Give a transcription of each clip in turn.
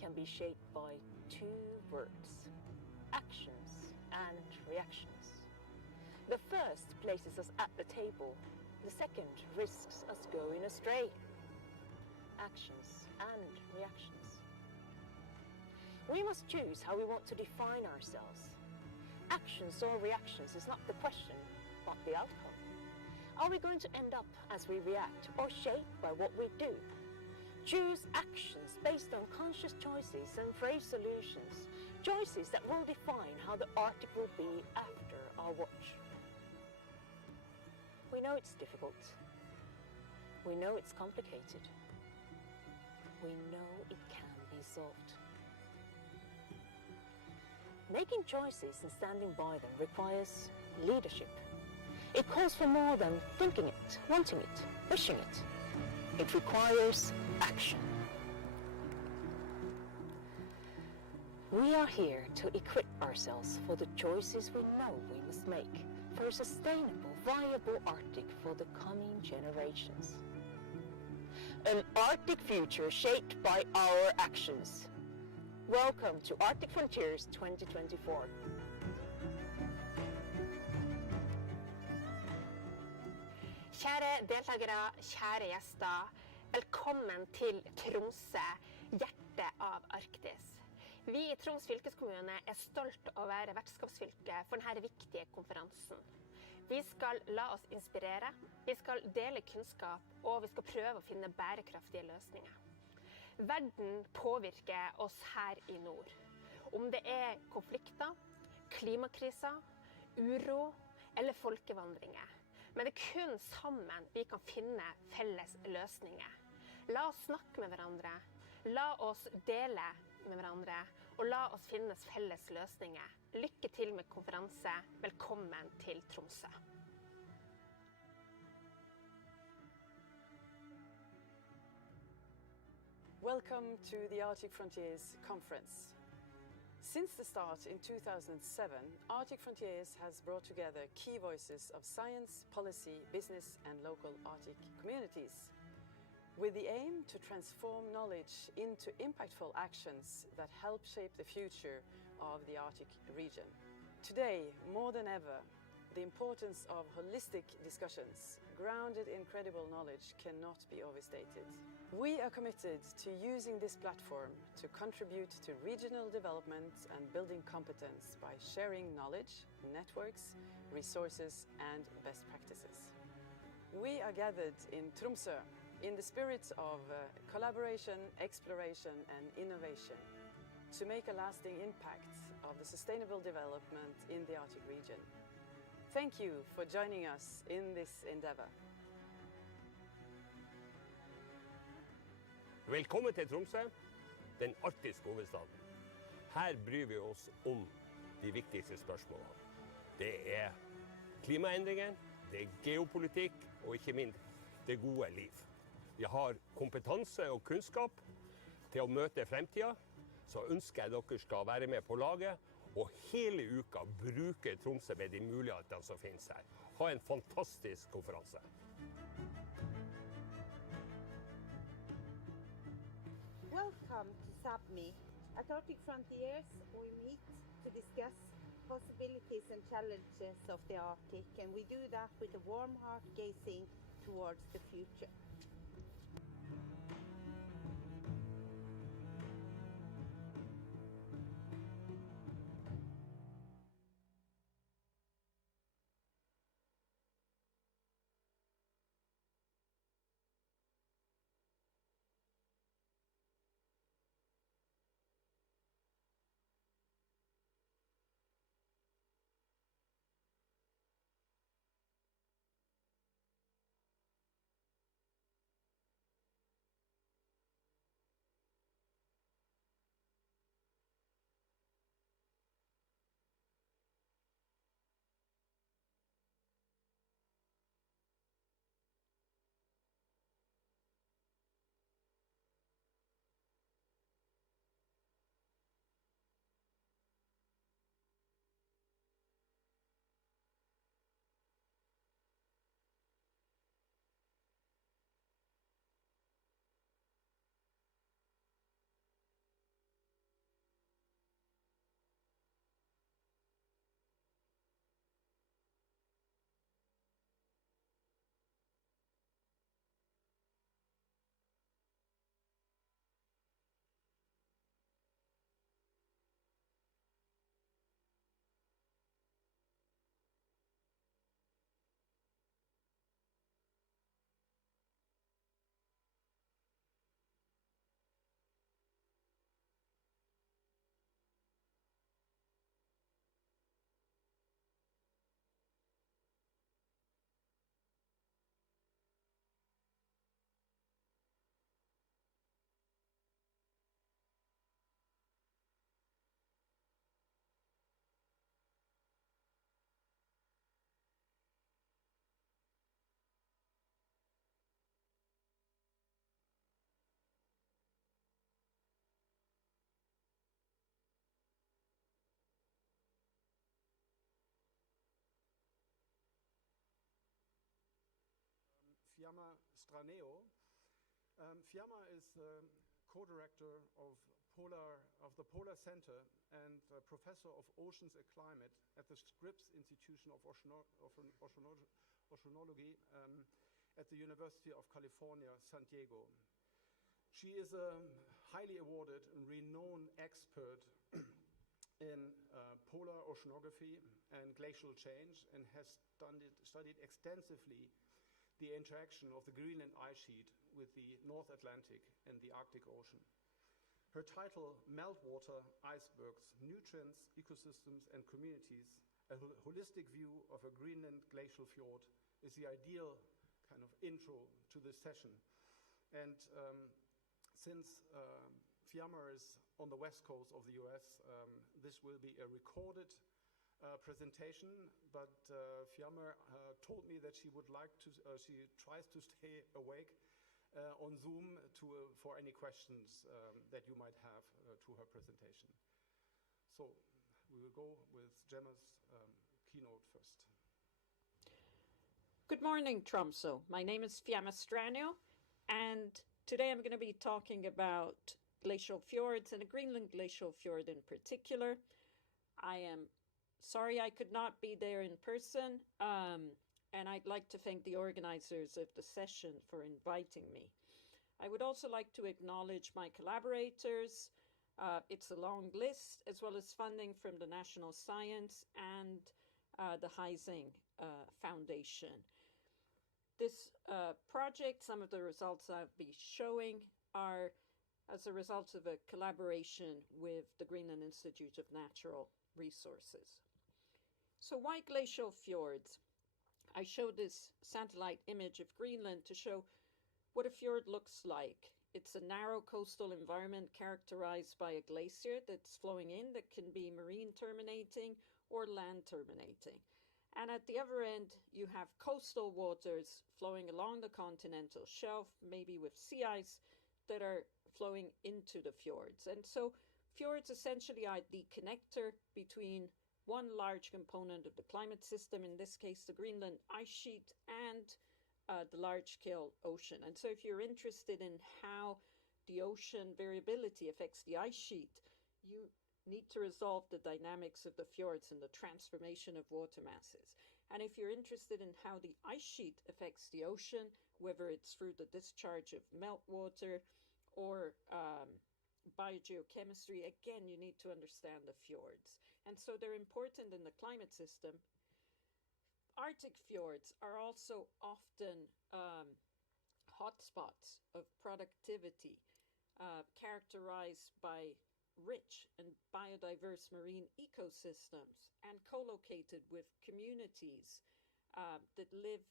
can be shaped by two words: actions and reactions. The first places us at the table, the second risks us going astray. Actions and reactions. We must choose how we want to define ourselves. Actions or reactions is not the question, but the outcome. Are we going to end up as we react or shaped by what we do? Choose actions based on conscious choices and phrase solutions, choices that will define how the Arctic will be after our watch. We know it's difficult. We know it's complicated. We know it can be solved. Making choices and standing by them requires leadership. It calls for more than thinking it, wanting it, wishing it. It requires action. We are here to equip ourselves for the choices we know we must make for a sustainable, viable Arctic for the coming generations. An Arctic future shaped by our actions. Welcome to Arctic Frontiers 2024. Kjære deltakere, kjære gjester, velkommen til Tromsø, hjertet av Arktis. Vi i Troms fylkeskommune er stolt av å være vertskapsfylke for denne viktige konferansen. Vi skal la oss inspirere, vi skal dele kunnskap, og vi skal prøve å finne bærekraftige løsninger. Verden påvirker oss her i nord. Om det er konflikter, klimakriser, uro eller folkevandringer. Men det er kun sammen vi kan finne felles løsninger. La oss snakke med hverandre, la oss dele med hverandre, og la oss finne felles løsninger. Lykke til med konferanse. Velkommen til Tromsø. Welcome to the Arctic Frontiers Conference. Since the start in 2007, Arctic Frontiers has brought together key voices of science, policy, business and local Arctic communities, with the aim to transform knowledge into impactful actions that help shape the future of the Arctic region. Today, more than ever, the importance of holistic discussions grounded in credible knowledge cannot be overstated. We are committed to using this platform to contribute to regional development and building competence by sharing knowledge, networks, resources and best practices. We are gathered in Tromsø in the spirit of collaboration, exploration and innovation to make a lasting impact of the sustainable development in the Arctic region. Thank you for joining us in this endeavor. Velkommen til Tromsø, den arktiske hovedstaden. Her bryr vi oss om de viktigste spørsmålene. Det er klimaendringen, det er geopolitikk og ikke minst det gode liv. Vi har kompetanse og kunnskap til å møte fremtiden, så ønsker jeg dere skal være med på laget og hele uka bruke Tromsø med de mulighetene som finnes her. Ha en fantastisk konferanse. Welcome to SAPMI. At Arctic Frontiers, we meet to discuss possibilities and challenges of the Arctic, and we do that with a warm heart gazing towards the future. Fiamma Straneo. Fiamma is co-director of the Polar Center and professor of Oceans and Climate at the Scripps Institution of Oceanology at the University of California, San Diego. She is a highly awarded and renowned expert in polar oceanography and glacial change, and has studied extensively the interaction of the Greenland ice sheet with the North Atlantic and the Arctic Ocean. Her title, Meltwater, Icebergs, Nutrients, Ecosystems and Communities, a holistic view of a Greenland glacial fjord, is the ideal kind of intro to this session. And since Fiamma is on the west coast of the US, this will be a recorded presentation, but Fiamma told me that she would like to, she tries to stay awake on Zoom for any questions that you might have to her presentation. So we will go with Gemma's keynote first. Good morning, Tromsø. My name is Fiamma Straneo, and today I'm going to be talking about glacial fjords and a Greenland glacial fjord in particular. I am sorry I could not be there in person, and I'd like to thank the organizers of the session for inviting me. I would also like to acknowledge my collaborators. It's a long list, as well as funding from the National Science and the Heising Foundation. This project, some of the results I'll be showing are as a result of a collaboration with the Greenland Institute of Natural Resources. So why glacial fjords? I showed this satellite image of Greenland to show what a fjord looks like. It's a narrow coastal environment characterized by a glacier that's flowing in that can be marine terminating or land terminating. And at the other end, you have coastal waters flowing along the continental shelf, maybe with sea ice, that are flowing into the fjords. And so fjords essentially are the connector between one large component of the climate system, in this case the Greenland ice sheet, and the large-scale ocean. And so if you're interested in how the ocean variability affects the ice sheet, you need to resolve the dynamics of the fjords and the transformation of water masses. And if you're interested in how the ice sheet affects the ocean, whether it's through the discharge of meltwater or biogeochemistry, again, you need to understand the fjords. And so they're important in the climate system. Arctic fjords are also often hotspots of productivity, characterized by rich and biodiverse marine ecosystems and co-located with communities that live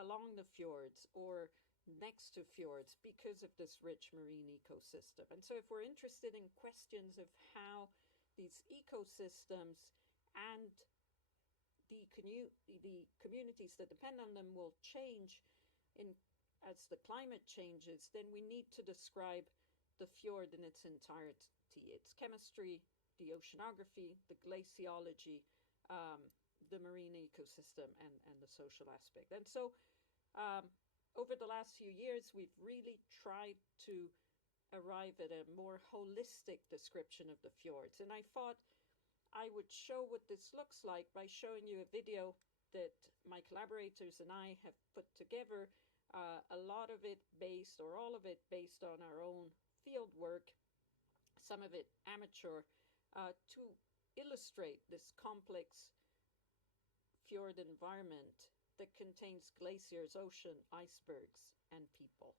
along the fjords or next to fjords because of this rich marine ecosystem. And so if we're interested in questions of how these ecosystems and the communities that depend on them will change as the climate changes, then we need to describe the fjord in its entirety. Its chemistry, the oceanography, the glaciology, the marine ecosystem, and the social aspect. And so over the last few years, we've really tried to arrive at a more holistic description of the fjords. And I thought I would show what this looks like by showing you a video that my collaborators and I have put together, a lot of it based, or all of it based on our own field work, some of it amateur, to illustrate this complex fjord environment that contains glaciers, ocean, icebergs, and people.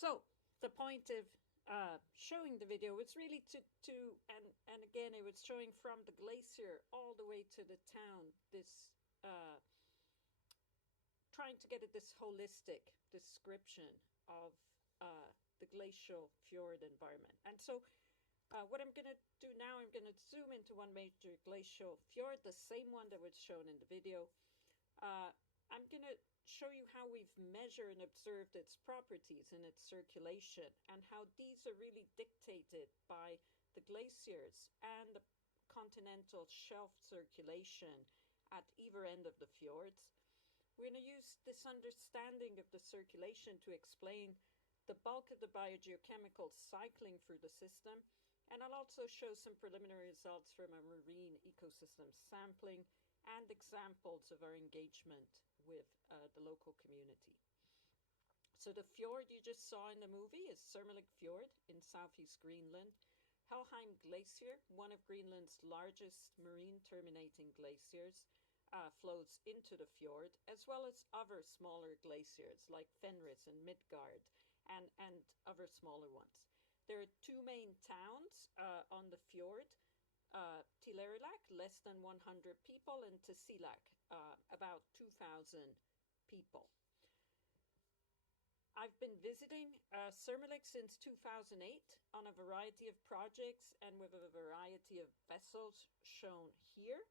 So the point of showing the video was really and again it was showing from the glacier all the way to the town, this trying to get at this holistic description of the glacial fjord environment. And so what I'm going to do now, I'm going to zoom into one major glacial fjord, the same one that was shown in the video. I'm going to show you how we've measured and observed its properties and its circulation, and how these are really dictated by the glaciers and the continental shelf circulation at either end of the fjords. We're going to use this understanding of the circulation to explain the bulk of the biogeochemical cycling through the system, and I'll also show some preliminary results from a marine ecosystem sampling and examples of our engagement with the local community. So the fjord you just saw in the movie is Sermelik Fjord in southeast Greenland. Helheim Glacier, one of Greenland's largest marine terminating glaciers, flows into the fjord, as well as other smaller glaciers like Fenris and Midgard and other smaller ones. There are two main towns on the fjord. Tilerilak, less than 100 people, and Tsilak, about 2,000 people. I've been visiting Sermelik since 2008 on a variety of projects and with a variety of vessels shown here.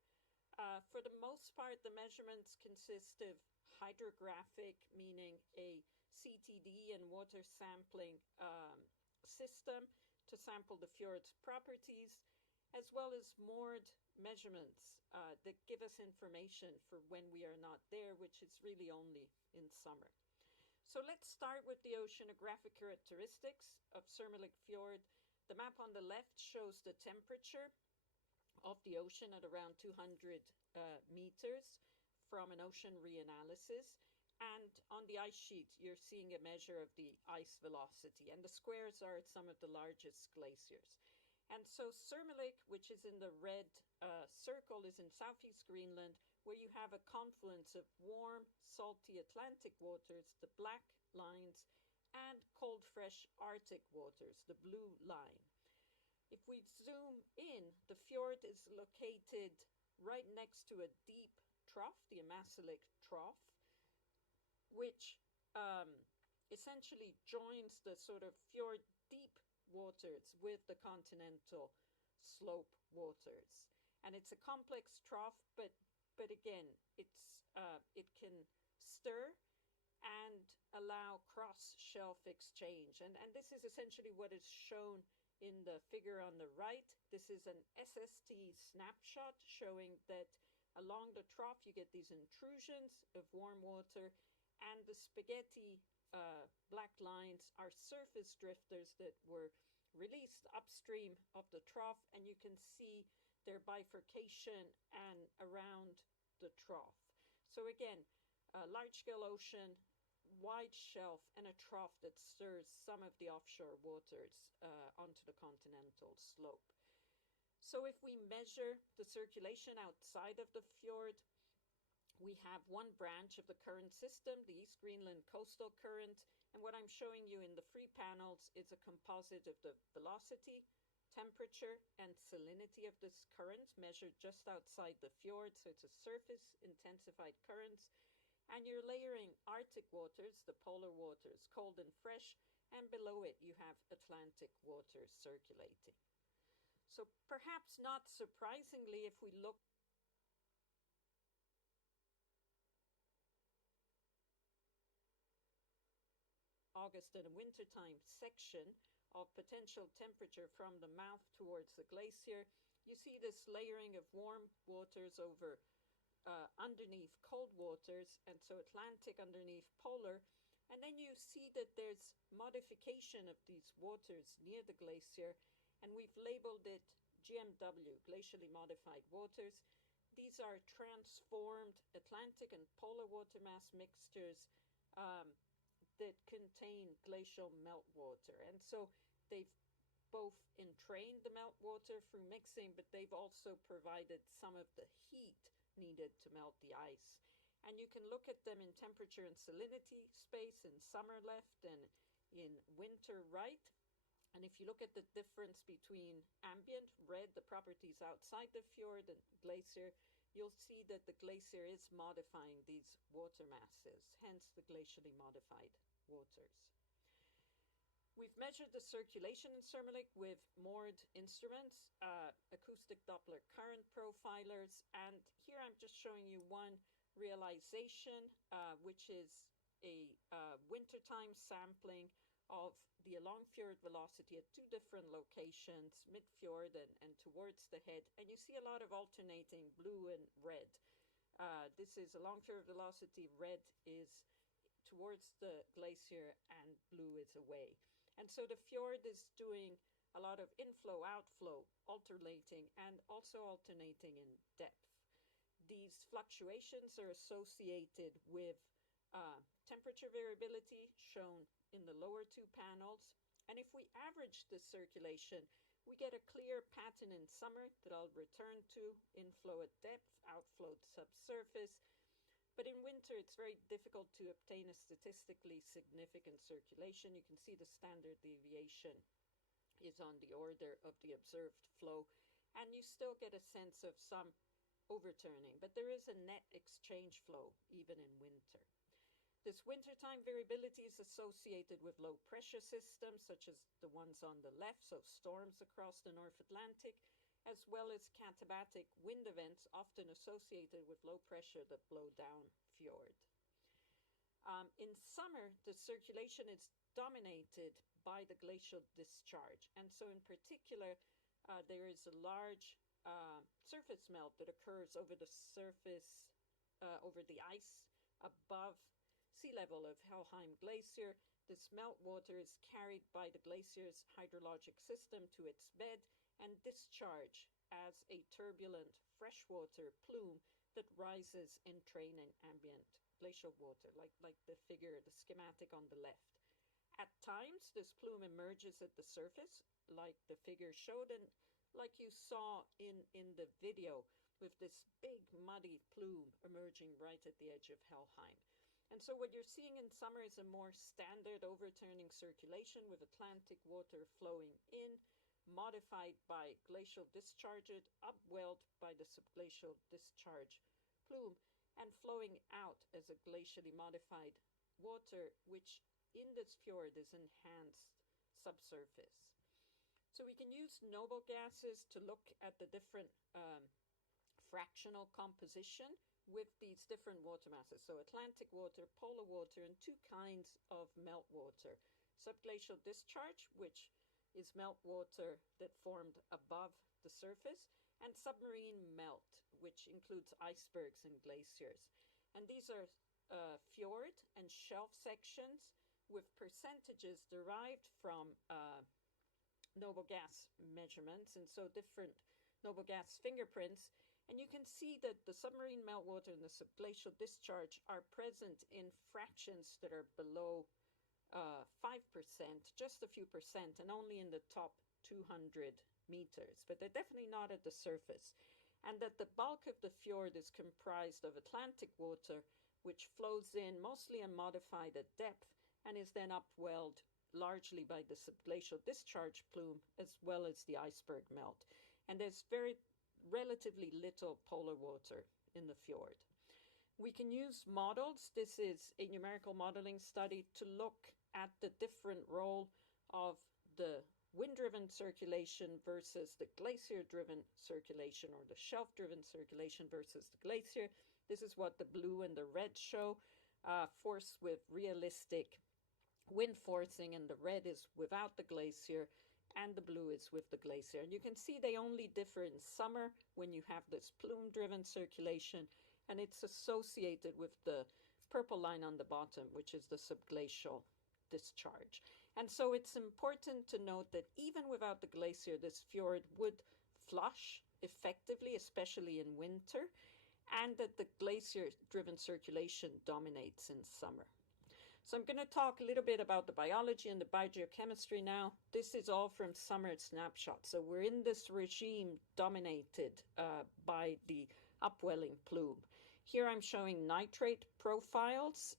For the most part, the measurements consist of hydrographic, meaning a CTD and water sampling system to sample the fjord's properties, as well as moored measurements that give us information for when we are not there, which is really only in summer. So let's start with the oceanographic characteristics of Sermelik Fjord. The map on the left shows the temperature of the ocean at around 200 meters from an ocean reanalysis. And on the ice sheet, you're seeing a measure of the ice velocity. And the squares are some of the largest glaciers. And so Sermelik, which is in the red circle, is in southeast Greenland, where you have a confluence of warm, salty Atlantic waters, the black lines, and cold, fresh Arctic waters, the blue line. If we zoom in, the fjord is located right next to a deep trough, the Amasilik Trough, which essentially joins the sort of fjord deep waters with the continental slope waters. And it's a complex trough, but again, it can stir and allow cross-shelf exchange. And this is essentially what is shown in the figure on the right. This is an SST snapshot showing that along the trough you get these intrusions of warm water, and the spaghetti black lines are surface drifters that were released upstream of the trough, and you can see their bifurcation and around the trough. So again, a large-scale ocean, wide shelf, and a trough that stirs some of the offshore waters onto the continental slope. So if we measure the circulation outside of the fjord, we have one branch of the current system, the East Greenland coastal current, and what I'm showing you in the free panels is a composite of the velocity, temperature, and salinity of this current measured just outside the fjord, so it's a surface intensified current. And you're layering Arctic waters, the polar waters, cold and fresh, and below it you have Atlantic waters circulating. So perhaps not surprisingly, if we look August and wintertime section of potential temperature from the mouth towards the glacier, you see this layering of warm waters over underneath cold waters, and so Atlantic underneath polar. And then you see that there's modification of these waters near the glacier, and we've labeled it GMW, glacially modified waters. These are transformed Atlantic and polar water mass mixtures that contain glacial meltwater. And so they've both entrained the meltwater through mixing, but they've also provided some of the heat needed to melt the ice. And you can look at them in temperature and salinity space in summer left and in winter right. And if you look at the difference between ambient, red, the properties outside the fjord, and glacier, you'll see that the glacier is modifying these water masses, hence the glacially modified waters. We've measured the circulation in Surmullic with moored instruments, acoustic Doppler current profilers, and here I'm just showing you one realization, which is a wintertime sampling of the along fjord velocity at two different locations, mid-fjord and towards the head, and you see a lot of alternating blue and red. This is along fjord velocity, red is towards the glacier and blue is away. And so the fjord is doing a lot of inflow, outflow, alternating, and also alternating in depth. These fluctuations are associated with temperature variability shown in the lower two panels. And if we average the circulation, we get a clear pattern in summer that I'll return to, inflow at depth, outflow to subsurface. But in winter, it's very difficult to obtain a statistically significant circulation. You can see the standard deviation is on the order of the observed flow, and you still get a sense of some overturning, but there is a net exchange flow even in winter. This wintertime variability is associated with low pressure systems, such as the ones on the left, so storms across the North Atlantic, as well as katabatic wind events often associated with low pressure that blow down fjord. In summer, the circulation is dominated by the glacial discharge, and so in particular, there is a large surface melt that occurs over the surface, over the ice above sea level of Helheim Glacier. This meltwater is carried by the glacier's hydrologic system to its bed and discharge as a turbulent freshwater plume that rises in train and ambient glacial water, like the figure, the schematic on the left. At times, this plume emerges at the surface, like the figure showed, and like you saw in the video, with this big muddy plume emerging right at the edge of Helheim. And so what you're seeing in summer is a more standard overturning circulation with Atlantic water flowing in, modified by glacial discharge, upwelled by the subglacial discharge plume, and flowing out as a glacially modified water, which in this fjord is enhanced subsurface. So we can use noble gases to look at the different fractional composition with these different water masses. So Atlantic water, polar water, and two kinds of meltwater. Subglacial discharge, which is meltwater that formed above the surface, and submarine melt, which includes icebergs and glaciers. And these are fjord and shelf sections with percentages derived from noble gas measurements, and so different noble gas fingerprints. And you can see that the submarine meltwater and the subglacial discharge are present in fractions that are below 5%, just a few percent, and only in the top 200 meters, but they're definitely not at the surface. And that the bulk of the fjord is comprised of Atlantic water, which flows in mostly unmodified at depth and is then upwelled largely by the subglacial discharge plume as well as the iceberg melt. And there's relatively little polar water in the fjord. We can use models. This is a numerical modeling study to look at the different role of the wind-driven circulation versus the glacier-driven circulation, or the shelf-driven circulation versus the glacier. This is what the blue and the red show, force with realistic wind forcing, and the red is without the glacier, and the blue is with the glacier. And you can see they only differ in summer when you have this plume-driven circulation, and it's associated with the purple line on the bottom, which is the subglacial discharge. And so it's important to note that even without the glacier, this fjord would flush effectively, especially in winter, and that the glacier-driven circulation dominates in summer. So I'm going to talk a little bit about the biology and the biogeochemistry now. This is all from summer snapshots. So we're in this regime dominated by the upwelling plume. Here I'm showing nitrate profiles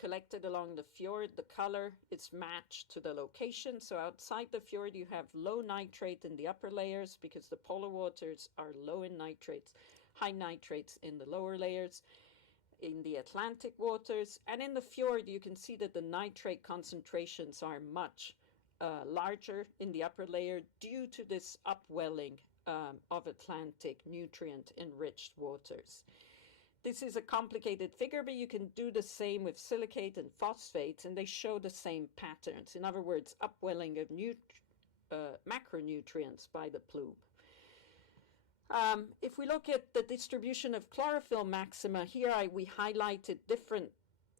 collected along the fjord. The color is matched to the location. So outside the fjord, you have low nitrate in the upper layers because the polar waters are low in nitrates, high nitrates in the lower layers. In the Atlantic waters and in the fjord, you can see that the nitrate concentrations are much larger in the upper layer due to this upwelling of Atlantic nutrient-enriched waters. This is a complicated figure, but you can do the same with silicate and phosphates, and they show the same patterns. In other words, upwelling of macronutrients by the plume. If we look at the distribution of chlorophyll maxima, here we highlighted different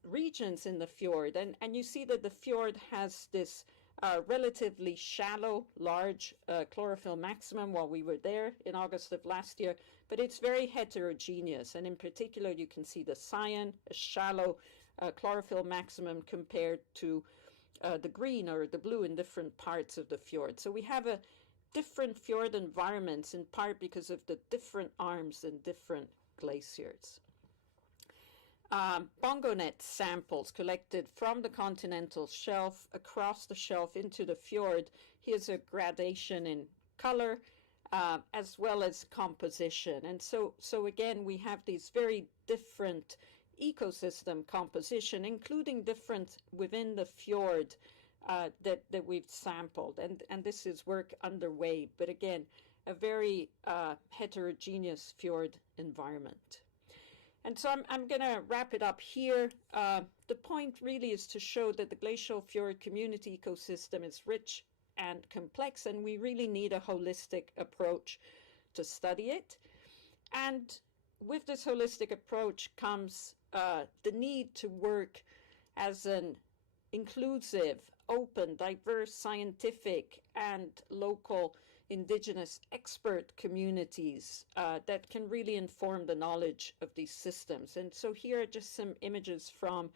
regions in the fjord, and you see that the fjord has this relatively shallow, large chlorophyll maximum while we were there in August of last year, but it's very heterogeneous, and in particular you can see the cyan, a shallow chlorophyll maximum compared to the green or the blue in different parts of the fjord. So we have a different fjord environments in part because of the different arms and different glaciers. BongoNet samples collected from the continental shelf across the shelf into the fjord. Here's a gradation in color as well as composition. And so again, we have these very different ecosystem composition, including different within the fjord that we've sampled, and this is work underway, but again, a very heterogeneous fjord environment. And so I'm going to wrap it up here. The point really is to show that the glacial fjord community ecosystem is rich and complex, and we really need a holistic approach to study it. And with this holistic approach comes the need to work as an inclusive, open, diverse, scientific, and local indigenous expert communities that can really inform the knowledge of these systems. And so here are just some images from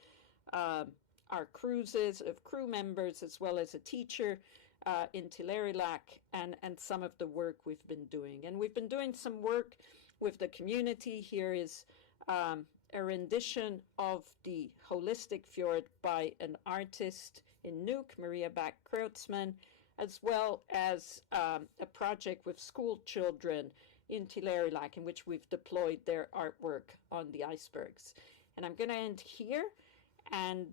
our cruises of crew members as well as a teacher in Tilarilac and some of the work we've been doing. And we've been doing some work with the community. Here is a rendition of the holistic fjord by an artist in Nuuk, Maria Back-Kreutzmann, as well as a project with school children in Tilarilac in which we've deployed their artwork on the icebergs. And I'm going to end here, and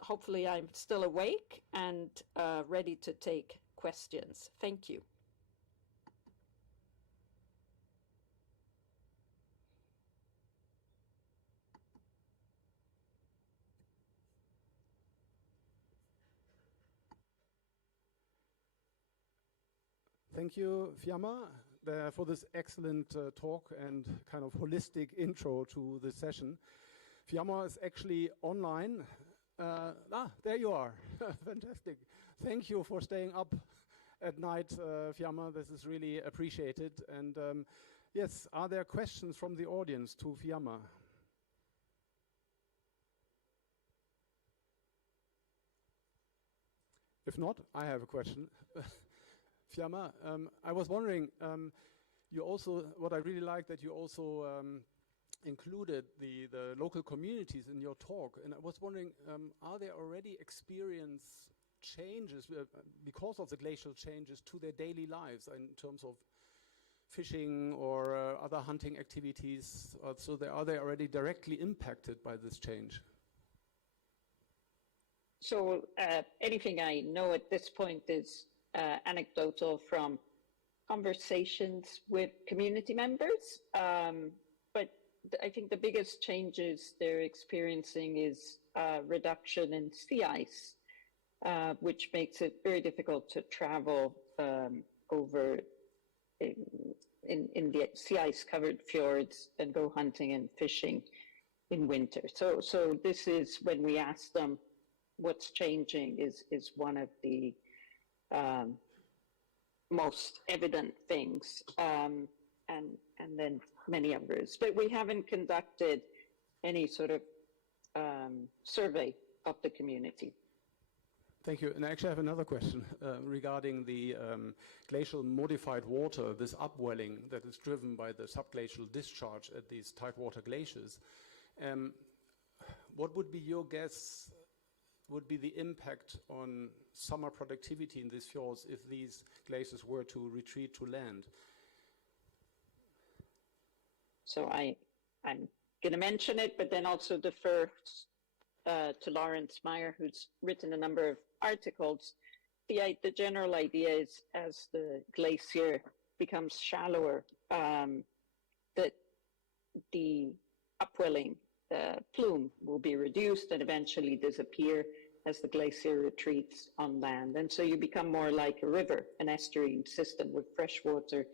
hopefully I'm still awake and ready to take questions. Thank you. Thank you, Fiamma, for this excellent talk and kind of holistic intro to the session. Fiamma is actually online. There you are. Fantastic. Thank you for staying up at night, Fiamma. This is really appreciated. And yes, are there questions from the audience to Fiamma? If not, I have a question. Fiamma, I was wondering, you also, what I really like that you also included the local communities in your talk, and I was wondering, are there already experienced changes because of the glacial changes to their daily lives in terms of fishing or other hunting activities? So are they already directly impacted by this change? So anything I know at this point is anecdotal from conversations with community members. But I think the biggest changes they're experiencing is reduction in sea ice, which makes it very difficult to travel over in the sea ice covered fjords and go hunting and fishing in winter. So this is when we ask them what's changing is one of the most evident things, and then many others. But we haven't conducted any sort of survey of the community. Thank you. And I actually have another question regarding the glacial modified water, this upwelling that is driven by the subglacial discharge at these tidewater glaciers. What would be your guess would be the impact on summer productivity in these fjords if these glaciers were to retreat to land? So I'm going to mention it, but then also defer to Lawrence Meyer, who's written a number of articles. The general idea is as the glacier becomes shallower, that the upwelling plume will be reduced and eventually disappear as the glacier retreats on land. And so you become more like a river, an estuarine system with fresh water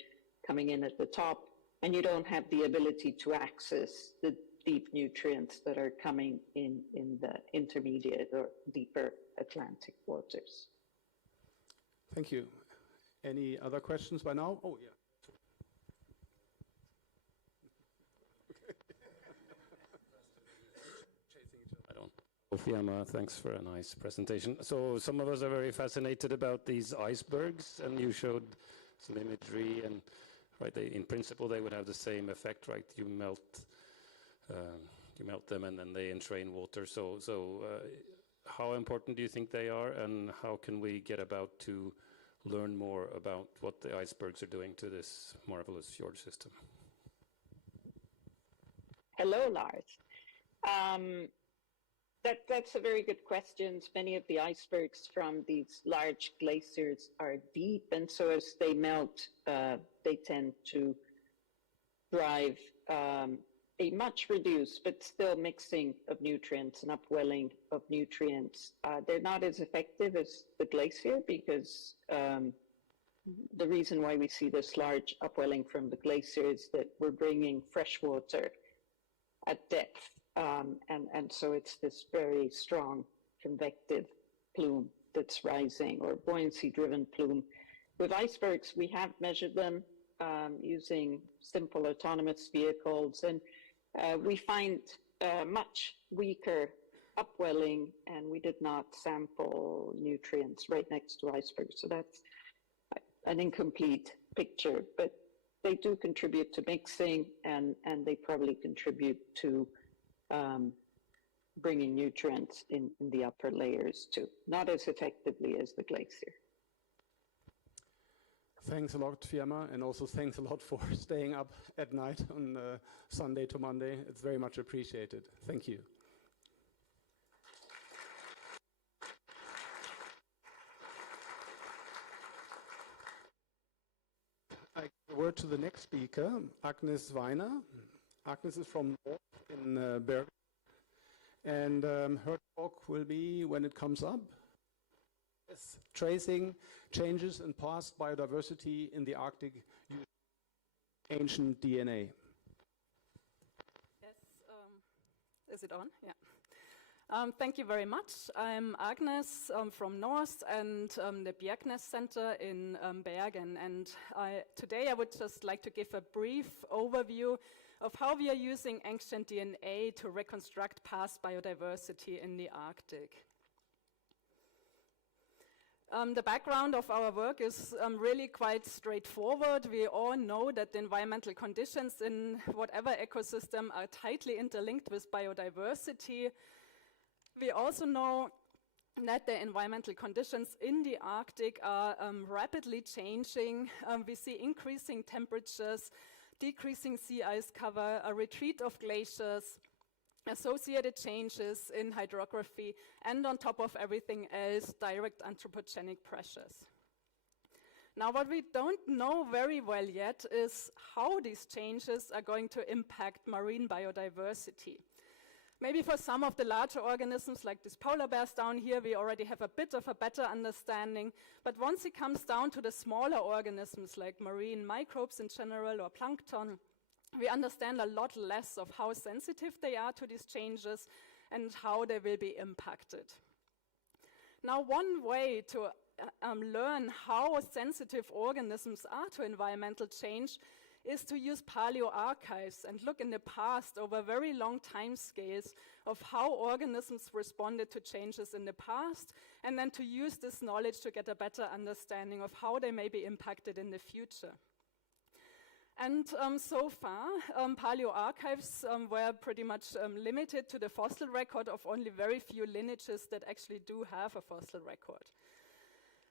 coming in at the top, and you don't have the ability to access the deep nutrients that are coming in the intermediate or deeper Atlantic waters. Thank you. Any other questions by now? Oh, yeah. Fiamma, thanks for a nice presentation. So some of us are very fascinated about these icebergs, and you showed some imagery, and right, in principle they would have the same effect, right? You melt them, and then they entrain water. So how important do you think they are, and how can we get about to learn more about what the icebergs are doing to this marvelous fjord system? Hello, Lars. That's a very good question. Many of the icebergs from these large glaciers are deep, and so as they melt, they tend to drive a much reduced, but still mixing of nutrients and upwelling of nutrients. They're not as effective as the glacier because the reason why we see this large upwelling from the glacier is that we're bringing fresh water at depth. And so it's this very strong convective plume that's rising, or buoyancy-driven plume. With icebergs, we have measured them using simple autonomous vehicles, and we find much weaker upwelling, and we did not sample nutrients right next to icebergs. So that's an incomplete picture, but they do contribute to mixing, and they probably contribute to bringing nutrients in the upper layers too, not as effectively as the glacier. Thanks a lot, Fiamma, and also thanks a lot for staying up at night on Sunday to Monday. It's very much appreciated. Thank you. I give the word to the next speaker, Agnes Weiner. Agnes is from North in Bergen, and her talk will be, when it comes up, tracing changes in past biodiversity in the Arctic using ancient DNA. Yes, is it on? Yeah. Thank you very much. I'm Agnes from North and the Bjerknes Center in Bergen, and today I would just like to give a brief overview of how we are using ancient DNA to reconstruct past biodiversity in the Arctic. The background of our work is really quite straightforward. We all know that the environmental conditions in whatever ecosystem are tightly interlinked with biodiversity. We also know that the environmental conditions in the Arctic are rapidly changing. We see increasing temperatures, decreasing sea ice cover, a retreat of glaciers, associated changes in hydrography, and on top of everything else, direct anthropogenic pressures. Now, what we don't know very well yet is how these changes are going to impact marine biodiversity. Maybe for some of the larger organisms, like these polar bears down here, we already have a bit of a better understanding. But once it comes down to the smaller organisms, like marine microbes in general or plankton, we understand a lot less of how sensitive they are to these changes and how they will be impacted. Now, one way to learn how sensitive organisms are to environmental change is to use paleoarchives and look in the past over very long time scales of how organisms responded to changes in the past, and then to use this knowledge to get a better understanding of how they may be impacted in the future. And so far, paleoarchives were pretty much limited to the fossil record of only very few lineages that actually do have a fossil record.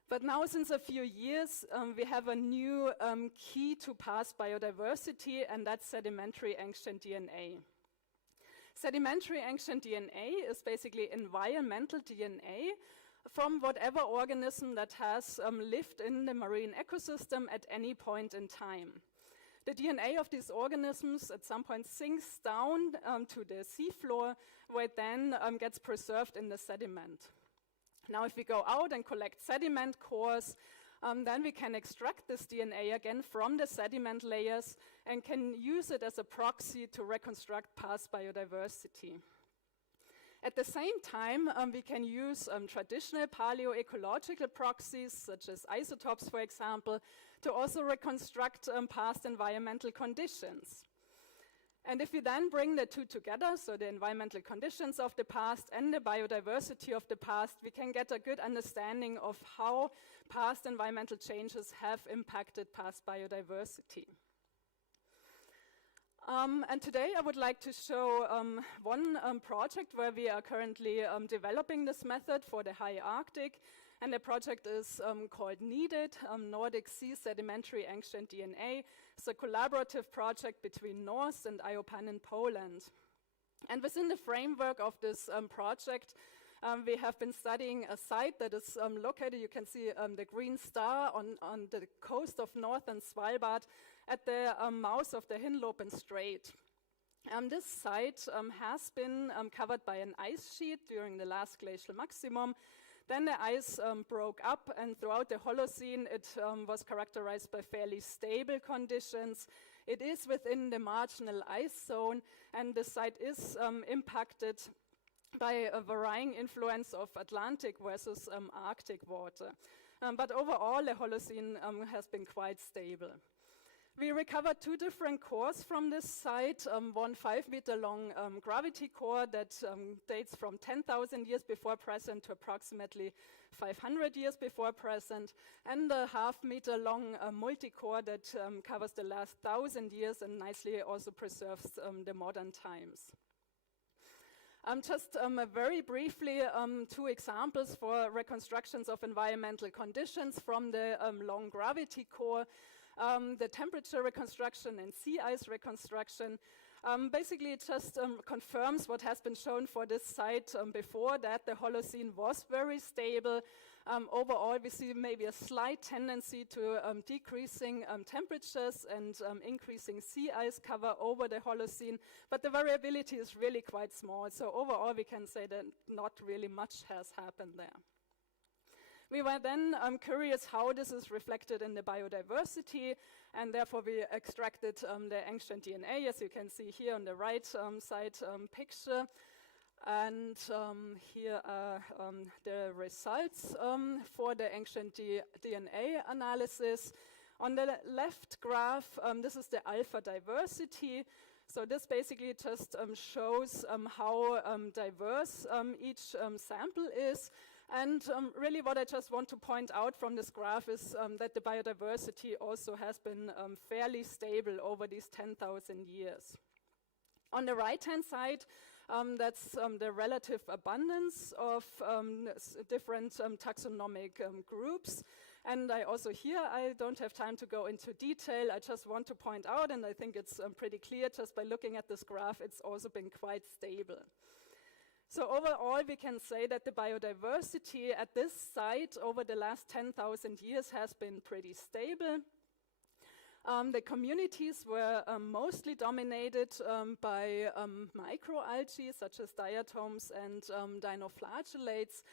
But now, since a few years, we have a new key to past biodiversity, and that's sedimentary ancient DNA. Sedimentary ancient DNA is basically environmental DNA from whatever organism that has lived in the marine ecosystem at any point in time. The DNA of these organisms at some point sinks down to the seafloor, where it then gets preserved in the sediment. Now, if we go out and collect sediment cores, then we can extract this DNA again from the sediment layers and can use it as a proxy to reconstruct past biodiversity. At the same time, we can use traditional paleoecological proxies, such as isotopes, for example, to also reconstruct past environmental conditions. And if we then bring the two together, so the environmental conditions of the past and the biodiversity of the past, we can get a good understanding of how past environmental changes have impacted past biodiversity. And today I would like to show one project where we are currently developing this method for the high Arctic. And the project is called NEEDED, Nordic Sea Sedimentary Ancient DNA. It's a collaborative project between NORSE and IOPAN in Poland. And within the framework of this project, we have been studying a site that is located, you can see the green star on the coast of northern Svalbard at the mouth of the Hinlopen Strait. This site has been covered by an ice sheet during the last glacial maximum. Then the ice broke up, and throughout the Holocene, it was characterized by fairly stable conditions. It is within the marginal ice zone, and the site is impacted by a varying influence of Atlantic versus Arctic water. But overall, the Holocene has been quite stable. We recovered two different cores from this site, one 5-meter-long gravity core that dates from 10,000 years before present to approximately 500 years before present, and a half-meter-long multi-core that covers the last 1,000 years and nicely also preserves the modern times. Just very briefly, two examples for reconstructions of environmental conditions from the long gravity core. The temperature reconstruction and sea ice reconstruction. Basically, it just confirms what has been shown for this site before, that the Holocene was very stable. Overall, we see maybe a slight tendency to decreasing temperatures and increasing sea ice cover over the Holocene, but the variability is really quite small. So overall, we can say that not really much has happened there. We were then curious how this is reflected in the biodiversity, and therefore we extracted the ancient DNA, as you can see here on the right side picture. And here are the results for the ancient DNA analysis. On the left graph, this is the alpha diversity. So this basically just shows how diverse each sample is. And really what I just want to point out from this graph is that the biodiversity also has been fairly stable over these 10,000 years. On the right-hand side, that's the relative abundance of different taxonomic groups. And I also here, I don't have time to go into detail. I just want to point out, and I think it's pretty clear just by looking at this graph, it's also been quite stable. So overall, we can say that the biodiversity at this site over the last 10,000 years has been pretty stable. The communities were mostly dominated by microalgae, such as diatoms and dinoflagellates.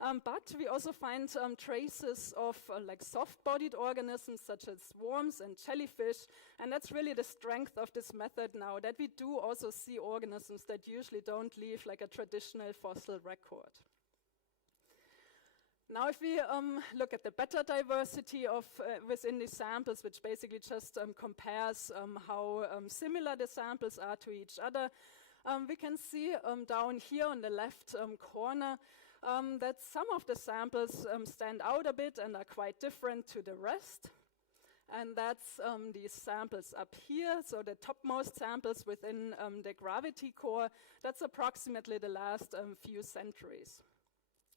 But we also find traces of like soft-bodied organisms such as worms and jellyfish, and that's really the strength of this method now, that we do also see organisms that usually don't leave like a traditional fossil record. Now if we look at the beta diversity of within these samples, which basically just compares how similar the samples are to each other, we can see down here on the left corner that some of the samples stand out a bit and are quite different to the rest. And that's these samples up here, so the topmost samples within the gravity core, that's approximately the last few centuries.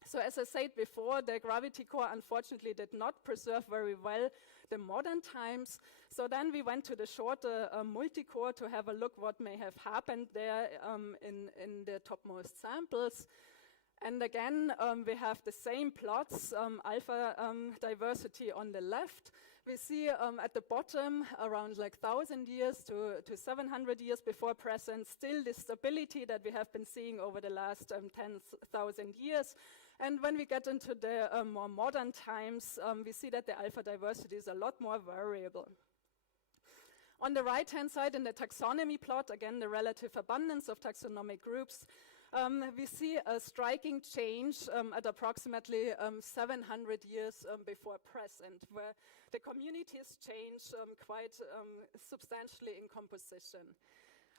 So as I said before, the gravity core unfortunately did not preserve very well the modern times. So then we went to the shorter multi-core to have a look what may have happened there in the topmost samples. And again, we have the same plots, alpha diversity on the left. We see at the bottom, around like 1,000 years to 700 years before present, still the stability that we have been seeing over the last 10,000 years. And when we get into the more modern times, we see that the alpha diversity is a lot more variable. On the right-hand side in the taxonomy plot, again, the relative abundance of taxonomic groups, we see a striking change at approximately 700 years before present, where the communities change quite substantially in composition.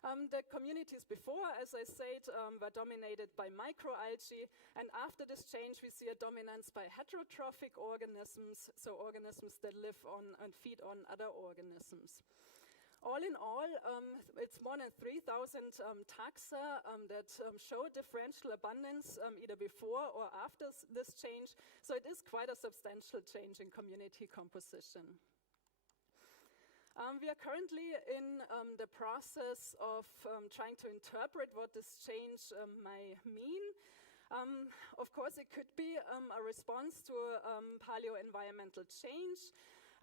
The communities before, as I said, were dominated by microalgae, and after this change we see a dominance by heterotrophic organisms, so organisms that live on and feed on other organisms. All in all, it's more than 3,000 taxa that show differential abundance either before or after this change, so it is quite a substantial change in community composition. We are currently in the process of trying to interpret what this change may mean. Of course, it could be a response to paleo-environmental change.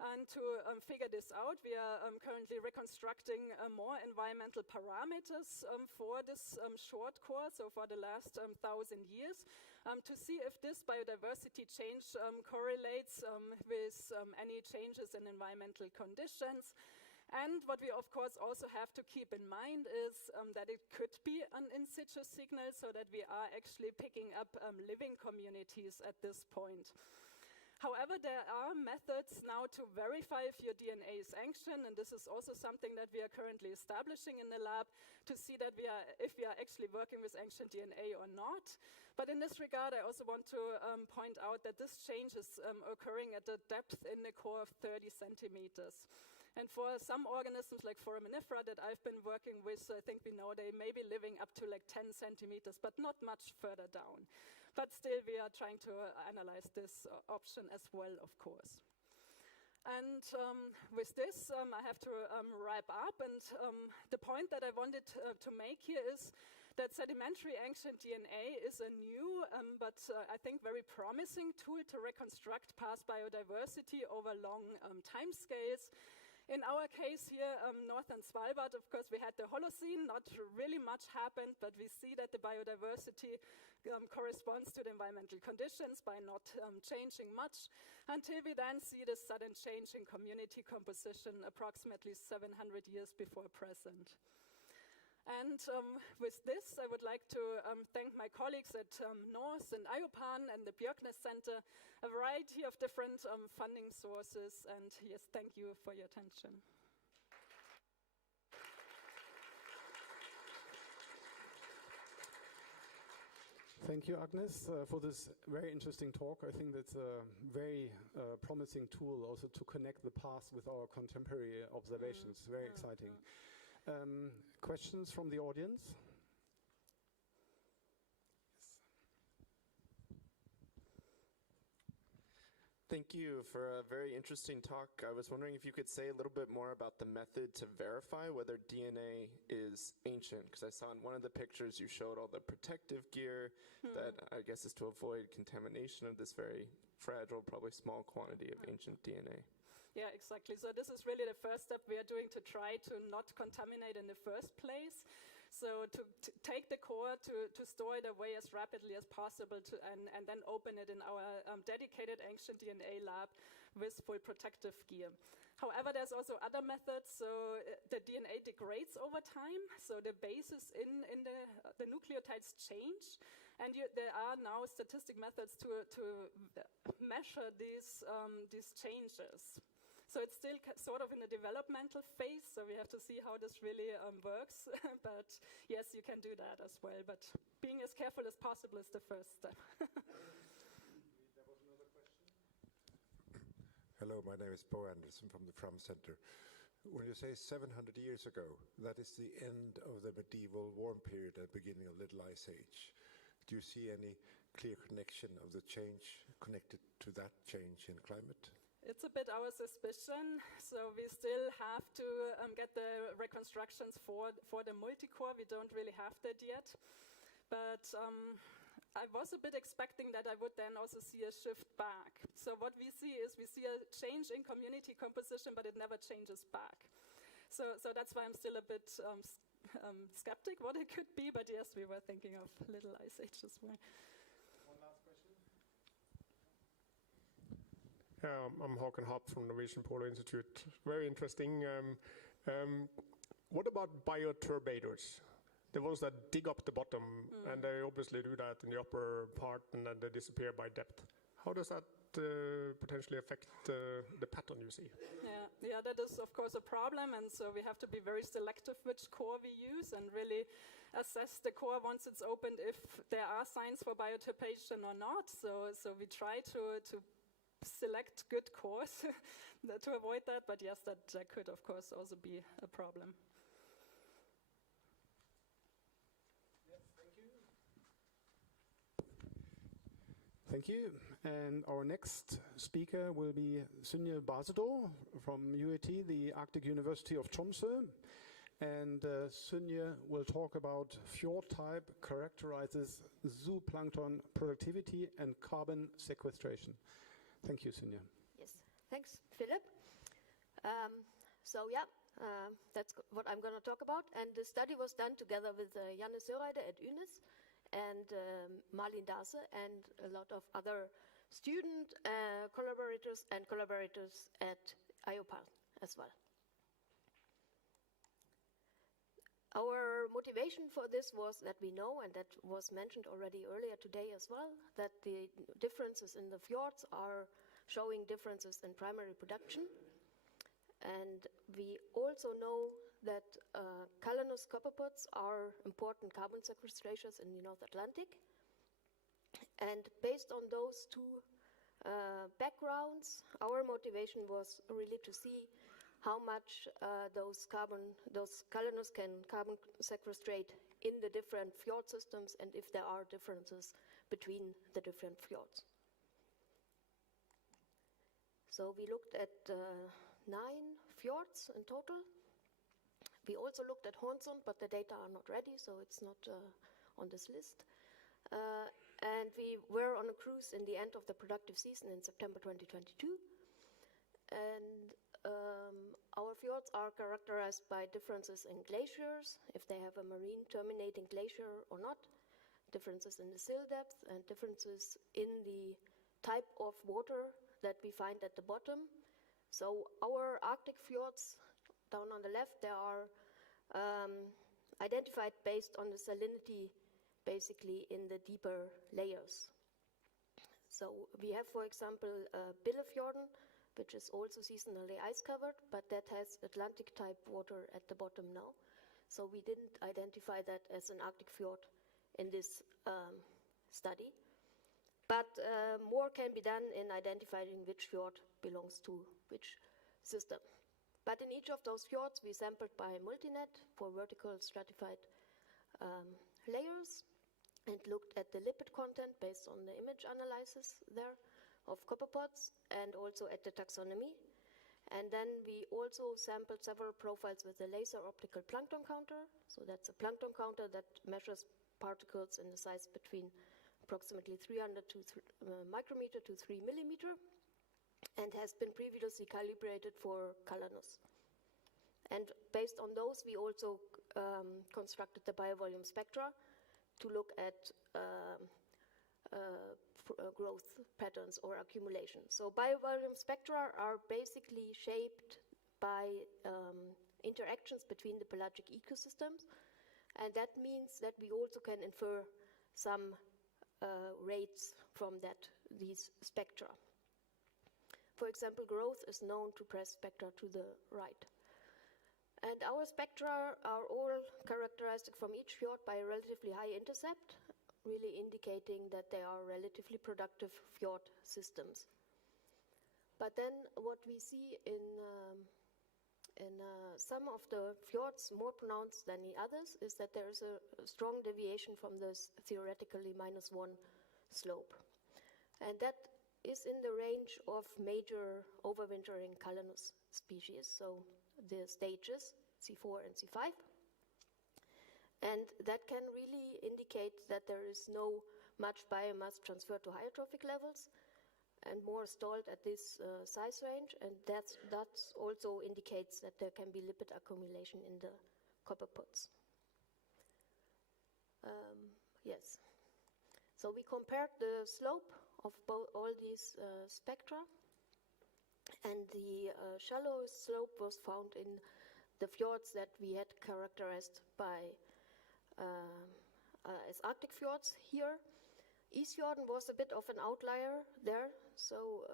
And to figure this out, we are currently reconstructing more environmental parameters for this short core, so for the last 1,000 years, to see if this biodiversity change correlates with any changes in environmental conditions. And what we, of course, also have to keep in mind is that it could be an in situ signal, so that we are actually picking up living communities at this point. However, there are methods now to verify if your DNA is ancient, and this is also something that we are currently establishing in the lab to see that if we are actually working with ancient DNA or not. But in this regard, I also want to point out that this change is occurring at a depth in the core of 30 centimeters. And for some organisms like foraminifera that I've been working with, I think we know they may be living up to like 10 centimeters, but not much further down. But still, we are trying to analyze this option as well, of course. And with this, I have to wrap up. And the point that I wanted to make here is that sedimentary ancient DNA is a new, but I think very promising tool to reconstruct past biodiversity over long timescales. In our case here, northern Svalbard, of course, we had the Holocene. Not really much happened, but we see that the biodiversity corresponds to the environmental conditions by not changing much, until we then see this sudden change in community composition approximately 700 years before present. And with this, I would like to thank my colleagues at North and IUPAN and the Björknes Center, a variety of different funding sources. And yes, thank you for your attention. Thank you, Agnes, for this very interesting talk. I think that's a very promising tool also to connect the past with our contemporary observations. Very exciting. Questions from the audience? Thank you for a very interesting talk. I was wondering if you could say a little bit more about the method to verify whether DNA is ancient, because I saw in one of the pictures you showed all the protective gear that I guess is to avoid contamination of this very fragile, probably small quantity of ancient DNA. Yeah, exactly. So this is really the first step we are doing to try to not contaminate in the first place. So to take the core, to store it away as rapidly as possible, and then open it in our dedicated ancient DNA lab with full protective gear. However, there's also other methods. So the DNA degrades over time. So the bases in the nucleotides change. And there are now statistic methods to measure these changes. So it's still sort of in the developmental phase, so we have to see how this really works. But yes, you can do that as well. But being as careful as possible is the first step. There was another question. Hello, my name is Bo Anderson from the Fram Center. When you say 700 years ago, that is the end of the medieval warm period at the beginning of Little Ice Age. Do you see any clear connection of the change connected to that change in climate? It's a bit our suspicion, so we still have to get the reconstructions for the multicore. We don't really have that yet, but I was a bit expecting that I would then also see a shift back. So what we see is we see a change in community composition, but it never changes back. So that's why I'm still a bit skeptic what it could be, but yes, we were thinking of Little Ice Age as well. I'm Håkon Hopp from Norwegian Polar Institute. Very interesting. What about bioturbators? The ones that dig up the bottom, and they obviously do that in the upper part, and then they disappear by depth. How does that potentially affect the pattern you see? Yeah, that is of course a problem, and so we have to be very selective which core we use and really assess the core once it's opened if there are signs for bioturbation or not. So we try to select good cores to avoid that, but yes, that could of course also be a problem. Yes, thank you. And our next speaker will be Sunye Basador from UAT, the Arctic University of Tromsø. And Sunye will talk about fjord type characterizes zooplankton productivity and carbon sequestration. Thank you, Sunye. Yes, thanks, Philip. That's what I'm going to talk about. And the study was done together with Janne Søreide at UNIS and Malin Dase and a lot of other student collaborators and collaborators at IOPAL as well. Our motivation for this was that we know, and that was mentioned already earlier today as well, that the differences in the fjords are showing differences in primary production. And we also know that Calanus copperpods are important carbon sequestrators in the North Atlantic. And based on those two backgrounds, our motivation was really to see how much those Calanus can carbon sequestrate in the different fjord systems and if there are differences between the different fjords. So we looked at 9 fjords in total. We also looked at Hornsund, but the data are not ready, so it's not on this list. And we were on a cruise in the end of the productive season in September 2022. And our fjords are characterized by differences in glaciers, if they have a marine terminating glacier or not, differences in the sill depth, and differences in the type of water that we find at the bottom. So our Arctic fjords, down on the left, they are identified based on the salinity, basically in the deeper layers. So we have, for example, Billefjorden, which is also seasonally ice-covered, but that has Atlantic-type water at the bottom now. So we didn't identify that as an Arctic fjord in this study. But more can be done in identifying which fjord belongs to which system. But in each of those fjords, we sampled by multinet for vertical stratified layers and looked at the lipid content based on the image analysis there of copepods and also at the taxonomy. And then we also sampled several profiles with a laser optical plankton counter. So that's a plankton counter that measures particles in the size between approximately 300 micrometer to 3 millimeter, and has been previously calibrated for colorness. And based on those, we also constructed the biovolume spectra to look at growth patterns or accumulation. So biovolume spectra are basically shaped by interactions between the pelagic ecosystems, and that means that we also can infer some rates from these spectra. For example, growth is known to press spectra to the right. And our spectra are all characterized from each fjord by a relatively high intercept, really indicating that they are relatively productive fjord systems. But then what we see in some of the fjords more pronounced than the others is that there is a strong deviation from this theoretically -1 slope. And that is in the range of major overwintering colonus species, so the stages C4 and C5. And that can really indicate that there is no much biomass transfer to hydrotrophic levels and more stalled at this size range, and that also indicates that there can be lipid accumulation in the copepods. Yes. So we compared the slope of all these spectra, and the shallowest slope was found in the fjords that we had characterized by as Arctic fjords here. Isfjorden was a bit of an outlier there, so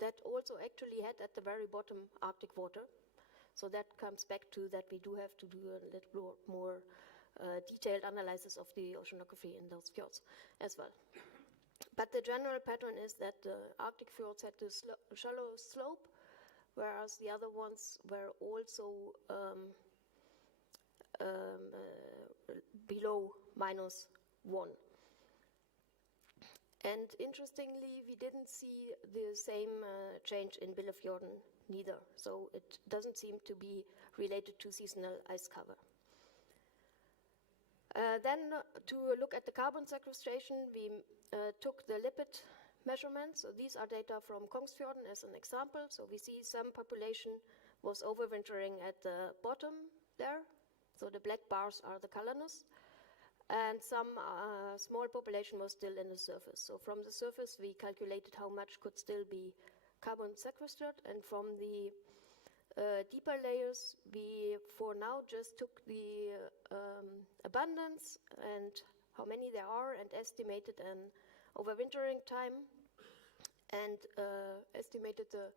that also actually had at the very bottom Arctic water. So that comes back to that we do have to do a little more detailed analysis of the oceanography in those fjords as well. But the general pattern is that the Arctic fjords had the shallow slope, whereas the other ones were also below -1. And interestingly, we didn't see the same change in Billefjorden neither, so it doesn't seem to be related to seasonal ice cover. Then to look at the carbon sequestration, we took the lipid measurements. So these are data from Kongsfjorden as an example. So we see some population was overwintering at the bottom there. So the black bars are the colonists. And some small population was still in the surface. So from the surface, we calculated how much could still be carbon sequestered. And from the deeper layers, we for now just took the abundance and how many there are and estimated an overwintering time and estimated the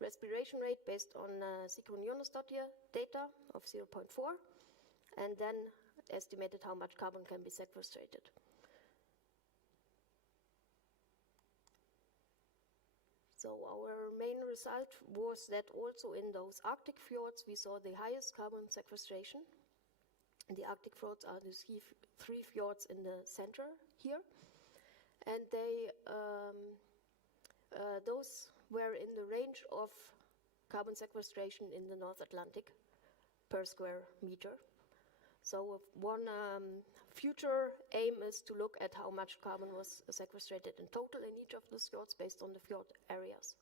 respiration rate based on Sigrun-Jonas-Dottir data of 0.4, and then estimated how much carbon can be sequestrated. So our main result was that also in those Arctic fjords we saw the highest carbon sequestration. The Arctic fjords are the three fjords in the center here, and those were in the range of carbon sequestration in the North Atlantic per square meter. So one future aim is to look at how much carbon was sequestrated in total in each of the fjords based on the fjord areas.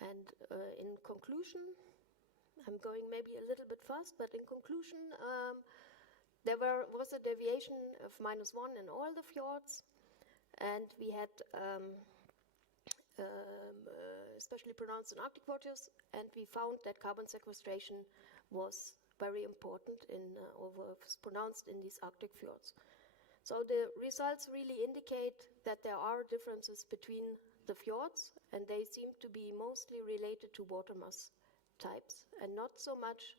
And in conclusion, I'm going maybe a little bit fast, but in conclusion, there was a deviation of -1 in all the fjords, and we had especially pronounced in Arctic waters, and we found that carbon sequestration was very important or was pronounced in these Arctic fjords. So the results really indicate that there are differences between the fjords, and they seem to be mostly related to water mass types, and not so much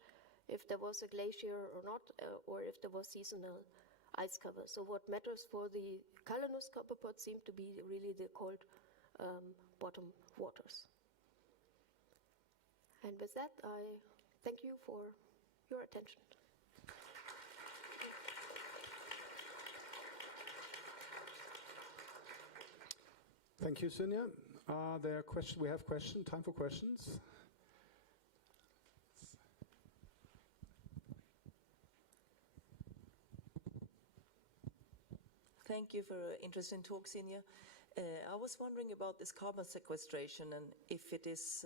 if there was a glacier or not, or if there was seasonal ice cover. So what matters for the Calanus copepod seem to be really the cold bottom waters. And with that, I thank you for your attention. Thank you, Sunja. We have time for questions. Thank you for an interesting talk, Sinja. I was wondering about this carbon sequestration and if it is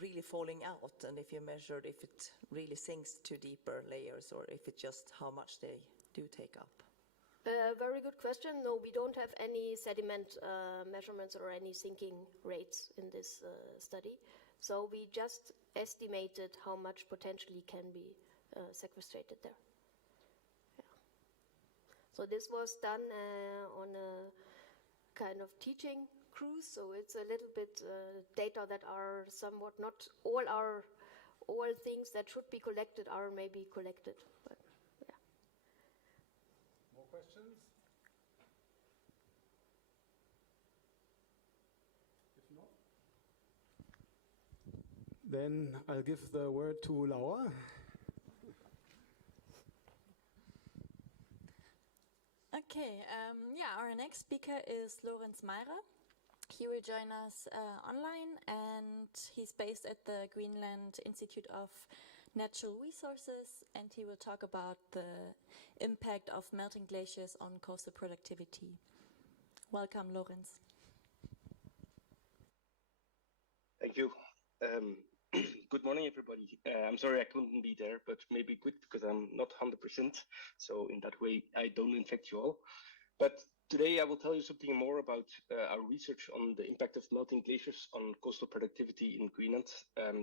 really falling out, and if you measured if it really sinks to deeper layers or if it's just how much they do take up. Very good question. No, we don't have any sediment measurements or any sinking rates in this study. So we just estimated how much potentially can be sequestrated there. Yeah. So this was done on a kind of teaching cruise. So it's a little bit data that are somewhat not all things that should be collected are maybe collected. But, yeah. More questions? If not, then I'll give the word to Laura. Okay, our next speaker is Lorenz Meyer. He will join us online, and he's based at the Greenland Institute of Natural Resources, and he will talk about the impact of melting glaciers on coastal productivity. Welcome, Lorenz. Thank you. Good morning, everybody. I'm sorry I couldn't be there, but maybe quick because I'm not 100%. So in that way, I don't infect you all. But today I will tell you something more about our research on the impact of melting glaciers on coastal productivity in Greenland.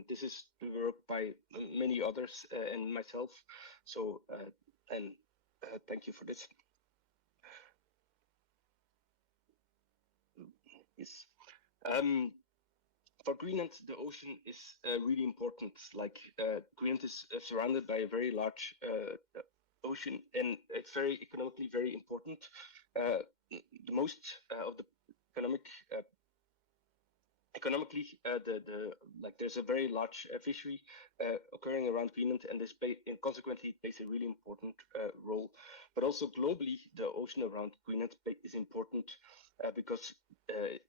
This is work by many others and myself. So, thank you for this. Yes. For Greenland, the ocean is really important. Like Greenland is surrounded by a very large ocean, and it's very economically very important. The most of the economically, there's a very large fishery occurring around Greenland, and and consequently it plays a really important role. But also globally, the ocean around Greenland is important because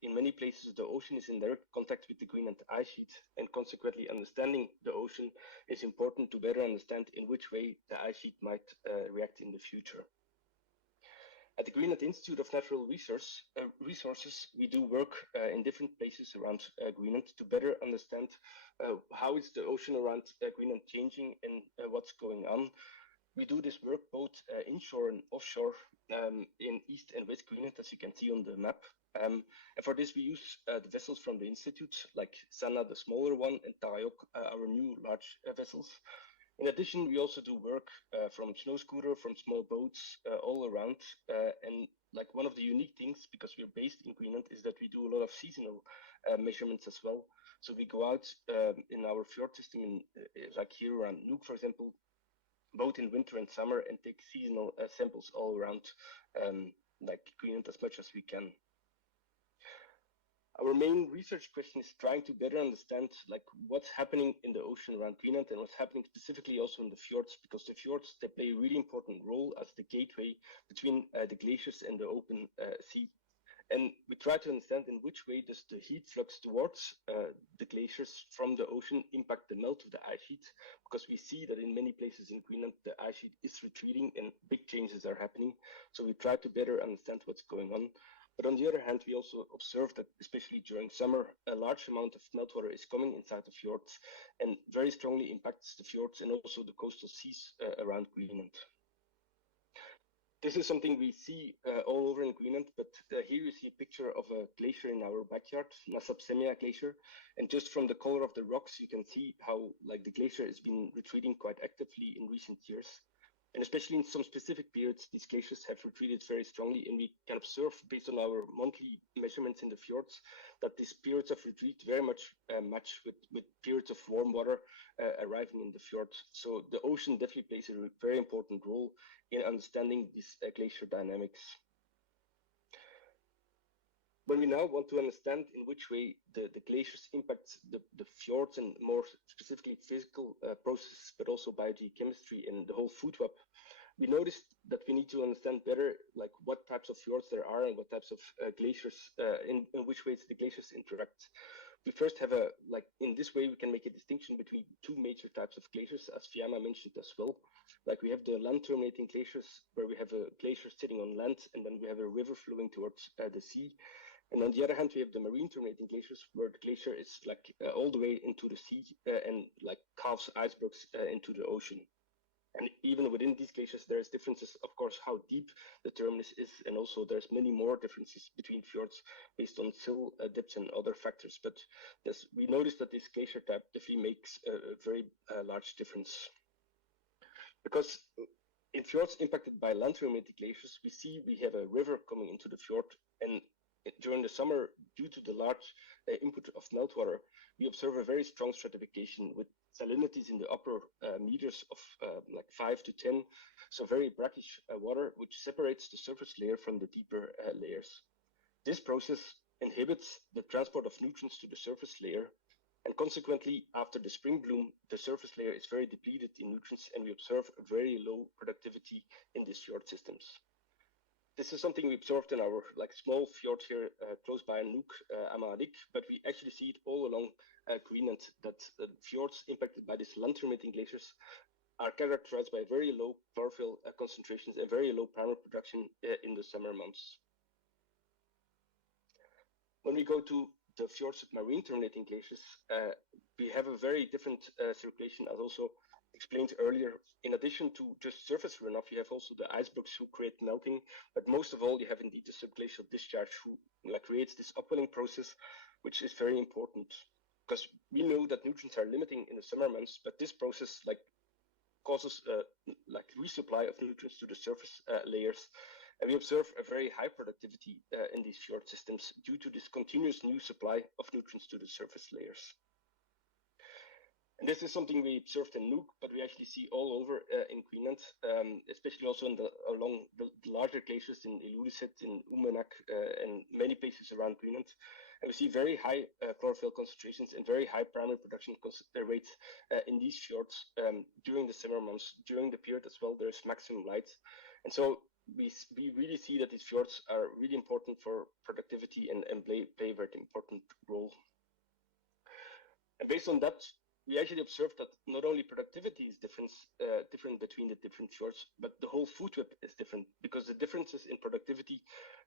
in many places the ocean is in direct contact with the Greenland ice sheet, and consequently understanding the ocean is important to better understand in which way the ice sheet might react in the future. At the Greenland Institute of Natural Resources, we do work in different places around Greenland to better understand how is the ocean around Greenland changing and what's going on. We do this work both inshore and offshore in East and West Greenland, as you can see on the map. And for this, we use the vessels from the Institute, like Sanna, the smaller one, and Tarayok, our new large vessels. In addition, we also do work from snow scooter, from small boats all around. And like one of the unique things, because we're based in Greenland, is that we do a lot of seasonal measurements as well. So we go out in our fjord system, like here around Nuuk, for example, both in winter and summer, and take seasonal samples all around like Greenland as much as we can. Our main research question is trying to better understand like what's happening in the ocean around Greenland and what's happening specifically also in the fjords, because the fjords, they play a really important role as the gateway between the glaciers and the open sea. And we try to understand in which way does the heat flux towards the glaciers from the ocean impact the melt of the ice sheet, because we see that in many places in Greenland, the ice sheet is retreating and big changes are happening. So we try to better understand what's going on. But on the other hand, we also observe that, especially during summer, a large amount of meltwater is coming inside the fjords and very strongly impacts the fjords and also the coastal seas around Greenland. This is something we see all over in Greenland, but here you see a picture of a glacier in our backyard, Nasabsemia Glacier. And just from the color of the rocks, you can see how like the glacier has been retreating quite actively in recent years. And especially in some specific periods, these glaciers have retreated very strongly, and we can observe based on our monthly measurements in the fjords that these periods of retreat very much match with periods of warm water arriving in the fjord. So the ocean definitely plays a very important role in understanding these glacier dynamics. When we now want to understand in which way the glaciers impact the fjords and more specifically physical processes, but also biogeochemistry and the whole food web, we noticed that we need to understand better like what types of fjords there are and what types of glaciers, in which ways the glaciers interact. We first have in this way, we can make a distinction between two major types of glaciers, as Fiamma mentioned as well. Like we have the land terminating glaciers, where we have a glacier sitting on land, and then we have a river flowing towards the sea. And on the other hand, we have the marine terminating glaciers, where the glacier is all the way into the sea and like calves icebergs into the ocean. And even within these glaciers, there's differences, of course, how deep the terminus is, and also there's many more differences between fjords based on sill depths and other factors. But we noticed that this glacier type definitely makes a very large difference. Because in fjords impacted by land terminating glaciers, we have a river coming into the fjord, and during the summer, due to the large input of meltwater, we observe a very strong stratification with salinities in the upper meters of like 5 to 10, so very brackish water, which separates the surface layer from the deeper layers. This process inhibits the transport of nutrients to the surface layer, and consequently, after the spring bloom, the surface layer is very depleted in nutrients, and we observe a very low productivity in these fjord systems. This is something we observed in our small fjord here close by Nuuk, Amarik, but we actually see it all along Greenland, that the fjords impacted by these land terminating glaciers are characterized by very low chlorophyll concentrations and very low primary production in the summer months. When we go to the fjords with marine terminating glaciers, we have a very different circulation, as also explained earlier. In addition to just surface runoff, you have also the icebergs who create melting, but most of all, you have indeed the subglacial discharge who creates this upwelling process, which is very important because we know that nutrients are limiting in the summer months, but this process causes resupply of nutrients to the surface layers. And we observe a very high productivity in these fjord systems due to this continuous new supply of nutrients to the surface layers. And this is something we observed in Nuuk, but we actually see all over in Greenland, especially also along the larger glaciers in Ilulissat, in Uummannaq, and many places around Greenland. And we see very high chlorophyll concentrations and very high primary production rates in these fjords during the summer months. During the period as well, there's maximum light. And so we really see that these fjords are really important for productivity and play a very important role. And based on that, we actually observed that not only productivity is different between the different fjords, but the whole food web is different, because the differences in productivity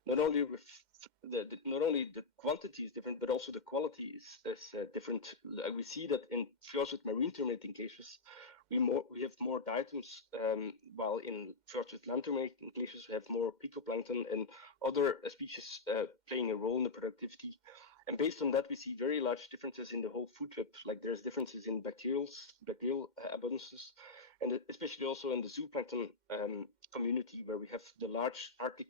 not only the quantity is different, but also the quality is different. We see that in fjords with marine terminating glaciers, we have more diatoms, while in fjords with land terminating glaciers we have more picoplankton and other species playing a role in the productivity. And based on that, we see very large differences in the whole food web. Like there's differences in bacterial abundances, and especially also in the zooplankton community, where we have the large Arctic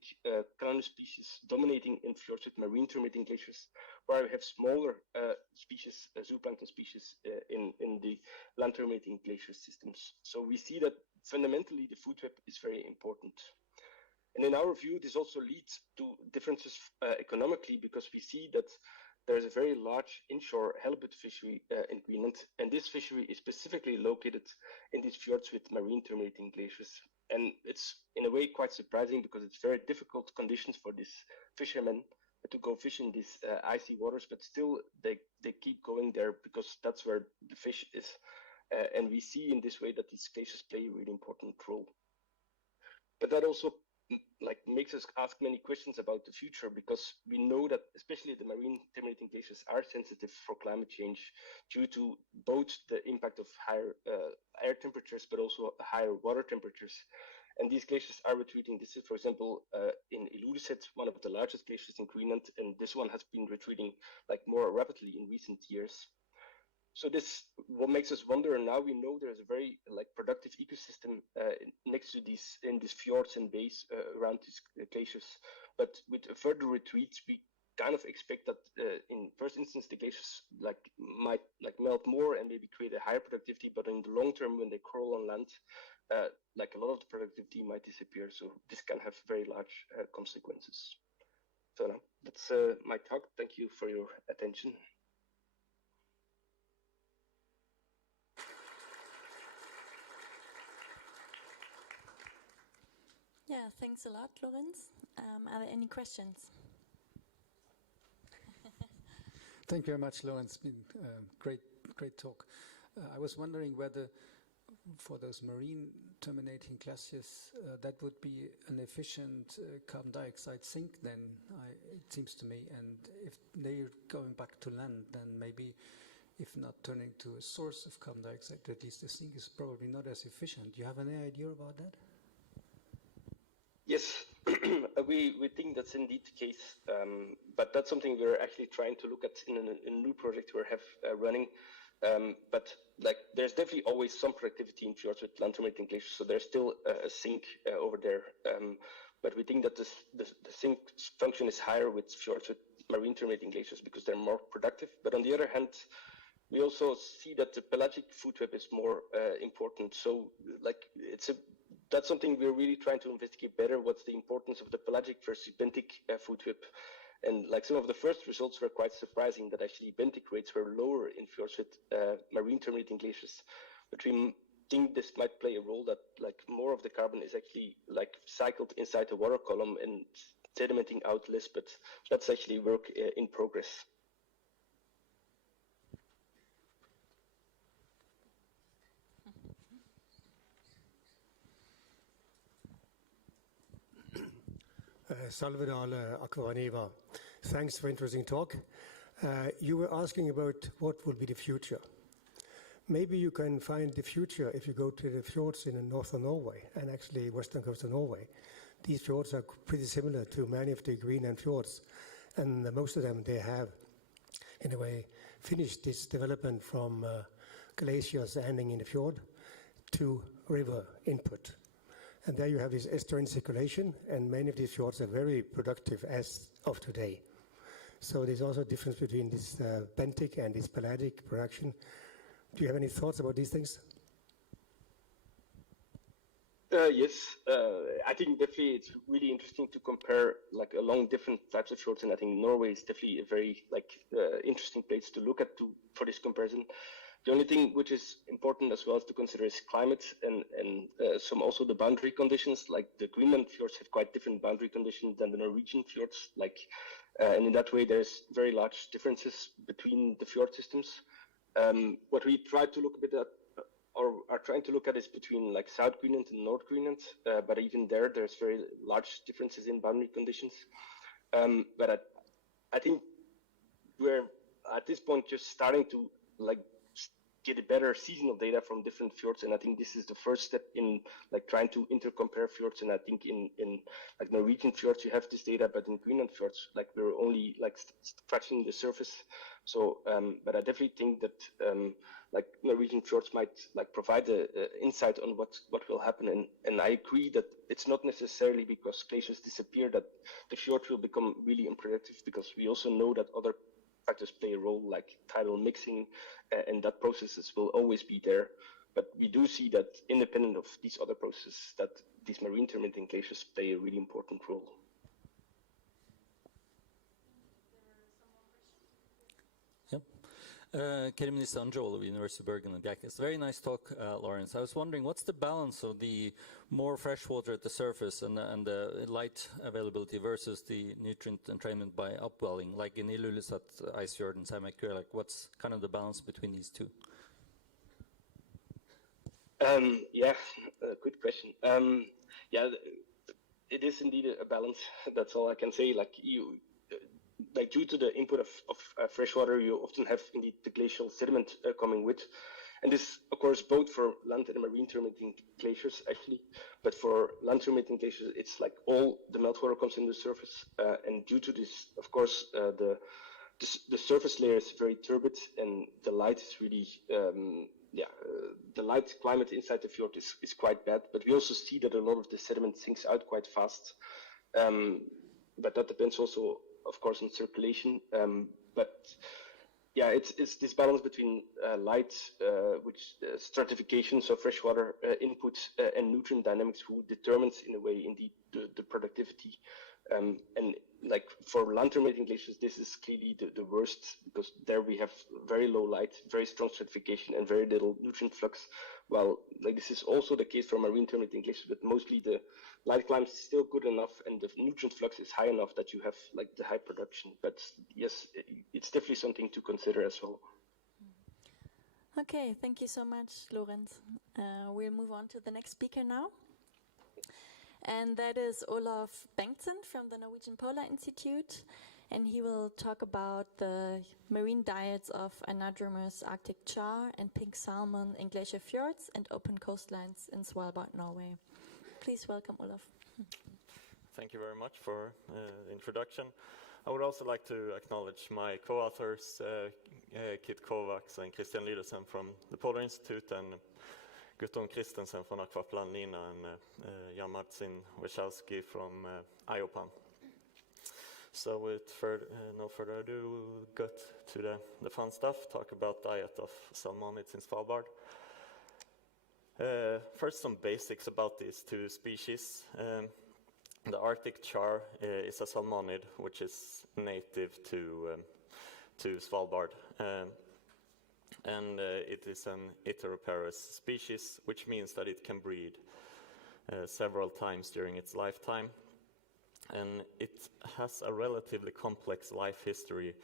Calanus species dominating in fjords with marine terminating glaciers, where we have smaller species, zooplankton species in the land terminating glacier systems. So we see that fundamentally the food web is very important. And in our view, this also leads to differences economically, because we see that there's a very large inshore halibut fishery in Greenland, and this fishery is specifically located in these fjords with marine terminating glaciers. And it's in a way quite surprising, because it's very difficult conditions for these fishermen to go fish in these icy waters, but still they keep going there because that's where the fish is. And we see in this way that these glaciers play a really important role. But that also makes us ask many questions about the future, because we know that especially the marine terminating glaciers are sensitive for climate change due to both the impact of higher air temperatures, but also higher water temperatures. And these glaciers are retreating. This is, for example, in Ilulissat, one of the largest glaciers in Greenland, and this one has been retreating more rapidly in recent years. So this what makes us wonder, and now we know there's a very productive ecosystem next to these fjords and bays around these glaciers. But with a further retreat, we kind of expect that in first instance the glaciers might melt more and maybe create a higher productivity. But in the long term, when they crawl on land, a lot of the productivity might disappear. So this can have very large consequences. So now that's my talk. Thank you for your attention. Yeah, thanks a lot, Lorenz. Are there any questions? Thank you very much, Lorenz. Been great talk. I was wondering whether for those marine terminating glaciers, that would be an efficient carbon dioxide sink then, it seems to me. And if they're going back to land, then maybe if not turning to a source of carbon dioxide, at least the sink is probably not as efficient. Do you have any idea about that? Yes, we think that's indeed the case, but that's something we're actually trying to look at in a new project we have running. But like, there's definitely always some productivity in fjords with land terminating glaciers, so there's still a sink over there. But we think that the sink function is higher with fjords with marine terminating glaciers because they're more productive. But on the other hand, we also see that the pelagic food web is more important. So like, that's something we're really trying to investigate better. What's the importance of the pelagic versus benthic food web? And like, some of the first results were quite surprising that actually benthic rates were lower in fjords with marine terminating glaciers. But we think this might play a role that like more of the carbon is actually like cycled inside the water column and sedimenting out less, but that's actually work in progress. Salvador Aquaniva. Thanks for interesting talk. You were asking about what will be the future. Maybe you can find the future if you go to the fjords in northern Norway and actually western coast of Norway. These fjords are pretty similar to many of the Greenland fjords, and most of them, they have, in a way, finished this development from glaciers ending in the fjord to river input. And there you have this estuarine circulation, and many of these fjords are very productive as of today. So there's also a difference between this benthic and this pelagic production. Do you have any thoughts about these things? Yes, I think definitely it's really interesting to compare like along different types of fjords, and I think Norway is definitely a very interesting place to look at for this comparison. The only thing which is important as well is to consider is climate and some also the boundary conditions. Like the Greenland fjords have quite different boundary conditions than the Norwegian fjords. And in that way, there's very large differences between the fjord systems. What we try to look a bit at, or are trying to look at, is between like South Greenland and North Greenland. But even there's very large differences in boundary conditions. But I think we're at this point just starting to get a better seasonal data from different fjords, and I think this is the first step in trying to intercompare fjords. And I think in Norwegian fjords you have this data, but in Greenland fjords we're only scratching the surface. So but I definitely think that Norwegian fjords might provide a insight on what will happen, and I agree that it's not necessarily because glaciers disappear that the fjord will become really unproductive, because we also know that other factors play a role, like tidal mixing, and that processes will always be there. But we do see that independent of these other processes, that these marine terminating glaciers play a really important role. Kerim Nisanjoğlu of University of Bergen and Gakis. Very nice talk, Lawrence. I was wondering, what's the balance of the more fresh water at the surface and the light availability versus the nutrient entrainment by upwelling, like in Ilulissat, Fjord, and Saimakur? What's kind of the balance between these two? Good question. It is indeed a balance. That's all I can say. Due to the input of fresh water, you often have indeed the glacial sediment coming with. And this, of course, both for land and marine terminating glaciers, actually. But for land terminating glaciers, it's all the meltwater comes in the surface. And due to this, of course, the surface layer is very turbid, and the light is really, the light climate inside the fjord is quite bad. But we also see that a lot of the sediment sinks out quite fast. But that depends also, of course, on circulation. It's this balance between light, which stratification, so freshwater input, and nutrient dynamics, who determines in a way indeed the productivity. And like for land terminating glaciers, this is clearly the worst, because there we have very low light, very strong stratification, and very little nutrient flux. While like this is also the case for marine terminating glaciers, but mostly the light climb is still good enough, and the nutrient flux is high enough that you have like the high production. But yes, it's definitely something to consider as well. Okay, thank you so much, Lorenz. We'll move on to the next speaker now. And that is Olaf Bengtsen from the Norwegian Polar Institute. And he will talk about the marine diets of anadromous Arctic char and pink salmon in glacier fjords and open coastlines in Svalbard, Norway. Please welcome Olaf. Thank you very much for the introduction. I would also like to acknowledge my co-authors, Kit Kovacs and Christian Lydesen from the Polar Institute, and Guttorm Christensen from Aquaplan-Lina, and Jan-Marcin Wachowski from IOPAN. So with no further ado, get to the fun stuff, talk about diet of salmonids in Svalbard. First, some basics about these two species. The Arctic char is a salmonid which is native to Svalbard. And it is an heteroparous species, which means that it can breed several times during its lifetime. And it has a relatively complex life history,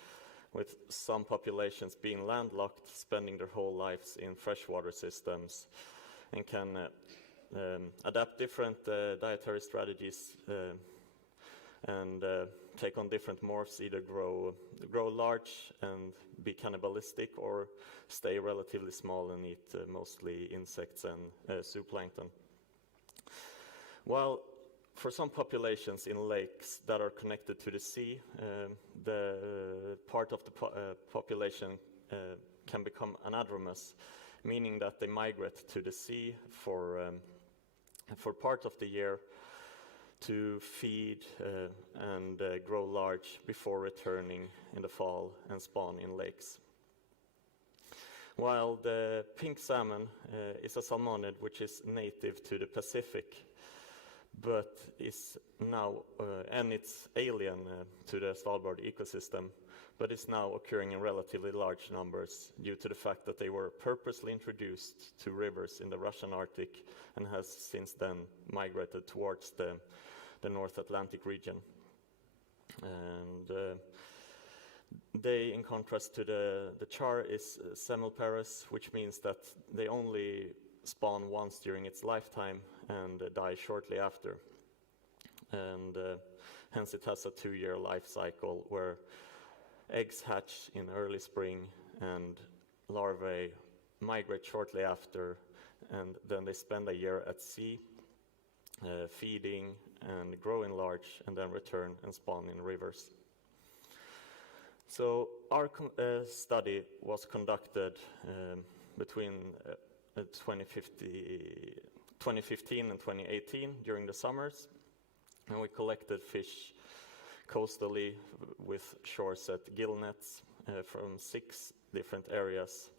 with some populations being landlocked, spending their whole lives in freshwater systems, and can adapt different dietary strategies and take on different morphs, either grow large and be cannibalistic, or stay relatively small and eat mostly insects and zooplankton. While for some populations in lakes that are connected to the sea, the part of the population can become anadromous, meaning that they migrate to the sea for part of the year to feed and grow large before returning in the fall and spawn in lakes. While the pink salmon is a salmonid which is native to the Pacific, but is now, and it's alien to the Svalbard ecosystem, but is now occurring in relatively large numbers due to the fact that they were purposely introduced to rivers in the Russian Arctic and has since then migrated towards the North Atlantic region. And they, in contrast to the char, is semiparous, which means that they only spawn once during its lifetime and die shortly after. And hence it has a 2-year life cycle where eggs hatch in early spring and larvae migrate shortly after, and then they spend a year at sea feeding and growing large, and then return and spawn in rivers. So our study was conducted between 2015 and 2018 during the summers, and we collected fish coastally with shore set gill nets from 6 different areas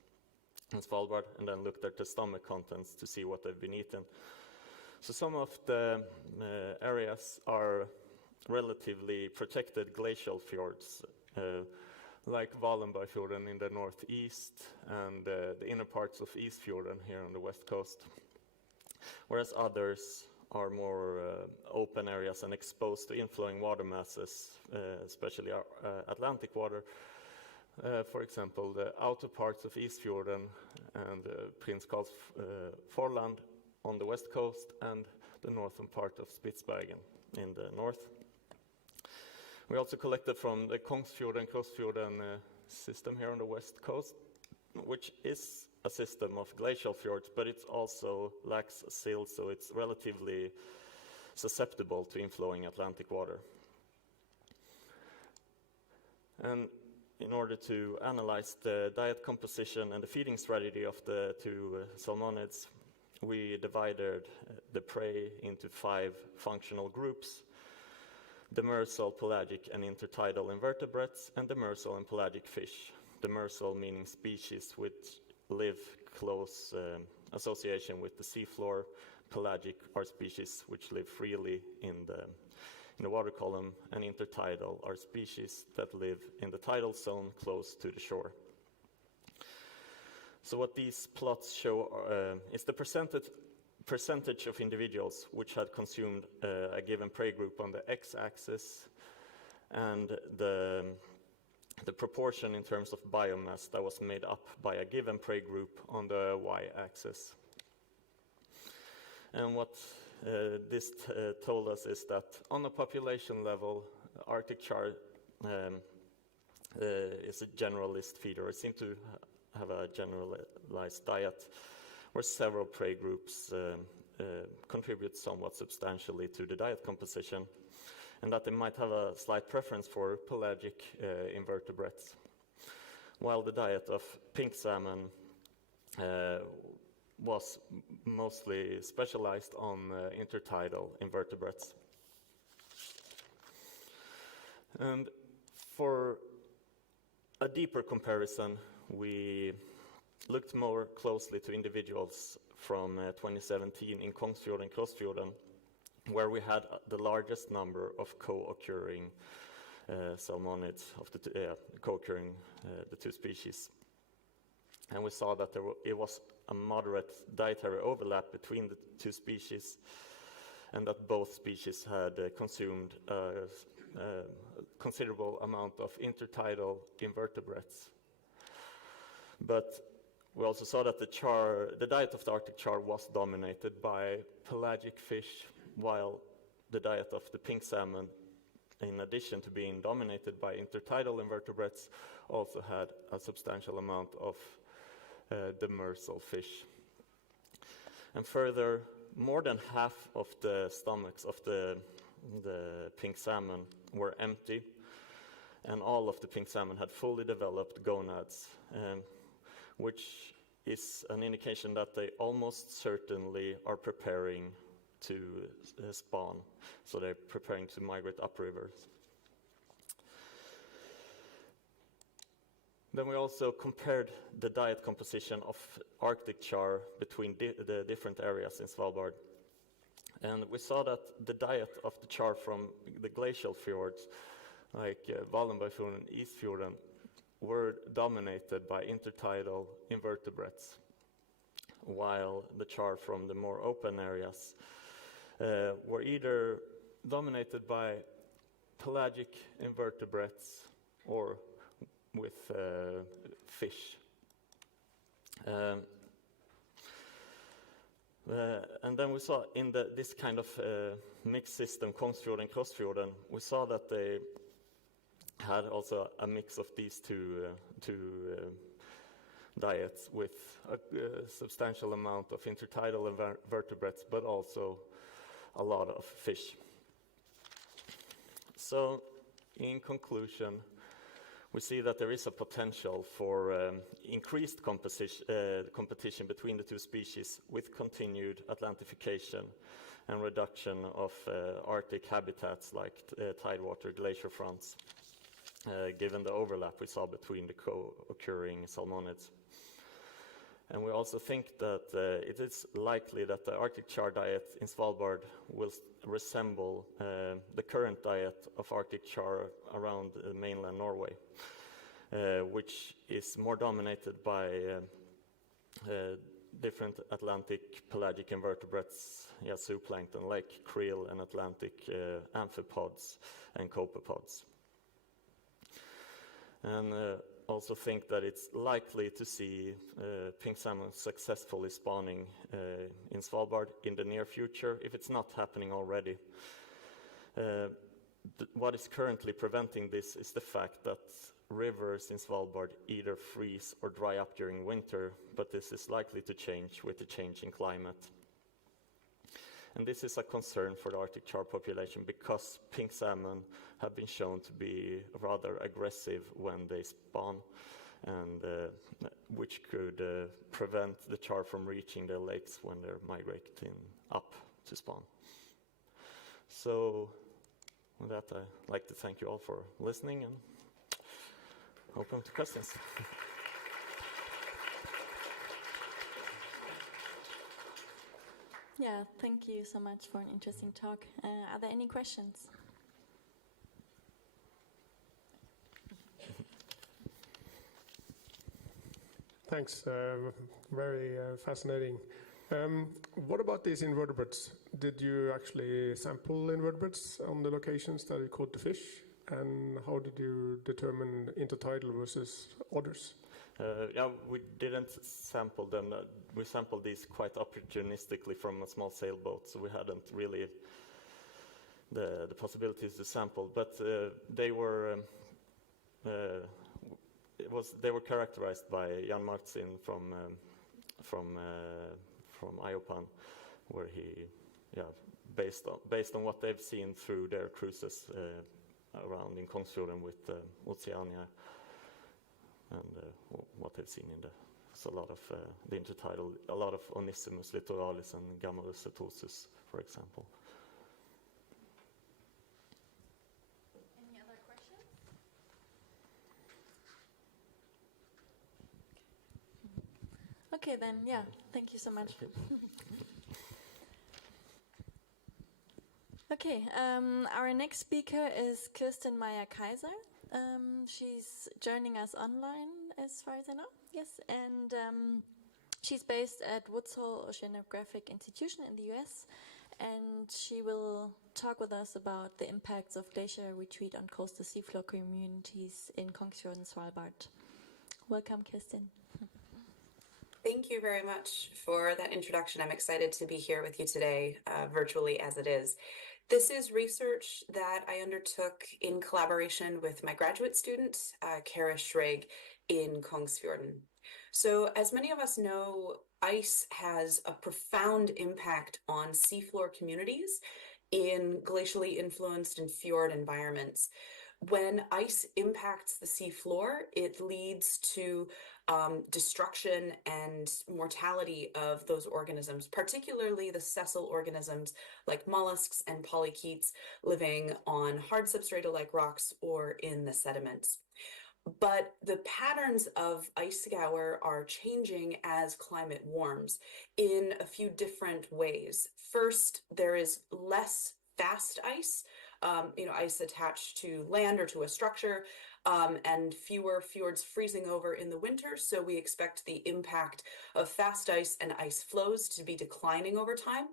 in Svalbard, and then looked at the stomach contents to see what they've been eaten. So some of the areas are relatively protected glacial fjords, like Valenbergfjorden in the northeast and the inner parts of Isfjorden here on the west coast, whereas others are more open areas and exposed to inflowing water masses, especially Atlantic water. For example, the outer parts of Isfjorden and Prins Karls Forland on the west coast, and the northern part of Spitsbergen in the north. We also collected from the Kongsfjord and Krossfjorden system here on the west coast, which is a system of glacial fjords, but it also lacks silt, so it's relatively susceptible to inflowing Atlantic water. And in order to analyze the diet composition and the feeding strategy of the two salmonids, we divided the prey into 5 functional groups: demersal, pelagic, and intertidal invertebrates, and demersal and pelagic fish. Demersal meaning species which live close association with the seafloor. Pelagic are species which live freely in in the water column, and intertidal are species that live in the tidal zone close to the shore. So what these plots show is the percentage of individuals which had consumed a given prey group on the x-axis, and the proportion in terms of biomass that was made up by a given prey group on the y-axis. And what this told us is that on a population level, Arctic char is a generalist feeder. It seemed to have a generalized diet where several prey groups contribute somewhat substantially to the diet composition, and that they might have a slight preference for pelagic invertebrates, while the diet of pink salmon was mostly specialized on intertidal invertebrates. And for a deeper comparison, we looked more closely to individuals from 2017 in Kongsfjord and Klossfjorden, where we had the largest number of co-occurring salmonids of co-occurring the two species. And we saw that it was a moderate dietary overlap between the two species, and that both species had consumed a considerable amount of intertidal invertebrates. But we also saw that the diet of the Arctic char was dominated by pelagic fish, while the diet of the pink salmon, in addition to being dominated by intertidal invertebrates, also had a substantial amount of demersal fish. And further, more than half of the stomachs of the pink salmon were empty, and all of the pink salmon had fully developed gonads, which is an indication that they almost certainly are preparing to spawn, so they're preparing to migrate upriver. Then we also compared the diet composition of Arctic char between the different areas in Svalbard. And we saw that the diet of the char from the glacial fjords, like Wallenbergfjorden and Isfjorden, were dominated by intertidal invertebrates, while the char from the more open areas were either dominated by pelagic invertebrates or with fish. And then we saw in this kind of mixed system, Kongsfjord and Klossfjorden, we saw that they had also a mix of these two diets with a substantial amount of intertidal vertebrates, but also a lot of fish. So, in conclusion, we see that there is a potential for increased competition between the two species with continued Atlantification and reduction of Arctic habitats like tidewater glacier fronts, given the overlap we saw between the co-occurring salmonids. And we also think that it is likely that the Arctic char diet in Svalbard will resemble the current diet of Arctic char around mainland Norway, which is more dominated by different Atlantic pelagic invertebrates, zooplankton like krill and Atlantic amphipods and copepods. And also think that it's likely to see pink salmon successfully spawning in Svalbard in the near future, if it's not happening already. What is currently preventing this is the fact that rivers in Svalbard either freeze or dry up during winter, but this is likely to change with the changing climate. And this is a concern for the Arctic char population because pink salmon have been shown to be rather aggressive when they spawn, and which could prevent the char from reaching their lakes when they're migrating up to spawn. So with that, I'd like to thank you all for listening and open to questions. Yeah, thank you so much for an interesting talk. Are there any questions? thanks. Very fascinating. What about these invertebrates? Did you actually sample invertebrates on the locations that you caught the fish? And how did you determine intertidal versus others? Yeah, we didn't sample them. We sampled these quite opportunistically from a small sailboat, so we hadn't really the possibilities to sample. But they were characterized by Jan Martzin from IOPAN, where he, based on what they've seen through their cruises around in Kongsfjorden with Oceania. And what they've seen in a lot of the intertidal, a lot of Onissimus littoralis and Gammarus setosus, for example. Any other questions? Okay, then, yeah, thank you so much. Okay, our next speaker is Kirsten Meyer-Kaiser. She's joining us online, as far as I know. Yes, and she's based at Woods Hole Oceanographic Institution in the US, and she will talk with us about the impacts of glacier retreat on coastal seafloor communities in Kongsfjord and Svalbard. Welcome, Kirsten. Thank you very much for that introduction. I'm excited to be here with you today, virtually as it is. This is research that I undertook in collaboration with my graduate student, Kara Schrag, in Kongsfjorden. So as many of us know, ice has a profound impact on seafloor communities in glacially influenced and fjord environments. When ice impacts the seafloor, it leads to destruction and mortality of those organisms, particularly the sessile organisms like mollusks and polychaetes living on hard substrata-like rocks or in the sediments. But the patterns of ice scour are changing as climate warms in a few different ways. First, there is less fast ice, ice attached to land or to a structure, and fewer fjords freezing over in the winter. So we expect the impact of fast ice and ice flows to be declining over time.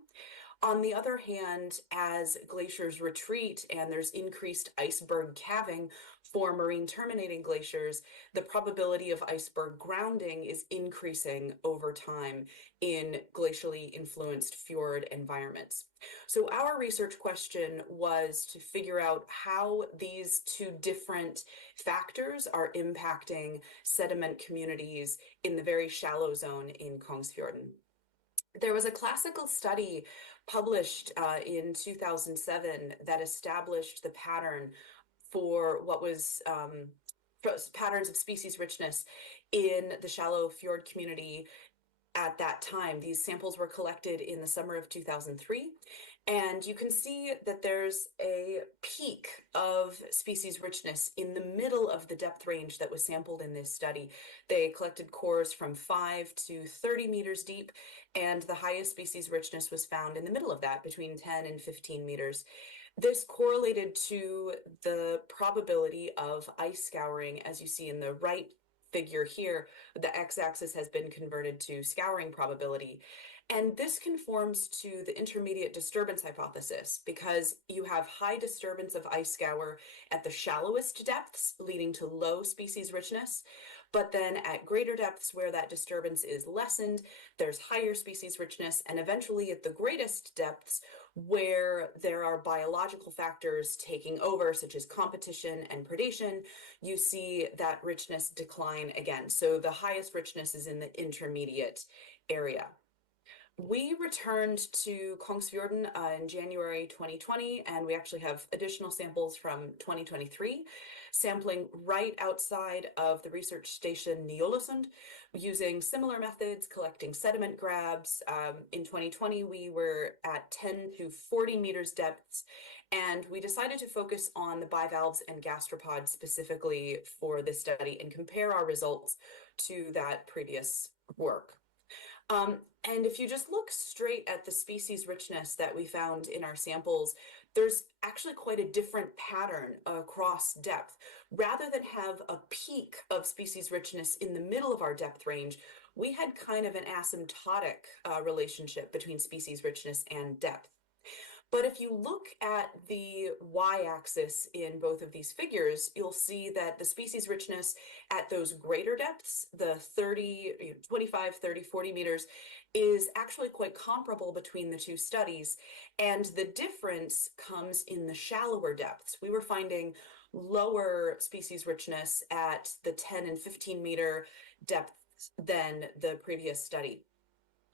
On the other hand, as glaciers retreat and there's increased iceberg calving for marine terminating glaciers, the probability of iceberg grounding is increasing over time in glacially influenced fjord environments. So our research question was to figure out how these two different factors are impacting sediment communities in the very shallow zone in Kongsfjorden. There was a classical study published in 2007 that established the pattern for what was patterns of species richness in the shallow fjord community at that time. These samples were collected in the summer of 2003. And you can see that there's a peak of species richness in the middle of the depth range that was sampled in this study. They collected cores from 5 to 30 meters deep, and the highest species richness was found in the middle of that, between 10 and 15 meters. This correlated to the probability of ice scouring, as you see in the right figure here. The x-axis has been converted to scouring probability. And this conforms to the intermediate disturbance hypothesis, because you have high disturbance of ice scour at the shallowest depths, leading to low species richness. But then at greater depths where that disturbance is lessened, there's higher species richness, and eventually at the greatest depths where there are biological factors taking over, such as competition and predation, you see that richness decline again. So the highest richness is in the intermediate area. We returned to Kongsfjorden in January 2020, and we actually have additional samples from 2023, sampling right outside of the research station Ny-Ålesund, using similar methods, collecting sediment grabs. In 2020, we were at 10 to 40 meters depths, and we decided to focus on the bivalves and gastropods specifically for this study and compare our results to that previous work. And if you just look straight at the species richness that we found in our samples there's actually quite a different pattern across depth. Rather than have a peak of species richness in the middle of our depth range, we had kind of an asymptotic relationship between species richness and depth. But if you look at the y-axis in both of these figures, you'll see that the species richness at those greater depths, the 25, 30, 40 meters, is actually quite comparable between the two studies. And the difference comes in the shallower depths. We were finding lower species richness at the 10 and 15 meter depths than the previous study.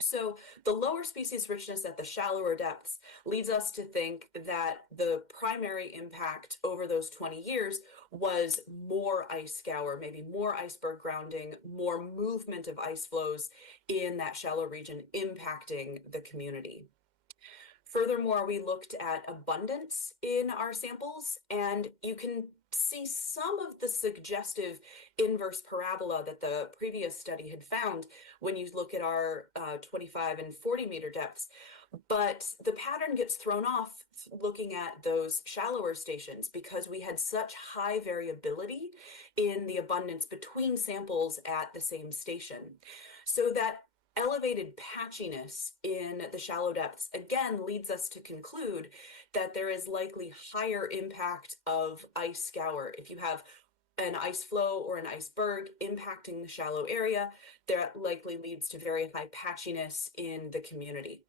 So the lower species richness at the shallower depths leads us to think that the primary impact over those 20 years was more ice scour, maybe more iceberg grounding, more movement of ice flows in that shallow region impacting the community. Furthermore, we looked at abundance in our samples, and you can see some of the suggestive inverse parabola that the previous study had found when you look at our 25 and 40 meter depths. But the pattern gets thrown off looking at those shallower stations because we had such high variability in the abundance between samples at the same station. So that elevated patchiness in the shallow depths again leads us to conclude that there is likely higher impact of ice scour. If you have an ice flow or an iceberg impacting the shallow area, that likely leads to very high patchiness in the community.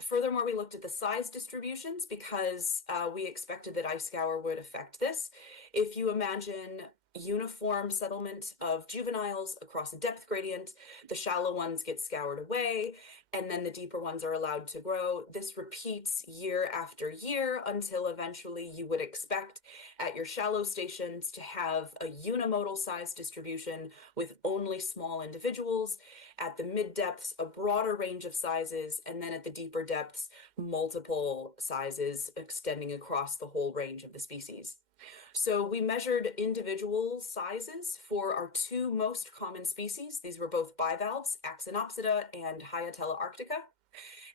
Furthermore, we looked at the size distributions because we expected that ice scour would affect this. If you imagine uniform settlement of juveniles across a depth gradient, the shallow ones get scoured away, and then the deeper ones are allowed to grow. This repeats year after year until eventually you would expect at your shallow stations to have a unimodal size distribution with only small individuals. At the mid depths, a broader range of sizes, and then at the deeper depths, multiple sizes extending across the whole range of the species. So we measured individual sizes for our two most common species. These were both bivalves, Axinopsida and Hyatella arctica.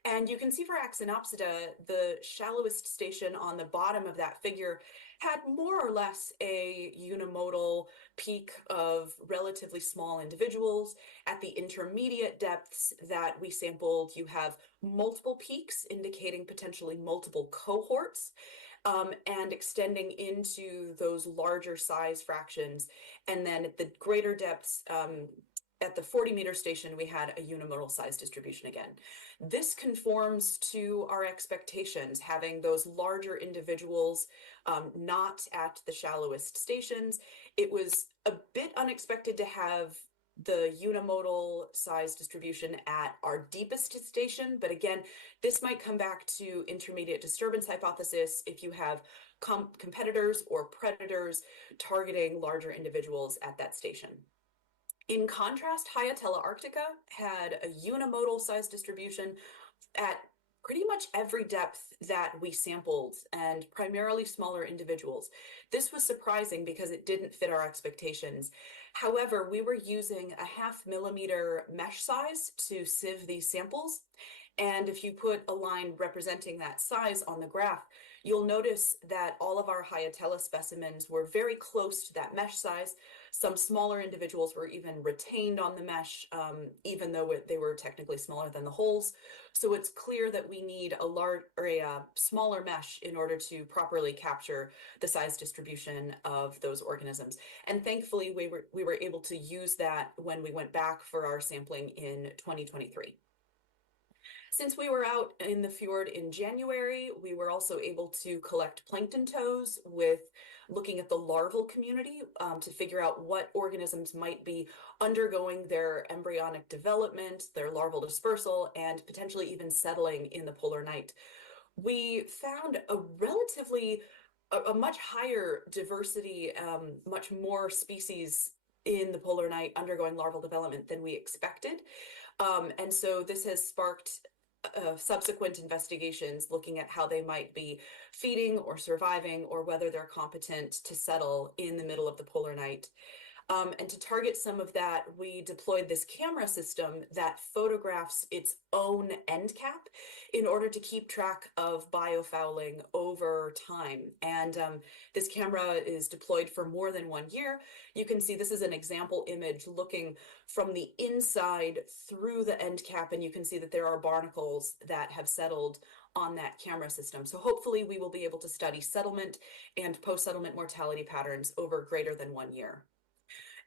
And you can see for Axinopsida, the shallowest station on the bottom of that figure had more or less a unimodal peak of relatively small individuals. At the intermediate depths that we sampled, you have multiple peaks indicating potentially multiple cohorts. And extending into those larger size fractions. And then at the greater depths, at the 40 meter station, we had a unimodal size distribution again. This conforms to our expectations, having those larger individuals not at the shallowest stations. It was a bit unexpected to have the unimodal size distribution at our deepest station. But again, this might come back to intermediate disturbance hypothesis if you have competitors or predators targeting larger individuals at that station. In contrast, Hyatella arctica had a unimodal size distribution at pretty much every depth that we sampled, and primarily smaller individuals. This was surprising because it didn't fit our expectations. However, we were using a 0.5 millimeter mesh size to sieve these samples. And if you put a line representing that size on the graph, you'll notice that all of our Hyatella specimens were very close to that mesh size. Some smaller individuals were even retained on the mesh, even though they were technically smaller than the holes. So it's clear that we need a smaller mesh in order to properly capture the size distribution of those organisms. And thankfully, we were able to use that when we went back for our sampling in 2023. Since we were out in the fjord in January, we were also able to collect plankton toes with looking at the larval community to figure out what organisms might be undergoing their embryonic development, their larval dispersal, and potentially even settling in the polar night. We found a much higher diversity, much more species in the polar night undergoing larval development than we expected. And so this has sparked subsequent investigations looking at how they might be feeding or surviving, or whether they're competent to settle in the middle of the polar night. And to target some of that, we deployed this camera system that photographs its own end cap in order to keep track of biofouling over time. And this camera is deployed for more than 1 year. You can see this is an example image looking from the inside through the end cap, and you can see that there are barnacles that have settled on that camera system. So hopefully we will be able to study settlement and post-settlement mortality patterns over greater than 1 year.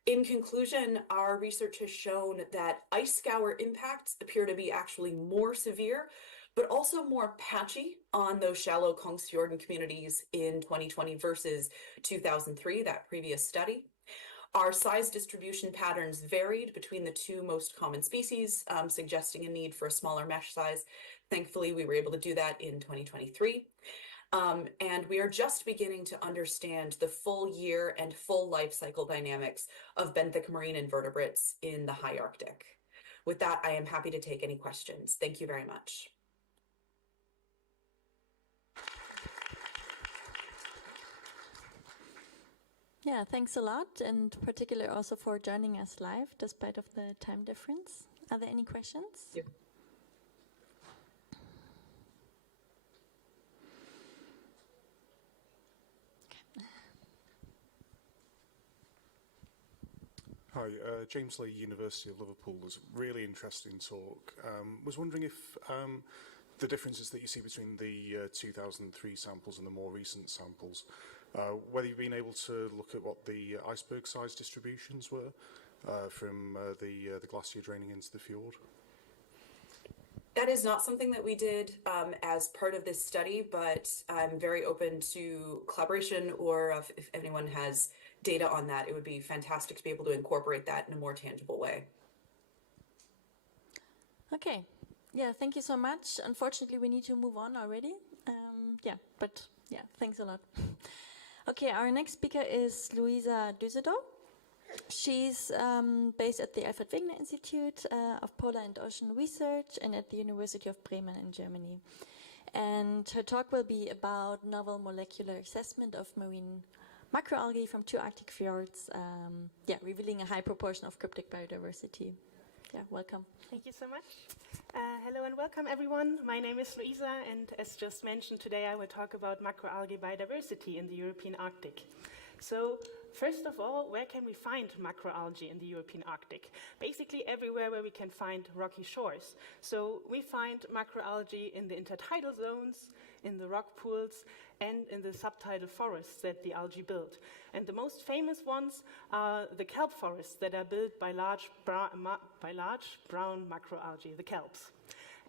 In conclusion, our research has shown that ice scour impacts appear to be actually more severe, but also more patchy on those shallow Kongsfjorden communities in 2020 versus 2003, that previous study. Our size distribution patterns varied between the two most common species, suggesting a need for a smaller mesh size. Thankfully, we were able to do that in 2023. And we are just beginning to understand the full year and full life cycle dynamics of benthic marine invertebrates in the high Arctic. With that, I am happy to take any questions. Thank you very much. Yeah, thanks a lot, and particularly also for joining us live despite of the time difference. Are there any questions? Yeah. Hi, James Lee, University of Liverpool. Was a really interesting talk. Was wondering if the differences that you see between the 2003 samples and the more recent samples, whether you've been able to look at what the iceberg size distributions were from the glacier draining into the fjord? That is not something that we did as part of this study, but I'm very open to collaboration, or if anyone has data on that, it would be fantastic to be able to incorporate that in a more tangible way. Okay. Yeah, thank you so much. Unfortunately, we need to move on already. But thanks a lot. Okay, our next speaker is Luisa Düsseldorf. She's based at the Alfred Wegener Institute of Polar and Ocean Research and at the University of Bremen in Germany. And her talk will be about novel molecular assessment of marine macroalgae from 2 Arctic fjords, revealing a high proportion of cryptic biodiversity. Yeah, welcome. Thank you so much. Hello and welcome, everyone. My name is Luisa, and as just mentioned today, I will talk about macroalgae biodiversity in the European Arctic. So, first of all, where can we find macroalgae in the European Arctic? Basically everywhere where we can find rocky shores. So we find macroalgae in the intertidal zones, in the rock pools, and in the subtidal forests that the algae build. And the most famous ones are the kelp forests that are built by large brown macroalgae, the kelps.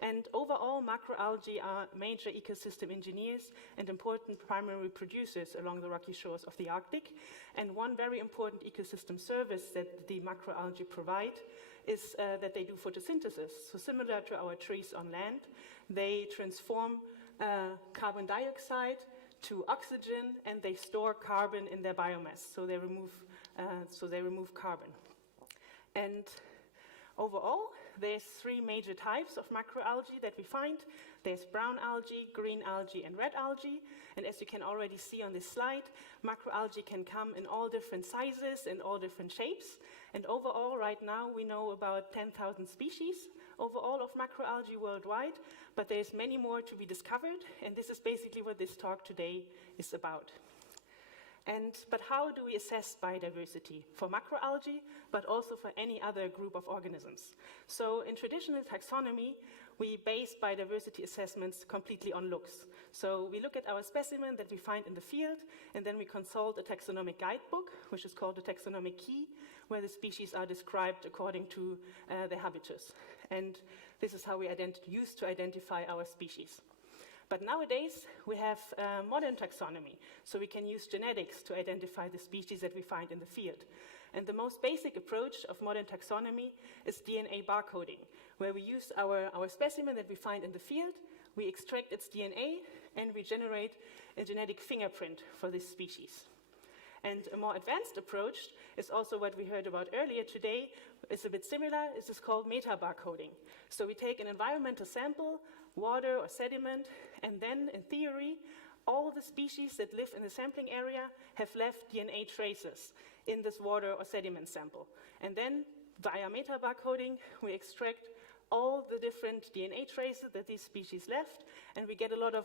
And overall, macroalgae are major ecosystem engineers and important primary producers along the rocky shores of the Arctic. And one very important ecosystem service that the macroalgae provide is that they do photosynthesis. So similar to our trees on land, they transform carbon dioxide to oxygen, and they store carbon in their biomass. So they remove carbon. And overall, there's 3 major types of macroalgae that we find. There's brown algae, green algae, and red algae. And as you can already see on this slide, macroalgae can come in all different sizes and all different shapes. And overall, right now, we know about 10,000 species overall of macroalgae worldwide, but there's many more to be discovered, and this is basically what this talk today is about. But how do we assess biodiversity for macroalgae, but also for any other group of organisms? So in traditional taxonomy, we base biodiversity assessments completely on looks. So we look at our specimen that we find in the field, and then we consult a taxonomic guidebook, which is called the taxonomic key, where the species are described according to their habitus. And this is how we used to identify our species. But nowadays, we have modern taxonomy, so we can use genetics to identify the species that we find in the field. And the most basic approach of modern taxonomy is DNA barcoding, where we use our specimen that we find in the field, we extract its DNA, and we generate a genetic fingerprint for this species. And a more advanced approach is also what we heard about earlier today. It's a bit similar. This is called metabarcoding. So we take an environmental sample, water or sediment, and then, in theory, all the species that live in the sampling area have left DNA traces in this water or sediment sample. And then, via metabarcoding, we extract all the different DNA traces that these species left, and we get a lot of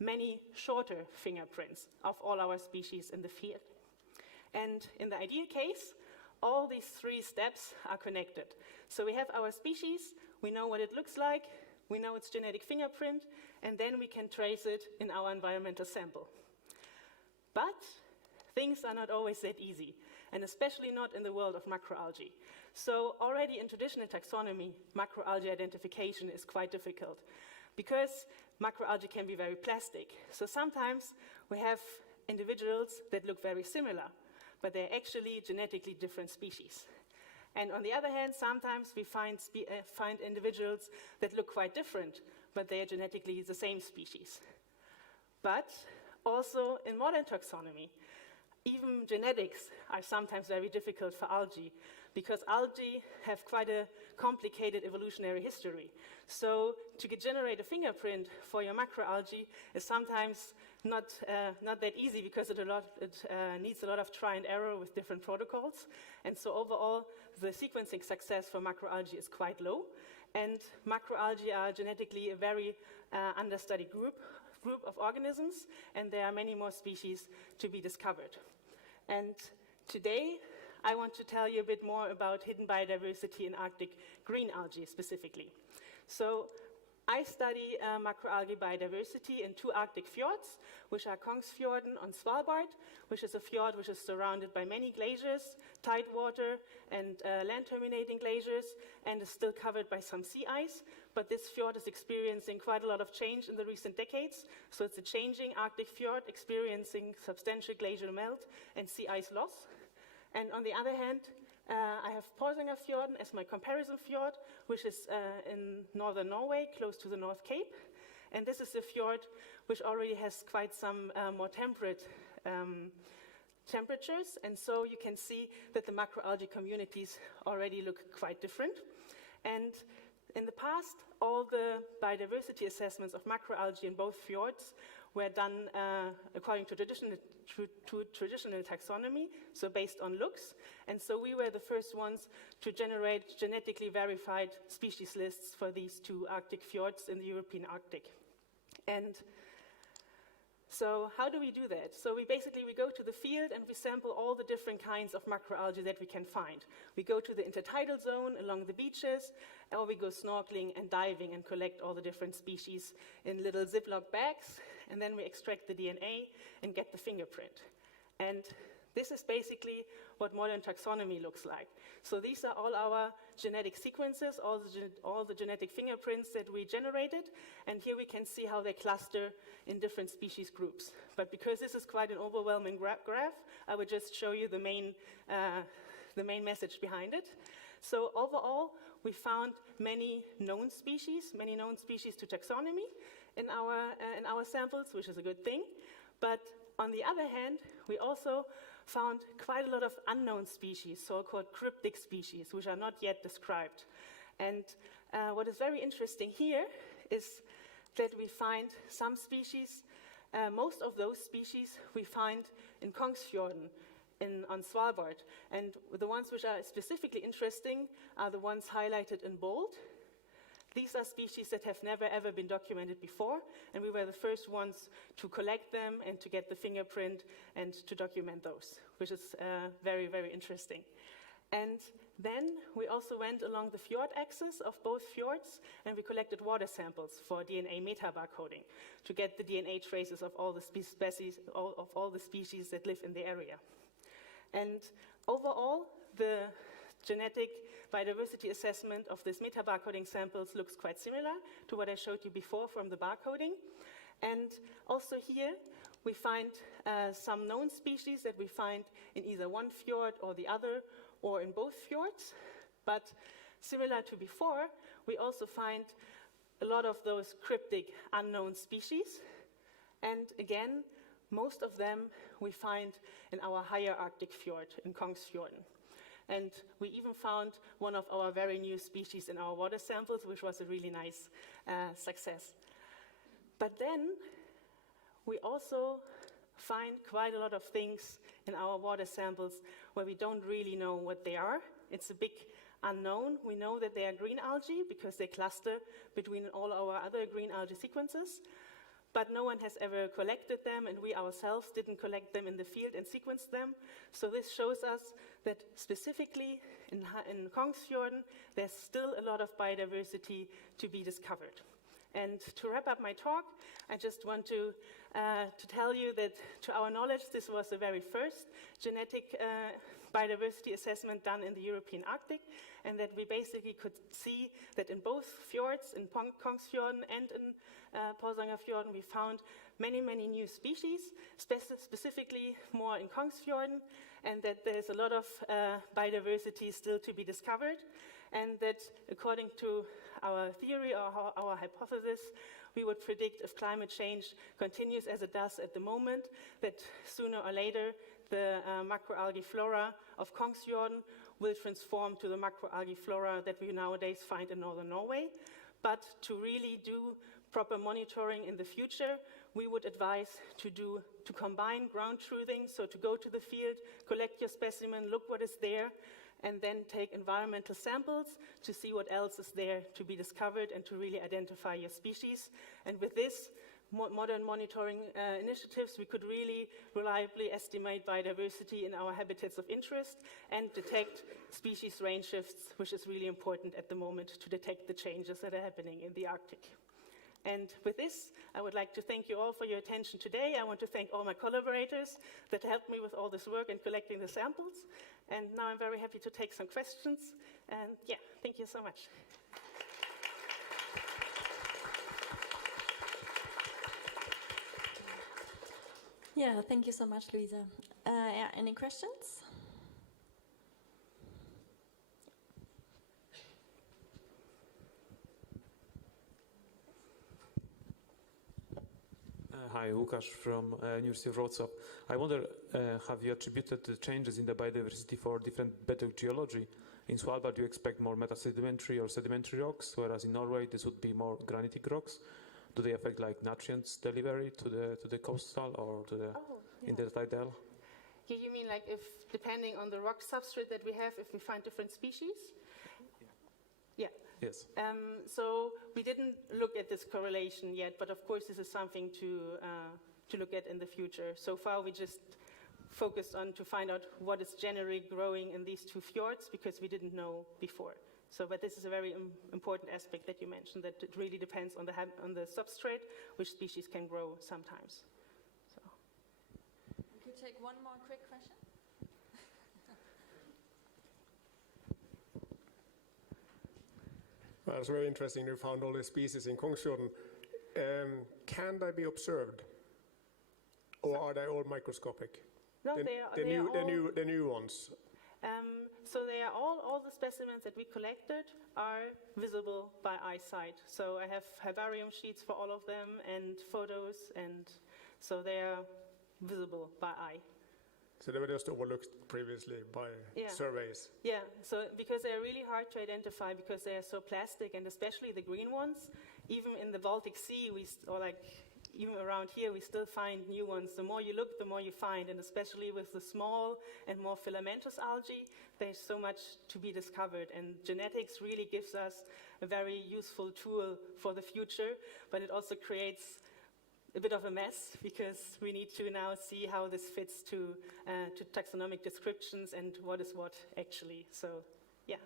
many shorter fingerprints of all our species in the field. And in the ideal case, all these three steps are connected. So we have our species, we know what it looks like, we know its genetic fingerprint, and then we can trace it in our environmental sample. But things are not always that easy, and especially not in the world of macroalgae. So already in traditional taxonomy, macroalgae identification is quite difficult because macroalgae can be very plastic. So sometimes we have individuals that look very similar, but they're actually genetically different species. And on the other hand, sometimes we find individuals that look quite different, but they are genetically the same species. But also in modern taxonomy, even genetics are sometimes very difficult for algae, because algae have quite a complicated evolutionary history. So to generate a fingerprint for your macroalgae is sometimes not that easy, because it needs a lot of try and error with different protocols. And so overall, the sequencing success for macroalgae is quite low. And macroalgae are genetically a very understudied group of organisms, and there are many more species to be discovered. And today, I want to tell you a bit more about hidden biodiversity in Arctic green algae specifically. So I study macroalgae biodiversity in two Arctic fjords, which are Kongsfjorden on Svalbard, which is a fjord which is surrounded by many glaciers, tidewater, and land-terminating glaciers, and is still covered by some sea ice. But this fjord is experiencing quite a lot of change in the recent decades, so it's a changing Arctic fjord experiencing substantial glacial melt and sea ice loss. And on the other hand, I have Porsanger Fjorden as my comparison fjord, which is in northern Norway, close to the North Cape. And this is a fjord which already has quite some more temperate temperatures. And so you can see that the macroalgae communities already look quite different. And in the past, all the biodiversity assessments of macroalgae in both fjords were done according to traditional taxonomy, so based on looks. And so we were the first ones to generate genetically verified species lists for these two Arctic fjords in the European Arctic. And so how do we do that? So we go to the field and we sample all the different kinds of macroalgae that we can find. We go to the intertidal zone along the beaches, or we go snorkeling and diving and collect all the different species in little Ziploc bags, and then we extract the DNA and get the fingerprint. And this is basically what modern taxonomy looks like. So these are all our genetic sequences, all the genetic fingerprints that we generated, and here we can see how they cluster in different species groups. But because this is quite an overwhelming graph, I would just show you the main message behind it. So overall, we found many known species to taxonomy in our samples, which is a good thing. But on the other hand, we also found quite a lot of unknown species, so-called cryptic species, which are not yet described. And what is very interesting here is that we find some species, most of those species we find in Kongsfjorden on Svalbard. And the ones which are specifically interesting are the ones highlighted in bold. These are species that have never ever been documented before, and we were the first ones to collect them and to get the fingerprint and to document those, which is very, very interesting. And then we also went along the fjord axis of both fjords, and we collected water samples for DNA metabarcoding to get the DNA traces of all the species that live in the area. And overall, the genetic biodiversity assessment of this metabarcoding samples looks quite similar to what I showed you before from the barcoding. And also here, we find some known species that we find in either one fjord or the other, or in both fjords. But similar to before, we also find a lot of those cryptic unknown species. And again, most of them we find in our higher Arctic fjord, in Kongsfjorden. And we even found one of our very new species in our water samples, which was a really nice success. But then we also find quite a lot of things in our water samples where we don't really know what they are. It's a big unknown. We know that they are green algae because they cluster between all our other green algae sequences, but no one has ever collected them, and we ourselves didn't collect them in the field and sequence them. So this shows us that specifically in Kongsfjorden, there's still a lot of biodiversity to be discovered. And to wrap up my talk, I just want to tell you that, to our knowledge, this was the very first genetic biodiversity assessment done in the European Arctic, and that we basically could see that in both fjords, in Kongsfjorden and in Porsangerfjorden, we found many, many new species, specifically more in Kongsfjorden, and that there's a lot of biodiversity still to be discovered, and that according to our theory or our hypothesis, we would predict if climate change continues as it does at the moment, that sooner or later the macroalgae flora of Kongsfjorden will transform to the macroalgae flora that we nowadays find in northern Norway. But to really do proper monitoring in the future, we would advise to combine ground truthing, so to go to the field, collect your specimen, look what is there, and then take environmental samples to see what else is there to be discovered and to really identify your species. And with this modern monitoring initiatives, we could really reliably estimate biodiversity in our habitats of interest and detect species range shifts, which is really important at the moment to detect the changes that are happening in the Arctic. And with this, I would like to thank you all for your attention today. I want to thank all my collaborators that helped me with all this work and collecting the samples. And now I'm very happy to take some questions. And yeah, thank you so much. Yeah, thank you so much, Louisa. Yeah, any questions? Hi, Łukasz from University of Wrocław. I wonder, have you attributed the changes in the biodiversity for different bedrock geology? In Svalbard, you expect more metasedimentary or sedimentary rocks, whereas in Norway, this would be more granitic rocks. Do they affect like nutrients delivery to the coastal or to the intertidal? Yeah, you mean like if, depending on the rock substrate that we have, if we find different species? Yeah. Yes. So we didn't look at this correlation yet, but of course this is something to look at in the future. So far we just focused on to find out what is generally growing in these two fjords because we didn't know before. So, but this is a very important aspect that you mentioned, that it really depends on the substrate, which species can grow sometimes. So. We could take one more quick question. Well, it's very interesting you found all the species in Kongsfjorden. Can they be observed? Or are they all microscopic? No, the new ones. So they are all the specimens that we collected are visible by eyesight. So I have herbarium sheets for all of them and photos, and so they are visible by eye. So they were just overlooked previously by surveys. Yeah, so because they're really hard to identify because they are so plastic, and especially the green ones. Even in the Baltic Sea, even around here, we still find new ones. The more you look, the more you find, and especially with the small and more filamentous algae, there's so much to be discovered. And genetics really gives us a very useful tool for the future, but it also creates a bit of a mess because we need to now see how this fits to taxonomic descriptions and what is what actually. So, yeah.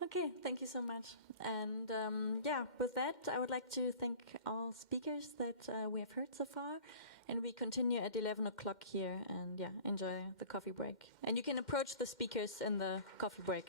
Okay, thank you so much. And yeah, with that, I would like to thank all speakers that we have heard so far. And we continue at 11 o'clock here, and yeah, enjoy the coffee break. And you can approach the speakers in the coffee break.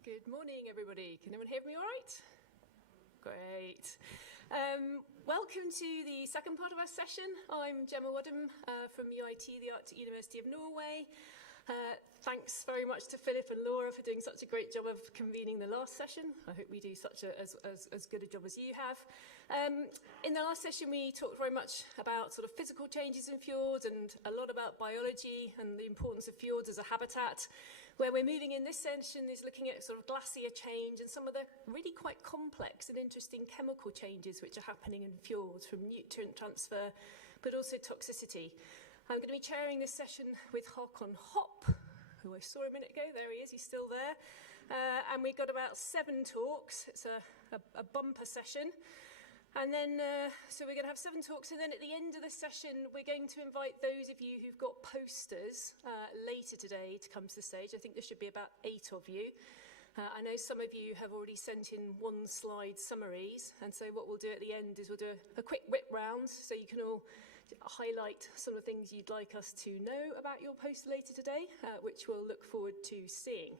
Good morning, everybody. Can everyone hear me all right? Great. Welcome to the second part of our session. I'm Gemma Wadham from UiT, the Arctic University of Norway. Thanks very much to Philip and Laura for doing such a great job of convening the last session. I hope we do such as good a job as you have. In the last session, we talked very much about sort of physical changes in fjords and a lot about biology and the importance of fjords as a habitat. Where we're moving in this session is looking at sort of glacier change and some of the really quite complex and interesting chemical changes which are happening in fjords, from nutrient transfer, but also toxicity. I'm going to be chairing this session with Håkon Hopp, who I saw a minute ago. There he is, he's still there. And we've got about 7 talks. It's a bumper session. And then, so we're going to have 7 talks, and then at the end of the session, we're going to invite those of you who've got posters later today to come to the stage. I think there should be about 8 of you. I know some of you have already sent in 1-slide summaries, and so what we'll do at the end is we'll do a quick whip round, so you can all highlight some of the things you'd like us to know about your poster later today, which we'll look forward to seeing.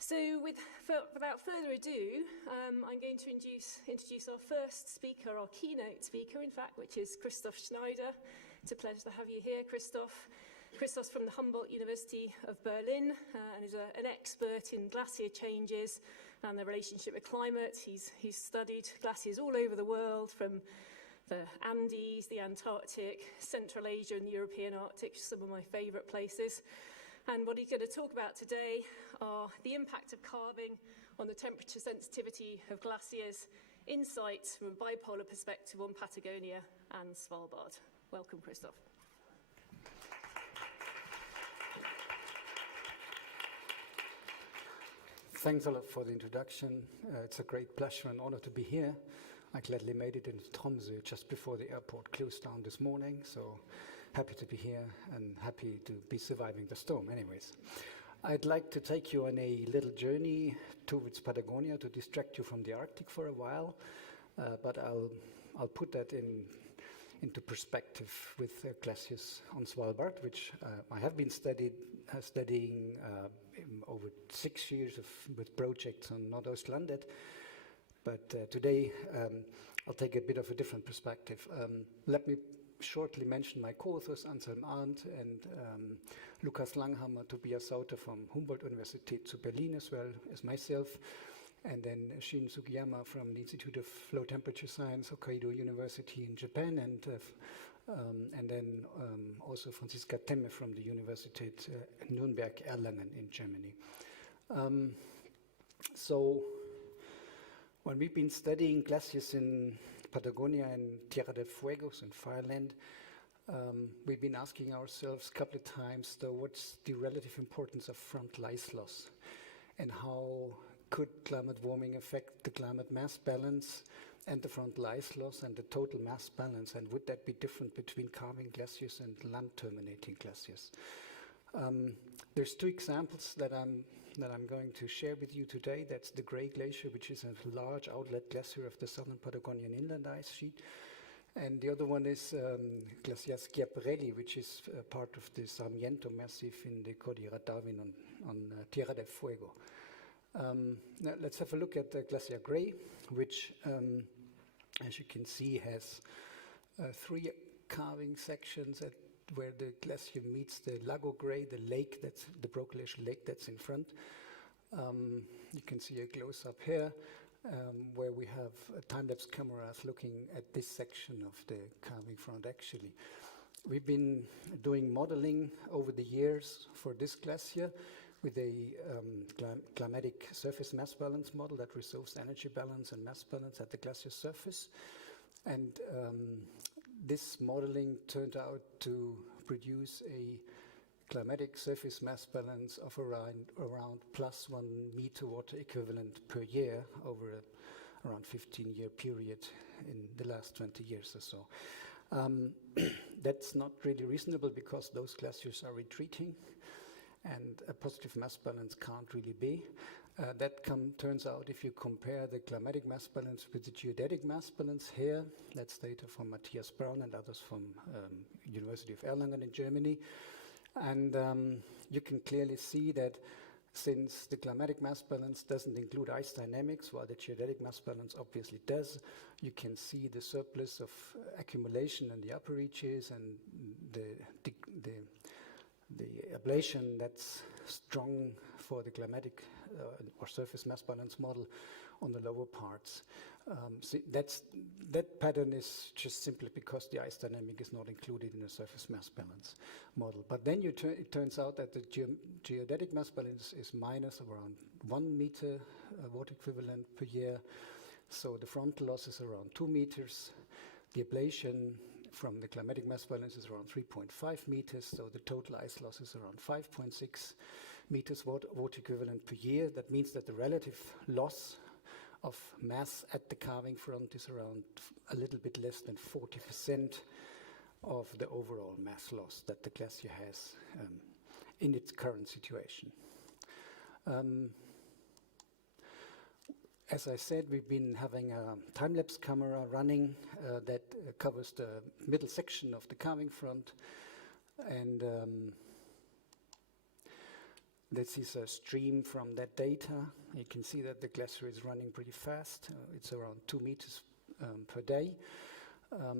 So without further ado, I'm going to introduce our first speaker, our keynote speaker, in fact, which is Christoph Schneider. It's a pleasure to have you here, Christoph. Christoph's from the Humboldt University of Berlin and is an expert in glacier changes and their relationship with climate. He's studied glaciers all over the world, from the Andes, the Antarctic, Central Asia and the European Arctic, some of my favourite places. And what he's going to talk about today are the impact of calving on the temperature sensitivity of glaciers, insights from a bipolar perspective on Patagonia and Svalbard. Welcome, Christoph. Thanks a lot for the introduction. It's a great pleasure and honor to be here. I gladly made it into Tromsø just before the airport closed down this morning, so happy to be here and happy to be surviving the storm anyways. I'd like to take you on a little journey towards Patagonia to distract you from the Arctic for a while, but I'll put that into perspective with glaciers on Svalbard, which I have been studying over 6 years with projects on Nordøstlandet. But today I'll take a bit of a different perspective. Let me shortly mention my co-authors, Anselm Arndt and Lukas Langhammer, Tobias Sauter from Humboldt-Universität zu Berlin, as well as myself, and then Shin Sugiyama from the Institute of Low Temperature Science, Hokkaido University in Japan, and then also Franziska Temme from the Universität Nürnberg-Erlangen in Germany. So when we've been studying glaciers in Patagonia and Tierra del Fuego, in Fireland, we've been asking ourselves a couple of times, though, what's the relative importance of front ice loss, and how could climate warming affect the climate mass balance and the front ice loss and the total mass balance, and would that be different between calving glaciers and land-terminating glaciers? There's 2 examples that I'm going to share with you today. That's the Gray Glacier, which is a large outlet glacier of the southern Patagonian inland ice sheet. And the other one is Glacier Schiaparelli, which is part of the Sarmiento Massif in the Cordillera Darwin on Tierra del Fuego. Now let's have a look at the Glacier Gray, which, as you can see, has 3 calving sections where the glacier meets the Lago Gray, the lake, that's the Brockleshire Lake that's in front. You can see a close-up here where we have time-lapse cameras looking at this section of the calving front actually. We've been doing modeling over the years for this glacier with a climatic surface mass balance model that resolves energy balance and mass balance at the glacier surface. And this modeling turned out to produce a climatic surface mass balance of around plus 1 meter water equivalent per year over around 15-year period in the last 20 years or so. That's not really reasonable because those glaciers are retreating and a positive mass balance can't really be. Turns out if you compare the climatic mass balance with the geodetic mass balance here, that's data from Matthias Braun and others from University of Erlangen in Germany. And you can clearly see that since the climatic mass balance doesn't include ice dynamics, while the geodetic mass balance obviously does, you can see the surplus of accumulation in the upper reaches and the ablation that's strong for the climatic or surface mass balance model on the lower parts. So that pattern is just simply because the ice dynamic is not included in the surface mass balance model. But then it turns out that the geodetic mass balance is minus around 1 meter water equivalent per year. So the frontal loss is around 2 meters. The ablation from the climatic mass balance is around 3.5 meters. So the total ice loss is around 5.6 meters water equivalent per year. That means that the relative loss of mass at the carving front is around a little bit less than 40% of the overall mass loss that the glacier has in its current situation. As I said, we've been having a time-lapse camera running that covers the middle section of the carving front, and this is a stream from that data. You can see that the glacier is running pretty fast. It's around 2 meters per day.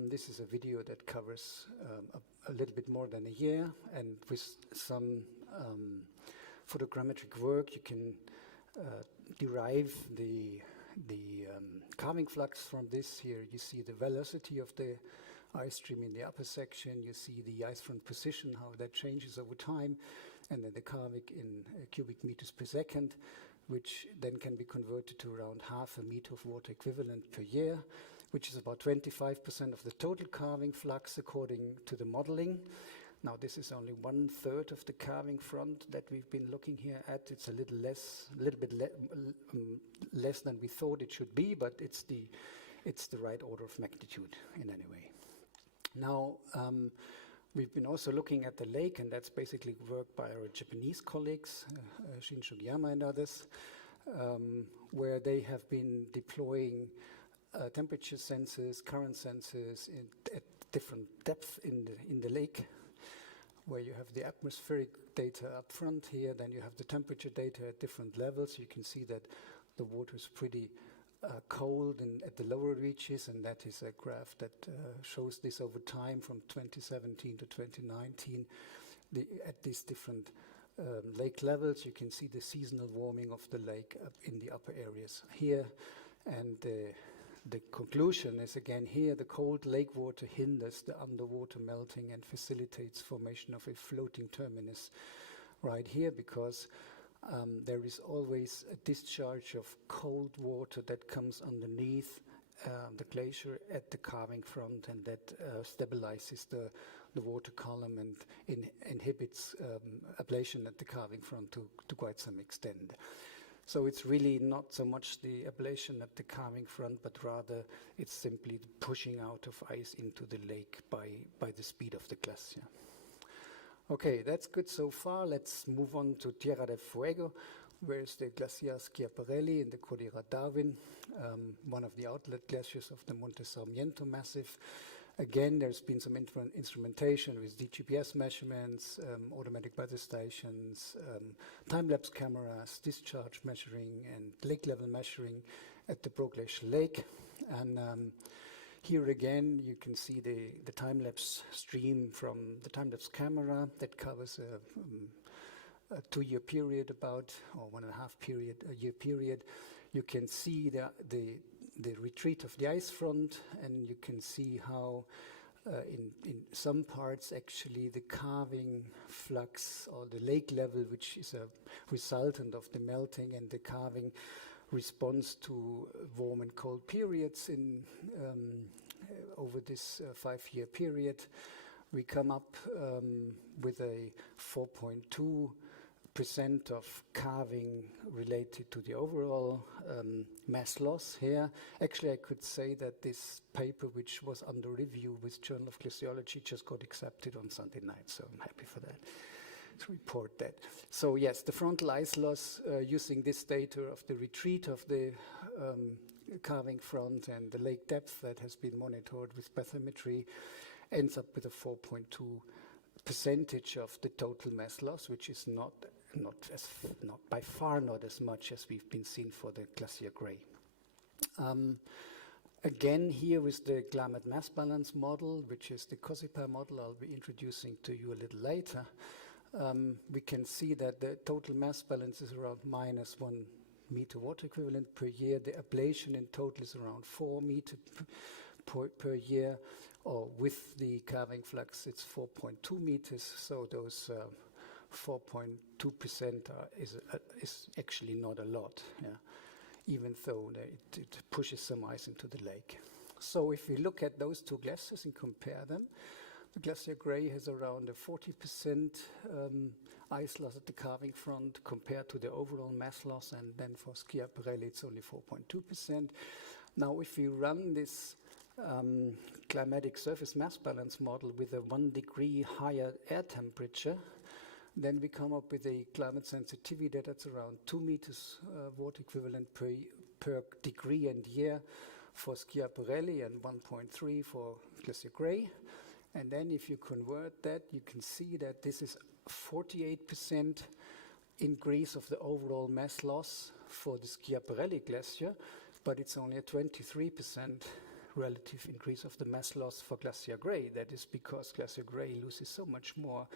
This is a video that covers a little bit more than a year, and with some photogrammetric work, you can derive the carving flux from this. Here you see the velocity of the ice stream in the upper section. You see the ice front position, how that changes over time, and then the carving in cubic meters per second, which then can be converted to around half a meter of water equivalent per year, which is about 25% of the total carving flux according to the modeling. Now, this is only 1/3 of the carving front that we've been looking here at. It's a little bit less than we thought it should be, but it's the right order of magnitude in any way. Now, we've been also looking at the lake, and that's basically work by our Japanese colleagues, Shin Sugiyama and others, where they have been deploying temperature sensors, current sensors at different depths in the lake, where you have the atmospheric data up front here, then you have the temperature data at different levels. You can see that the water is pretty cold at the lower reaches, and that is a graph that shows this over time from 2017 to 2019. At these different lake levels, you can see the seasonal warming of the lake up in the upper areas here, and the conclusion is again here, the cold lake water hinders the underwater melting and facilitates formation of a floating terminus right here, because there is always a discharge of cold water that comes underneath the glacier at the carving front, and that stabilizes the water column and inhibits ablation at the carving front to quite some extent. So it's really not so much the ablation at the carving front, but rather it's simply the pushing out of ice into the lake by the speed of the glacier. Okay, that's good so far. Let's move on to Tierra del Fuego, where is the Glacier Schiaparelli in the Cordillera Darwin, one of the outlet glaciers of the Monte Sarmiento Massif. Again, there's been some instrumentation with DGPS measurements, automatic weather stations, time-lapse cameras, discharge measuring, and lake level measuring at the Glacier Lake. And here again, you can see the time-lapse stream from the time-lapse camera that covers a 2-year period about, or 1.5 year period. You can see the retreat of the ice front, and you can see how in some parts actually the carving flux or the lake level, which is a resultant of the melting and the carving, responds to warm and cold periods over this 5-year period. We come up with a 4.2% of carving related to the overall mass loss here. Actually, I could say that this paper, which was under review with Journal of Glaciology, just got accepted on Sunday night, so I'm happy for that, to report that. So yes, the frontal ice loss using this data of the retreat of the carving front and the lake depth that has been monitored with bathymetry ends up with a 4.2% of the total mass loss, which is not not by far not as much as we've been seeing for the Glacier Gray. Again, here with the climate mass balance model, which is the COSIPA model I'll be introducing to you a little later, we can see that the total mass balance is around -1 meter water equivalent per year. The ablation in total is around 4 meter per year, or with the calving flux, it's 4.2 meters. So those 4.2% is actually not a lot. Yeah. Even though it pushes some ice into the lake. So if we look at those two glaciers and compare them, the Glacier Gray has around a 40% ice loss at the calving front compared to the overall mass loss, and then for Schiaparelli it's only 4.2%. Now if we run this climatic surface mass balance model with a 1 degree higher air temperature, then we come up with a climate sensitivity that's around 2 meters water equivalent per degree and year for Schiaparelli and 1.3 for Glacier Gray. And then if you convert that, you can see that this is 48% increase of the overall mass loss for the Schiaparelli glacier, but it's only a 23% relative increase of the mass loss for Glacier Gray. That is because Glacier Gray loses so much more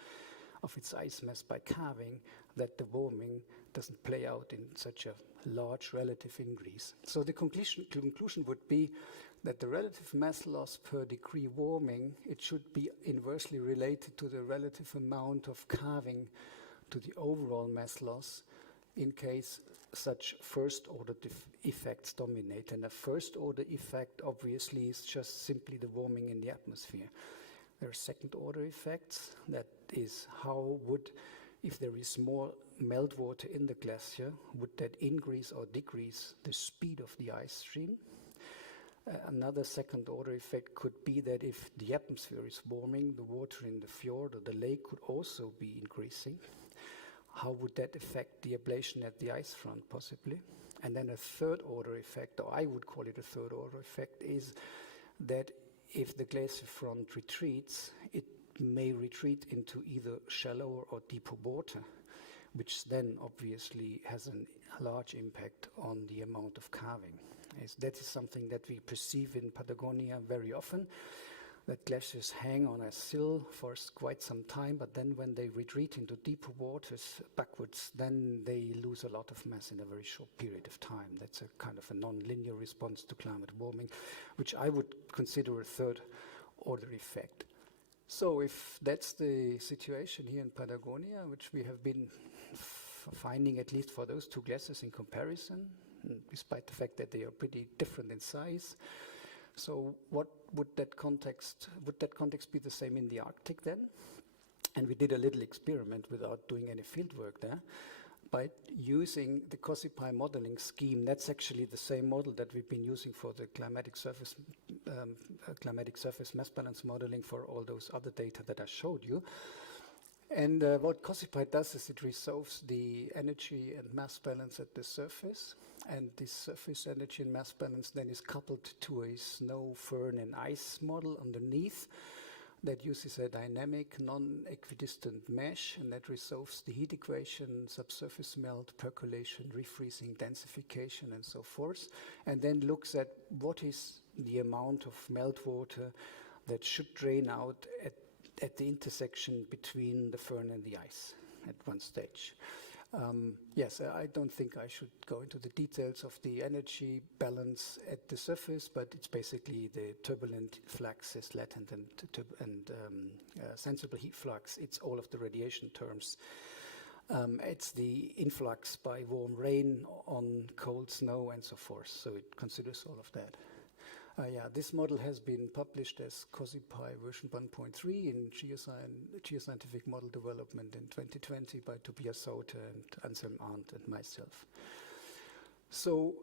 of its ice mass by calving that the warming doesn't play out in such a large relative increase. So the conclusion would be that the relative mass loss per degree warming, it should be inversely related to the relative amount of calving to the overall mass loss in case such first order effects dominate. And a first order effect obviously is just simply the warming in the atmosphere. There are second order effects, that is how would, if there is more meltwater in the glacier, would that increase or decrease the speed of the ice stream? Another second order effect could be that if the atmosphere is warming, the water in the fjord or the lake could also be increasing. How would that affect the ablation at the ice front possibly? And then a third order effect, or I would call it a third order effect, is that if the glacier front retreats, it may retreat into either shallower or deeper water, which then obviously has a large impact on the amount of calving. That is something that we perceive in Patagonia very often, that glaciers hang on a sill for quite some time, but then when they retreat into deeper waters backwards, then they lose a lot of mass in a very short period of time. That's a kind of a non-linear response to climate warming, which I would consider a third order effect. So if that's the situation here in Patagonia, which we have been finding at least for those two glaciers in comparison, despite the fact that they are pretty different in size, so what would that context be the same in the Arctic then? And we did a little experiment without doing any field work there by using the COSIPA modeling scheme. That's actually the same model that we've been using for the climatic surface mass balance modeling for all those other data that I showed you. And what COSIPA does is it resolves the energy and mass balance at the surface. And this surface energy and mass balance then is coupled to a snow, fern, and ice model underneath that uses a dynamic, non-equidistant mesh, and that resolves the heat equation, subsurface melt, percolation, refreezing, densification, and so forth, and then looks at what is the amount of meltwater that should drain out at the intersection between the fern and the ice at one stage. Yes, I don't think I should go into the details of the energy balance at the surface, but it's basically the turbulent flux is latent and sensible heat flux. It's all of the radiation terms. It's the influx by warm rain on cold snow and so forth. So it considers all of that. This model has been published as COSIPA version 1.3 in Geoscientific Model Development in 2020 by Tobias Sauter and Anselm Arndt and myself. So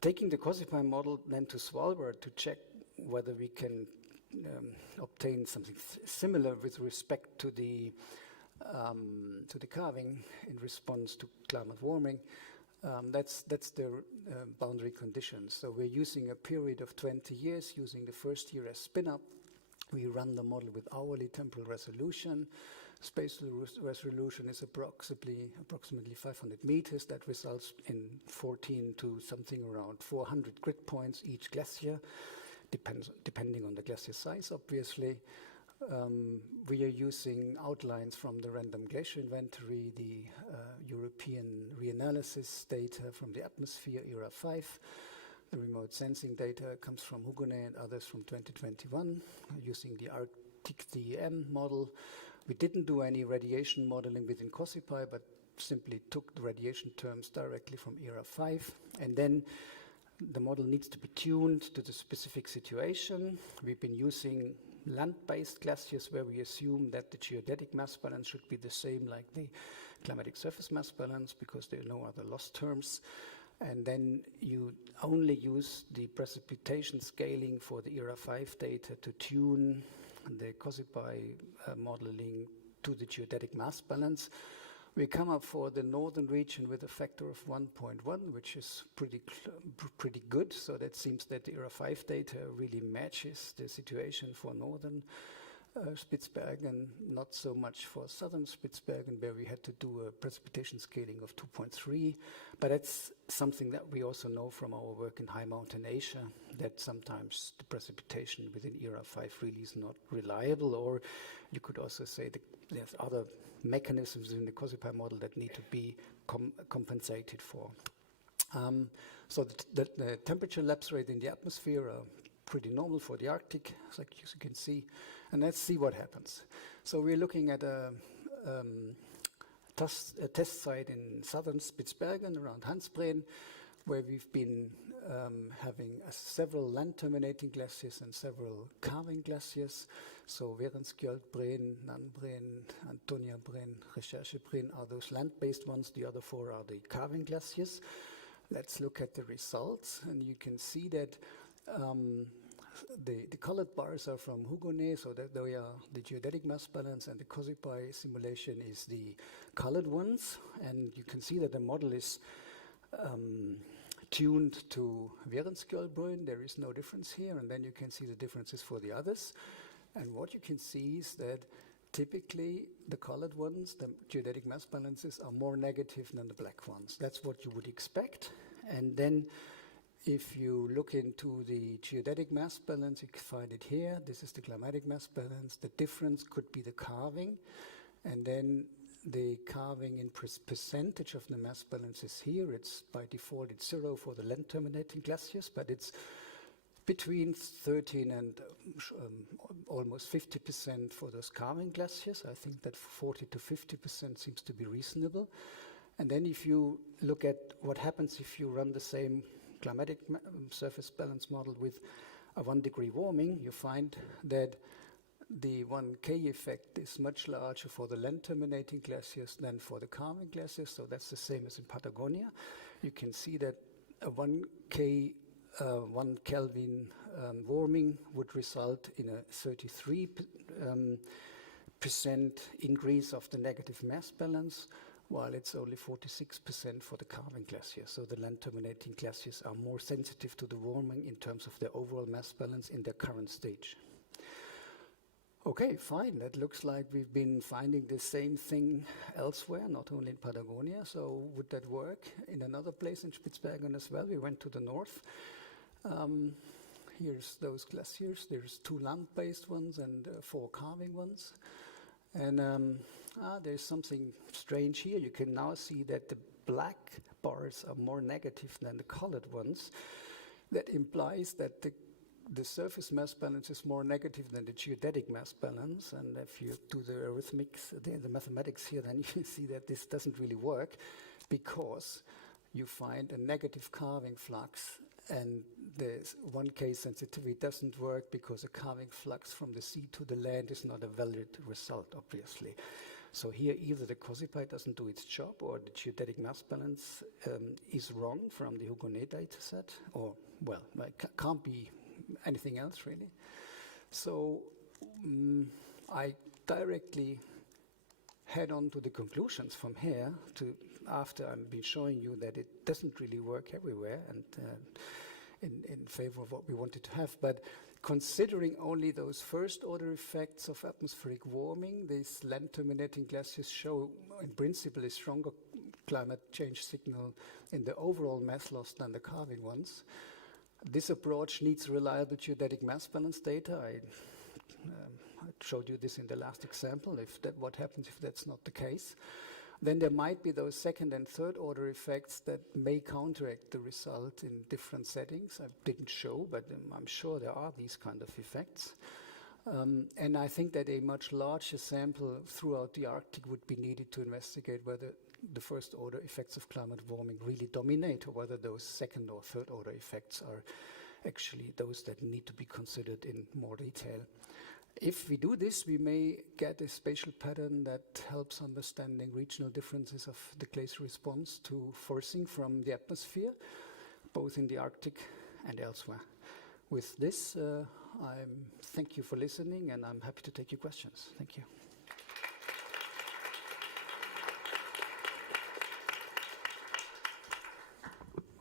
taking the COSIPA model then to Svalbard to check whether we can obtain something similar with respect to the calving in response to climate warming. That's the boundary conditions. So we're using a period of 20 years, using the first year as spin-up. We run the model with hourly temporal resolution. Spatial resolution is approximately 500 meters. That results in 14 to something around 400 grid points each glacier, depending on the glacier size, obviously. We are using outlines from the random glacier inventory, the European reanalysis data from the atmosphere, ERA 5. The remote sensing data comes from Hugonet and others from 2021, using the Arctic DEM model. We didn't do any radiation modeling within COSIPY, but simply took the radiation terms directly from ERA 5. And then the model needs to be tuned to the specific situation. We've been using land-based glaciers where we assume that the geodetic mass balance should be the same like the climatic surface mass balance because there are no other loss terms. And then you only use the precipitation scaling for the ERA 5 data to tune the COSIPY modeling to the geodetic mass balance. We come up for the northern region with a factor of 1.1, which is pretty good. So that seems that the ERA 5 data really matches the situation for northern Spitsbergen, not so much for southern Spitsbergen, where we had to do a precipitation scaling of 2.3. But that's something that we also know from our work in high mountain Asia, that sometimes the precipitation within ERA 5 really is not reliable, or you could also say that there's other mechanisms in the COSIPY model that need to be compensated for. So the temperature lapse rate in the atmosphere are pretty normal for the Arctic, like you can see. And let's see what happens. So we're looking at a test site in southern Spitsbergen around Hansbreen, where we've been having several land-terminating glaciers and several calving glaciers. So Werenskjöldbreen, Nanbreen, Antoniabreen, Recherchebreen are those land-based ones. The other four are the calving glaciers. Let's look at the results, and you can see that the colored bars are from Hugonet, so that they are the geodetic mass balance, and the COSIPY simulation is the colored ones. And you can see that the model is tuned to Werenskjöldbreen. There is no difference here, and then you can see the differences for the others. And what you can see is that typically the colored ones, the geodetic mass balances, are more negative than the black ones. That's what you would expect. And then if you look into the geodetic mass balance, you can find it here. This is the climatic mass balance. The difference could be the carving. And then the carving in percentage of the mass balance is here. It's by default, it's 0 for the land terminating glaciers, but it's between 13 and almost 50% for those carving glaciers. I think that 40 to 50% seems to be reasonable. And then if you look at what happens if you run the same climatic surface balance model with a 1 degree warming, you find that the 1K effect is much larger for the land terminating glaciers than for the calving glaciers. So that's the same as in Patagonia. You can see that a 1K 1 Kelvin warming would result in a 33% increase of the negative mass balance, while it's only 46% for the calving glaciers. So the land terminating glaciers are more sensitive to the warming in terms of their overall mass balance in their current stage. Okay, fine. That looks like we've been finding the same thing elsewhere, not only in Patagonia. So would that work in another place in Spitsbergen as well? We went to the north. Here's those glaciers. There's 2 land-based ones and 4 calving ones. And there's something strange here. You can now see that the black bars are more negative than the colored ones. That implies that the surface mass balance is more negative than the geodetic mass balance. And if you do the arithmetics, the mathematics here, then you can see that this doesn't really work, because you find a negative carving flux, and the 1K sensitivity doesn't work because a carving flux from the sea to the land is not a valid result, obviously. So here either the COSIPY doesn't do its job, or the geodetic mass balance is wrong from the Hugonet data set, or, well, it can't be anything else really. So I directly head on to the conclusions from here, to after I've been showing you that it doesn't really work everywhere, and in favor of what we wanted to have. But considering only those first order effects of atmospheric warming, these land terminating glaciers show in principle a stronger climate change signal in the overall mass loss than the calving ones. This approach needs reliable geodetic mass balance data. I showed you this in the last example. What happens if that's not the case? Then there might be those second and third order effects that may counteract the result in different settings. I didn't show, but I'm sure there are these kind of effects. And I think that a much larger sample throughout the Arctic would be needed to investigate whether the first order effects of climate warming really dominate, or whether those second or third order effects are actually those that need to be considered in more detail. If we do this, we may get a spatial pattern that helps understanding regional differences of the glacier response to forcing from the atmosphere, both in the Arctic and elsewhere. With this, I thank you for listening, and I'm happy to take your questions. Thank you.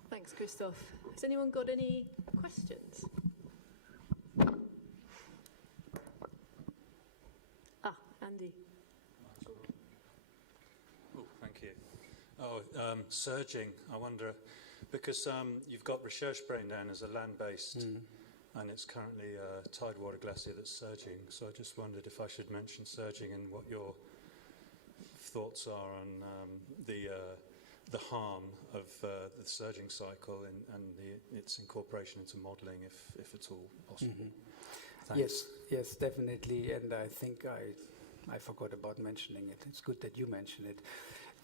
Thanks, Christoph. Has anyone got any questions? Andy. Oh, thank you. Surging, I wonder, because you've got Recherche-Brain down as a land-based, and it's currently a tidewater glacier that's surging. So I just wondered if I should mention surging and what your thoughts are on the harm of the surging cycle and its incorporation into modelling, if at all possible. Yes, definitely, and I think I forgot about mentioning it. It's good that you mention it.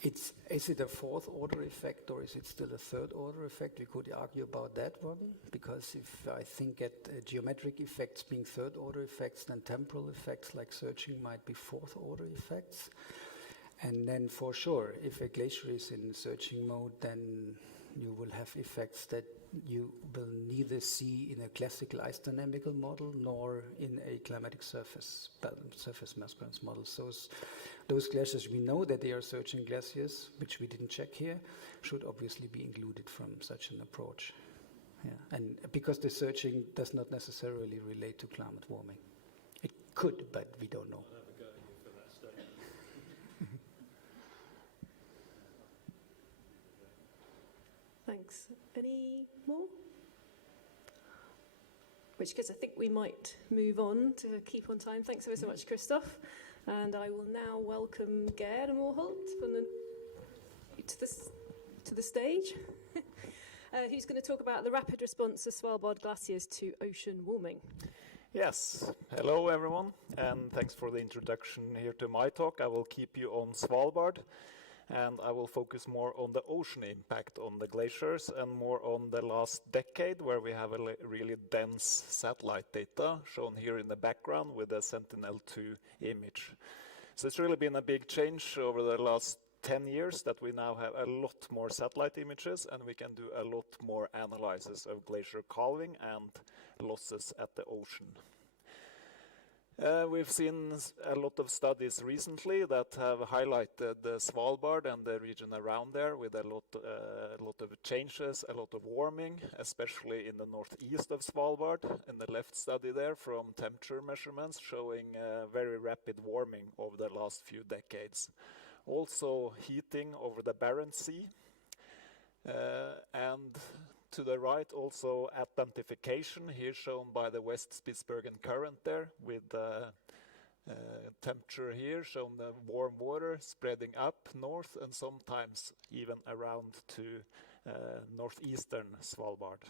Is it a fourth order effect, or is it still a third order effect? We could argue about that one, because if I think at geometric effects being third order effects, then temporal effects like surging might be fourth order effects. And then for sure, if a glacier is in surging mode, then you will have effects that you will neither see in a classical ice dynamical model nor in a climatic surface mass balance model. So those glaciers, we know that they are surging glaciers, which we didn't check here, should obviously be included from such an approach. Yeah. And because the surging does not necessarily relate to climate warming. It could, but we don't know. Thanks. Any more? In which case I think we might move on to keep on time. Thanks so much, Christoph. And I will now welcome Gerd Moorholt to the stage, who's going to talk about the rapid response of Svalbard glaciers to ocean warming. Yes, hello everyone, and thanks for the introduction here to my talk. I will keep you on Svalbard, and I will focus more on the ocean impact on the glaciers and more on the last decade, where we have a really dense satellite data shown here in the background with the Sentinel-2 image. So it's really been a big change over the last 10 years that we now have a lot more satellite images, and we can do a lot more analysis of glacier calving and losses at the ocean. We've seen a lot of studies recently that have highlighted the Svalbard and the region around there with a lot of changes, a lot of warming, especially in the northeast of Svalbard. In the left study there from temperature measurements showing very rapid warming over the last few decades. Also heating over the Barents Sea, and to the right also Atlantification, here shown by the West Spitsbergen current there, with the temperature here shown the warm water spreading up north and sometimes even around to northeastern Svalbard.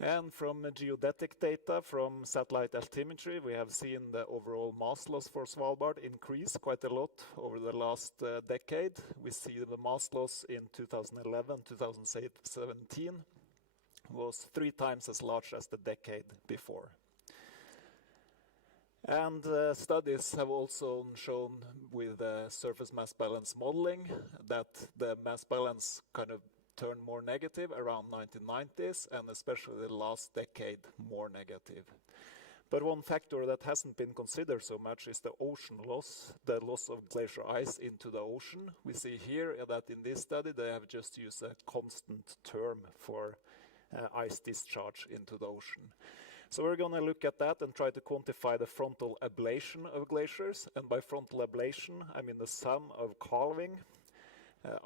And from geodetic data from satellite altimetry, we have seen the overall mass loss for Svalbard increase quite a lot over the last decade. We see the mass loss in 2011-2017 was 3 times as large as the decade before. And studies have also shown with surface mass balance modeling that the mass balance kind of turned more negative around 1990s, and especially the last decade more negative. But one factor that hasn't been considered so much is the ocean loss, the loss of glacier ice into the ocean. We see here that in this study they have just used a constant term for ice discharge into the ocean. So we're going to look at that and try to quantify the frontal ablation of glaciers. And by frontal ablation, I mean the sum of calving,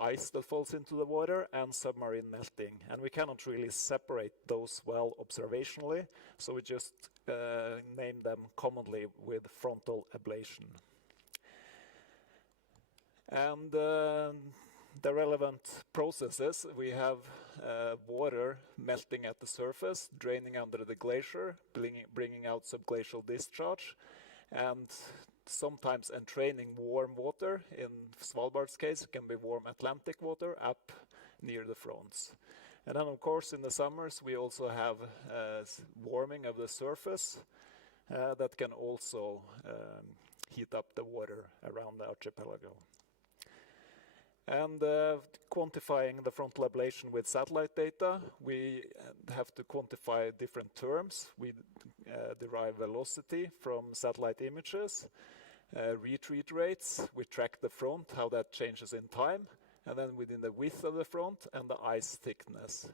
ice that falls into the water, and submarine melting. And we cannot really separate those well observationally, so we just name them commonly with frontal ablation. And the relevant processes, we have water melting at the surface, draining under the glacier, bringing out subglacial discharge, and sometimes entraining warm water. In Svalbard's case, it can be warm Atlantic water up near the fronts. And then, of course, in the summers, we also have warming of the surface that can also heat up the water around the archipelago. And quantifying the frontal ablation with satellite data, we have to quantify different terms. We derive velocity from satellite images, retreat rates, we track the front, how that changes in time, and then within the width of the front and the ice thickness.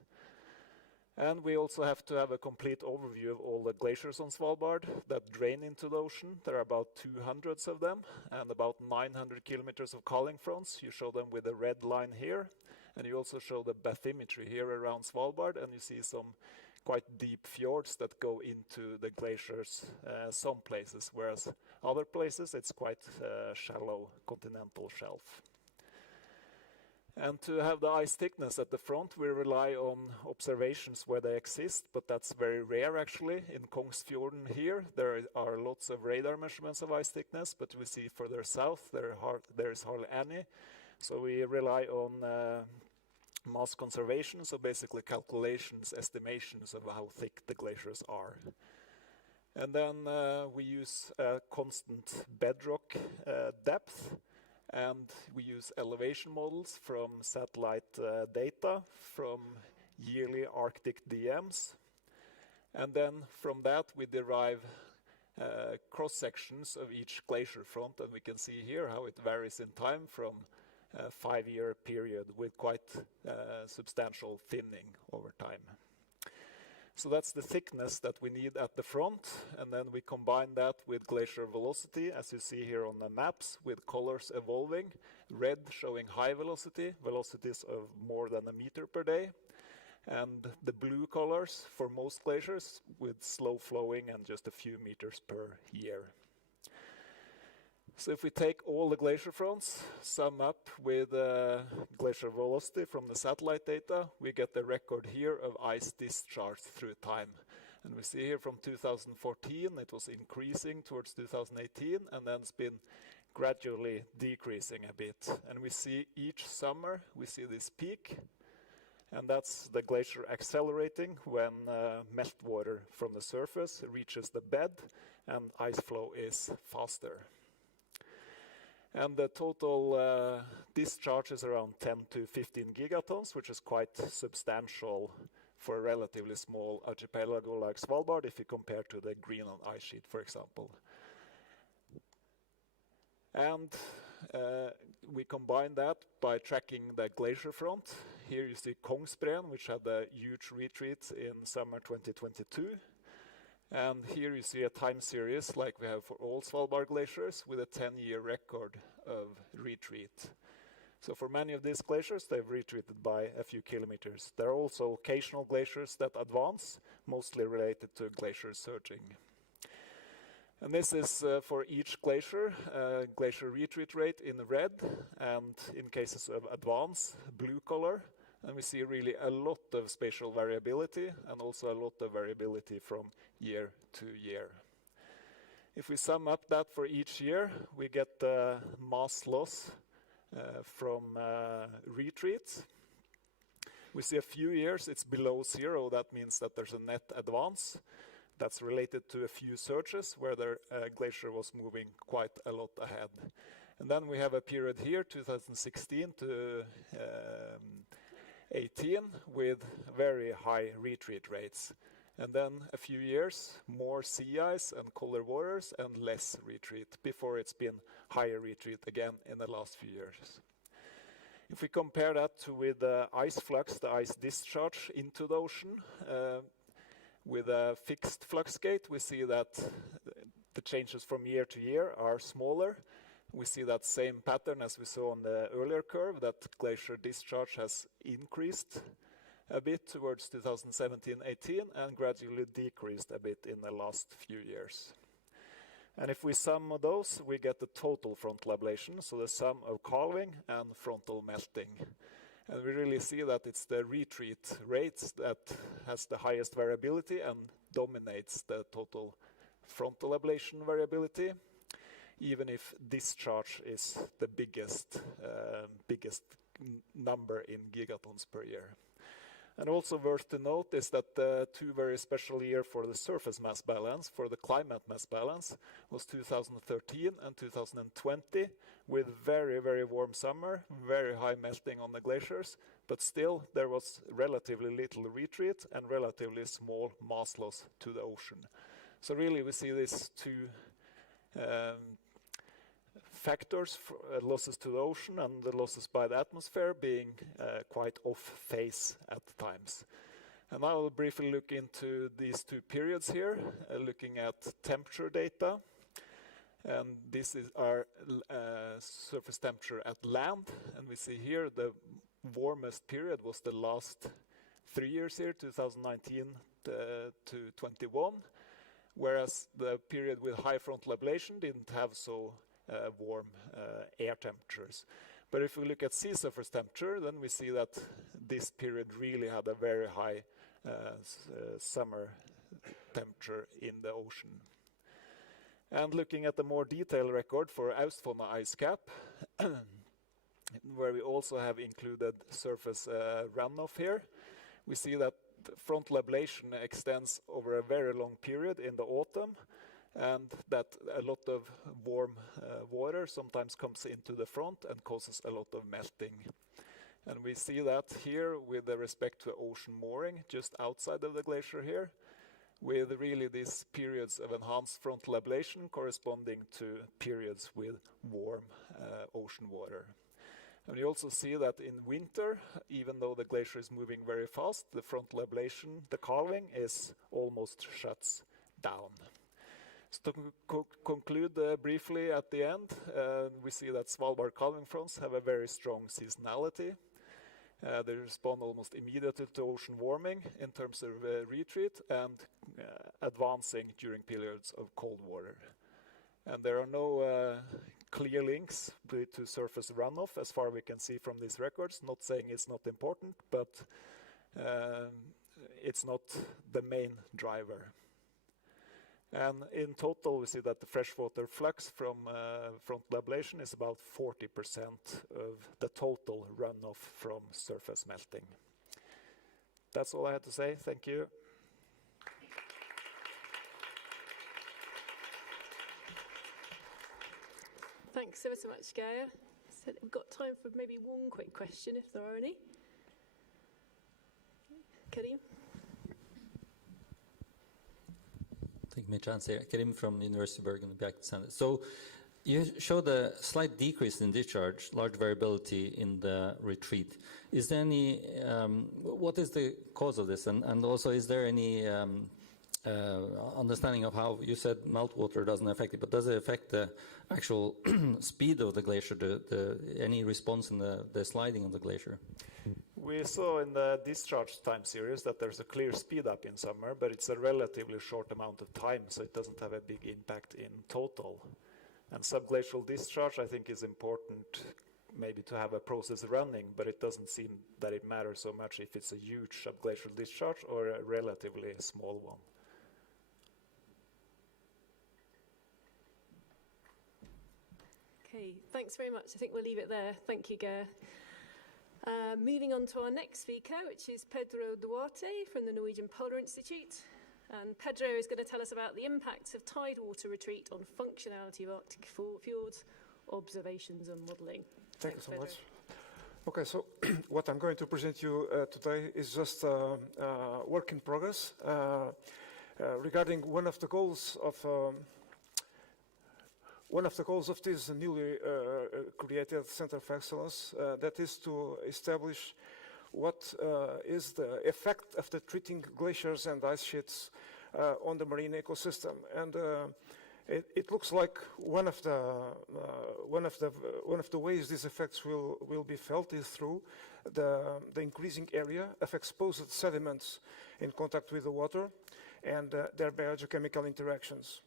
And we also have to have a complete overview of all the glaciers on Svalbard that drain into the ocean. There are about 200 of them and about 900 kilometers of calling fronts. You show them with a red line here, and you also show the bathymetry here around Svalbard, and you see some quite deep fjords that go into the glaciers some places, whereas other places it's quite shallow continental shelf. And to have the ice thickness at the front, we rely on observations where they exist, but that's very rare actually. In Kongsfjorden here, there are lots of radar measurements of ice thickness, but we see further south there is hardly any. So we rely on mass conservation, so basically calculations, estimations of how thick the glaciers are. And then we use constant bedrock depth, and we use elevation models from satellite data from yearly Arctic DMs. And then from that we derive cross-sections of each glacier front, and we can see here how it varies in time from a 5-year period with quite substantial thinning over time. So that's the thickness that we need at the front, and then we combine that with glacier velocity, as you see here on the maps, with colors evolving. Red showing high velocity, velocities of more than a meter per day, and the blue colors for most glaciers with slow flowing and just a few meters per year. So if we take all the glacier fronts, sum up with glacier velocity from the satellite data, we get the record here of ice discharge through time. And we see here from 2014 it was increasing towards 2018, and then it's been gradually decreasing a bit. And we see each summer we see this peak, and that's the glacier accelerating when meltwater from the surface reaches the bed and ice flow is faster. And the total discharge is around 10 to 15 gigatons, which is quite substantial for a relatively small archipelago like Svalbard if you compare to the Greenland ice sheet, for example. And we combine that by tracking the glacier front. Here you see Kongsbreen, which had a huge retreat in summer 2022. And here you see a time series like we have for all Svalbard glaciers with a 10-year record of retreat. So for many of these glaciers, they've retreated by a few kilometers. There are also occasional glaciers that advance, mostly related to glacier surging. And this is for each glacier, glacier retreat rate in red, and in cases of advance, blue color. And we see really a lot of spatial variability and also a lot of variability from year to year. If we sum up that for each year, we get the mass loss from retreats. We see a few years it's below zero. That means that there's a net advance. That's related to a few surges where the glacier was moving quite a lot ahead. And then we have a period here, 2016 to 18, with very high retreat rates. And then a few years, more sea ice and colder waters and less retreat before it's been higher retreat again in the last few years. If we compare that with the ice flux, the ice discharge into the ocean, with a fixed flux gate, we see that the changes from year to year are smaller. We see that same pattern as we saw on the earlier curve, that glacier discharge has increased a bit towards 2017-18 and gradually decreased a bit in the last few years. And if we sum those, we get the total frontal ablation, so the sum of calving and frontal melting. And we really see that it's the retreat rates that has the highest variability and dominates the total frontal ablation variability, even if discharge is the biggest number in gigatons per year. And also worth to note is that the two very special years for the surface mass balance, for the climate mass balance, was 2013 and 2020, with very, very warm summer, very high melting on the glaciers, but still there was relatively little retreat and relatively small mass loss to the ocean. So really we see these two factors, losses to the ocean and the losses by the atmosphere, being quite off phase at times. And I will briefly look into these two periods here, looking at temperature data. And this is our surface temperature at land. And we see here the warmest period was the last 3 years here, 2019 to 21, whereas the period with high frontal ablation didn't have so warm air temperatures. But if we look at sea surface temperature, then we see that this period really had a very high summer temperature in the ocean. And looking at the more detailed record for Austfonna ice cap, where we also have included surface runoff here, we see that frontal ablation extends over a very long period in the autumn, and that a lot of warm water sometimes comes into the front and causes a lot of melting. And we see that here with respect to ocean mooring just outside of the glacier here, with really these periods of enhanced frontal ablation corresponding to periods with warm ocean water. And we also see that in winter, even though the glacier is moving very fast, the frontal ablation, the calving, is almost shuts down. So to conclude briefly at the end, we see that Svalbard calving fronts have a very strong seasonality. They respond almost immediately to ocean warming in terms of retreat and advancing during periods of cold water. And there are no clear links to surface runoff as far as we can see from these records. Not saying it's not important, but it's not the main driver. And in total, we see that the freshwater flux from frontal ablation is about 40% of the total runoff from surface melting. That's all I had to say. Thank you. Thanks ever so much, Geir. So we've got time for maybe one quick question, if there are any. Karim? Take my chance here. Karim from University of Bergen, back to Sandnes. So you showed a slight decrease in discharge, large variability in the retreat. Is there any, what is the cause of this? And also, is there any understanding of how, you said meltwater doesn't affect it, but does it affect the actual speed of the glacier, any response in the sliding of the glacier? We saw in the discharge time series that there's a clear speed up in summer, but it's a relatively short amount of time, so it doesn't have a big impact in total. And subglacial discharge, I think, is important maybe to have a process running, but it doesn't seem that it matters so much if it's a huge subglacial discharge or a relatively small one. Okay, thanks very much. I think we'll leave it there. Thank you, Geir. Moving on to our next speaker, which is Pedro Duarte from the Norwegian Polar Institute. And Pedro is going to tell us about the impacts of tidewater retreat on functionality of Arctic fjords, observations and modelling. Thank you so much. Okay, so what I'm going to present you today is just work in progress regarding one of the goals of one of the goals of this newly created Center of Excellence, that is to establish what is the effect of the treating glaciers and ice sheets on the marine ecosystem. And it looks like one of the ways these effects will be felt is through the increasing area of exposed sediments in contact with the water and their biogeochemical interactions.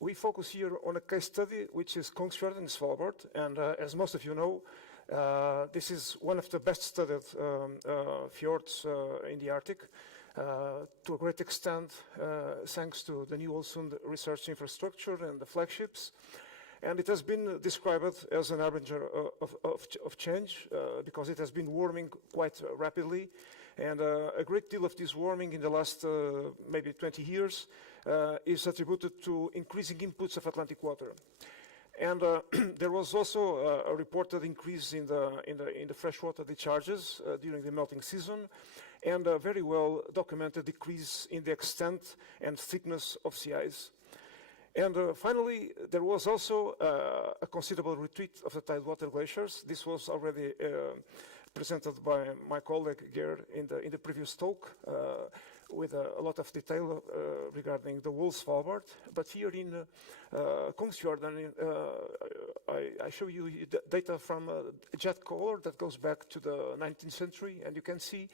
We focus here on a case study, which is Fjord in Svalbard, and as most of you know, this is one of the best studied fjords in the Arctic, to a great extent, thanks to the new Ålesund research infrastructure and the flagships. And it has been described as an harbinger of change, because it has been warming quite rapidly. And a great deal of this warming in the last maybe 20 years is attributed to increasing inputs of Atlantic water. And there was also a reported increase in the freshwater discharges during the melting season, and a very well documented decrease in the extent and thickness of sea ice. And finally, there was also a considerable retreat of the tidewater glaciers. This was already presented by my colleague Gerd in the previous talk, with a lot of detail regarding the whole Svalbard. But here in Fjord, I show you data from a jet color that goes back to the 19th century, and you can see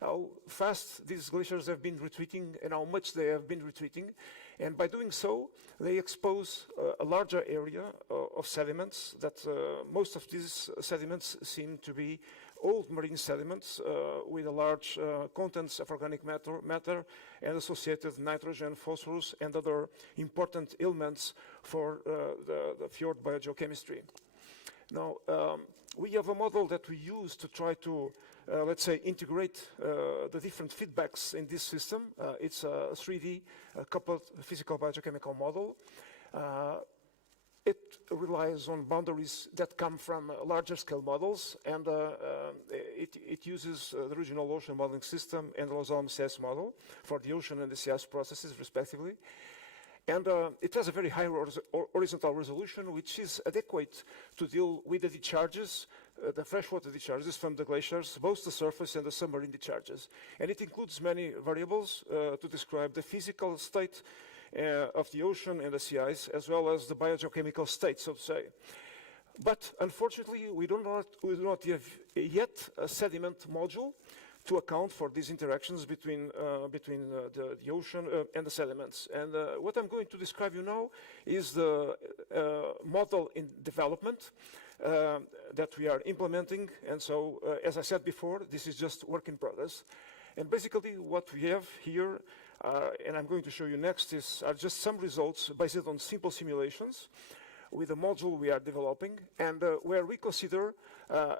how fast these glaciers have been retreating and how much they have been retreating. And by doing so, they expose a larger area of sediments that most of these sediments seem to be old marine sediments with a large contents of organic matter and associated nitrogen, phosphorus, and other important elements for the fjord biogeochemistry. Now, we have a model that we use to try to, let's say, integrate the different feedbacks in this system. It's a 3D coupled physical biogeochemical model. It relies on boundaries that come from larger scale models, and it uses the regional ocean modeling system and the Lausanne CS model for the ocean and the CS processes, respectively. And it has a very high horizontal resolution, which is adequate to deal with the discharges, the freshwater discharges from the glaciers, both the surface and the submarine discharges. And it includes many variables to describe the physical state of the ocean and the sea ice, as well as the biogeochemical state, so to say. But unfortunately, we do not have yet a sediment module to account for these interactions between the ocean and the sediments. And what I'm going to describe you now is the model in development that we are implementing. And so, as I said before, this is just work in progress. And basically what we have here, and I'm going to show you next, are just some results based on simple simulations with a module we are developing, and where we consider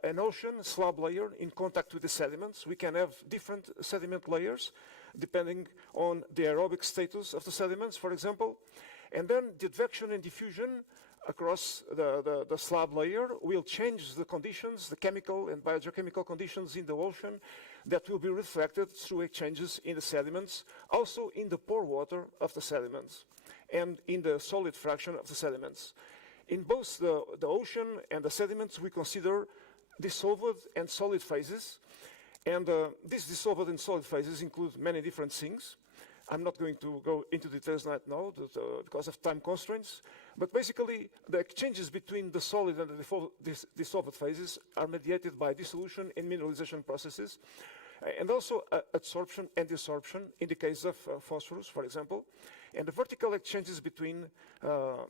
an ocean slab layer in contact with the sediments. We can have different sediment layers depending on the aerobic status of the sediments, for example. And then the advection and diffusion across the slab layer will change the conditions, the chemical and biogeochemical conditions in the ocean that will be reflected through exchanges in the sediments, also in the pore water of the sediments and in the solid fraction of the sediments. In both the ocean and the sediments, we consider dissolved and solid phases. And these dissolved and solid phases include many different things. I'm not going to go into details right now because of time constraints. But basically, the exchanges between the solid and the dissolved phases are mediated by dissolution and mineralization processes, and also adsorption and desorption in the case of phosphorus, for example. And the vertical exchanges between the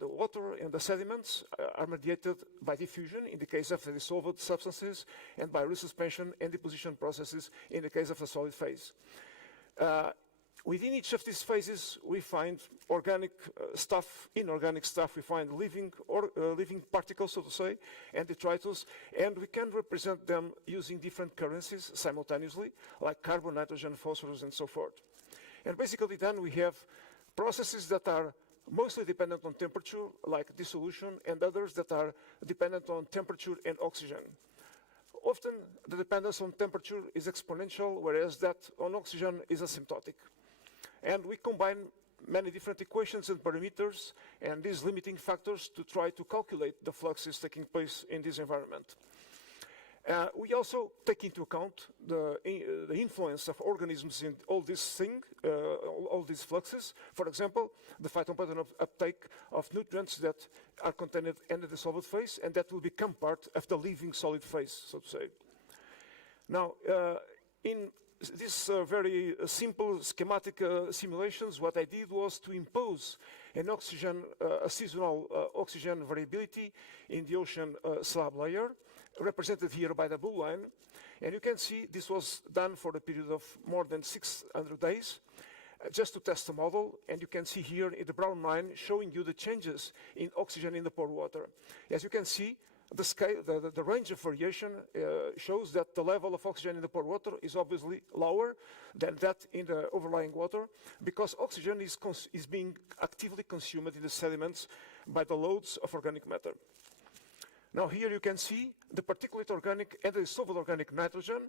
water and the sediments are mediated by diffusion in the case of the dissolved substances, and by resuspension and deposition processes in the case of the solid phase. Within each of these phases, we find organic stuff, inorganic stuff. We find living particles, so to say, and detritus, and we can represent them using different currencies simultaneously, like carbon, nitrogen, phosphorus, and so forth. And basically then we have processes that are mostly dependent on temperature, like dissolution, and others that are dependent on temperature and oxygen. Often the dependence on temperature is exponential, whereas that on oxygen is asymptotic. And we combine many different equations and parameters and these limiting factors to try to calculate the fluxes taking place in this environment. We also take into account the influence of organisms in all all these fluxes. For example, the phytoplankton of uptake of nutrients that are contained in the solid phase and that will become part of the living solid phase, so to say. Now, in this very simple schematic simulations, what I did was to impose an oxygen, a seasonal oxygen variability in the ocean slab layer, represented here by the blue line. And you can see this was done for a period of more than 600 days, just to test the model. And you can see here in the brown line showing you the changes in oxygen in the pore water. As you can see, the scale, the range of variation shows that the level of oxygen in the pore water is obviously lower than that in the overlying water, because oxygen is being actively consumed in the sediments by the loads of organic matter. Now here you can see the particulate organic and the dissolved organic nitrogen,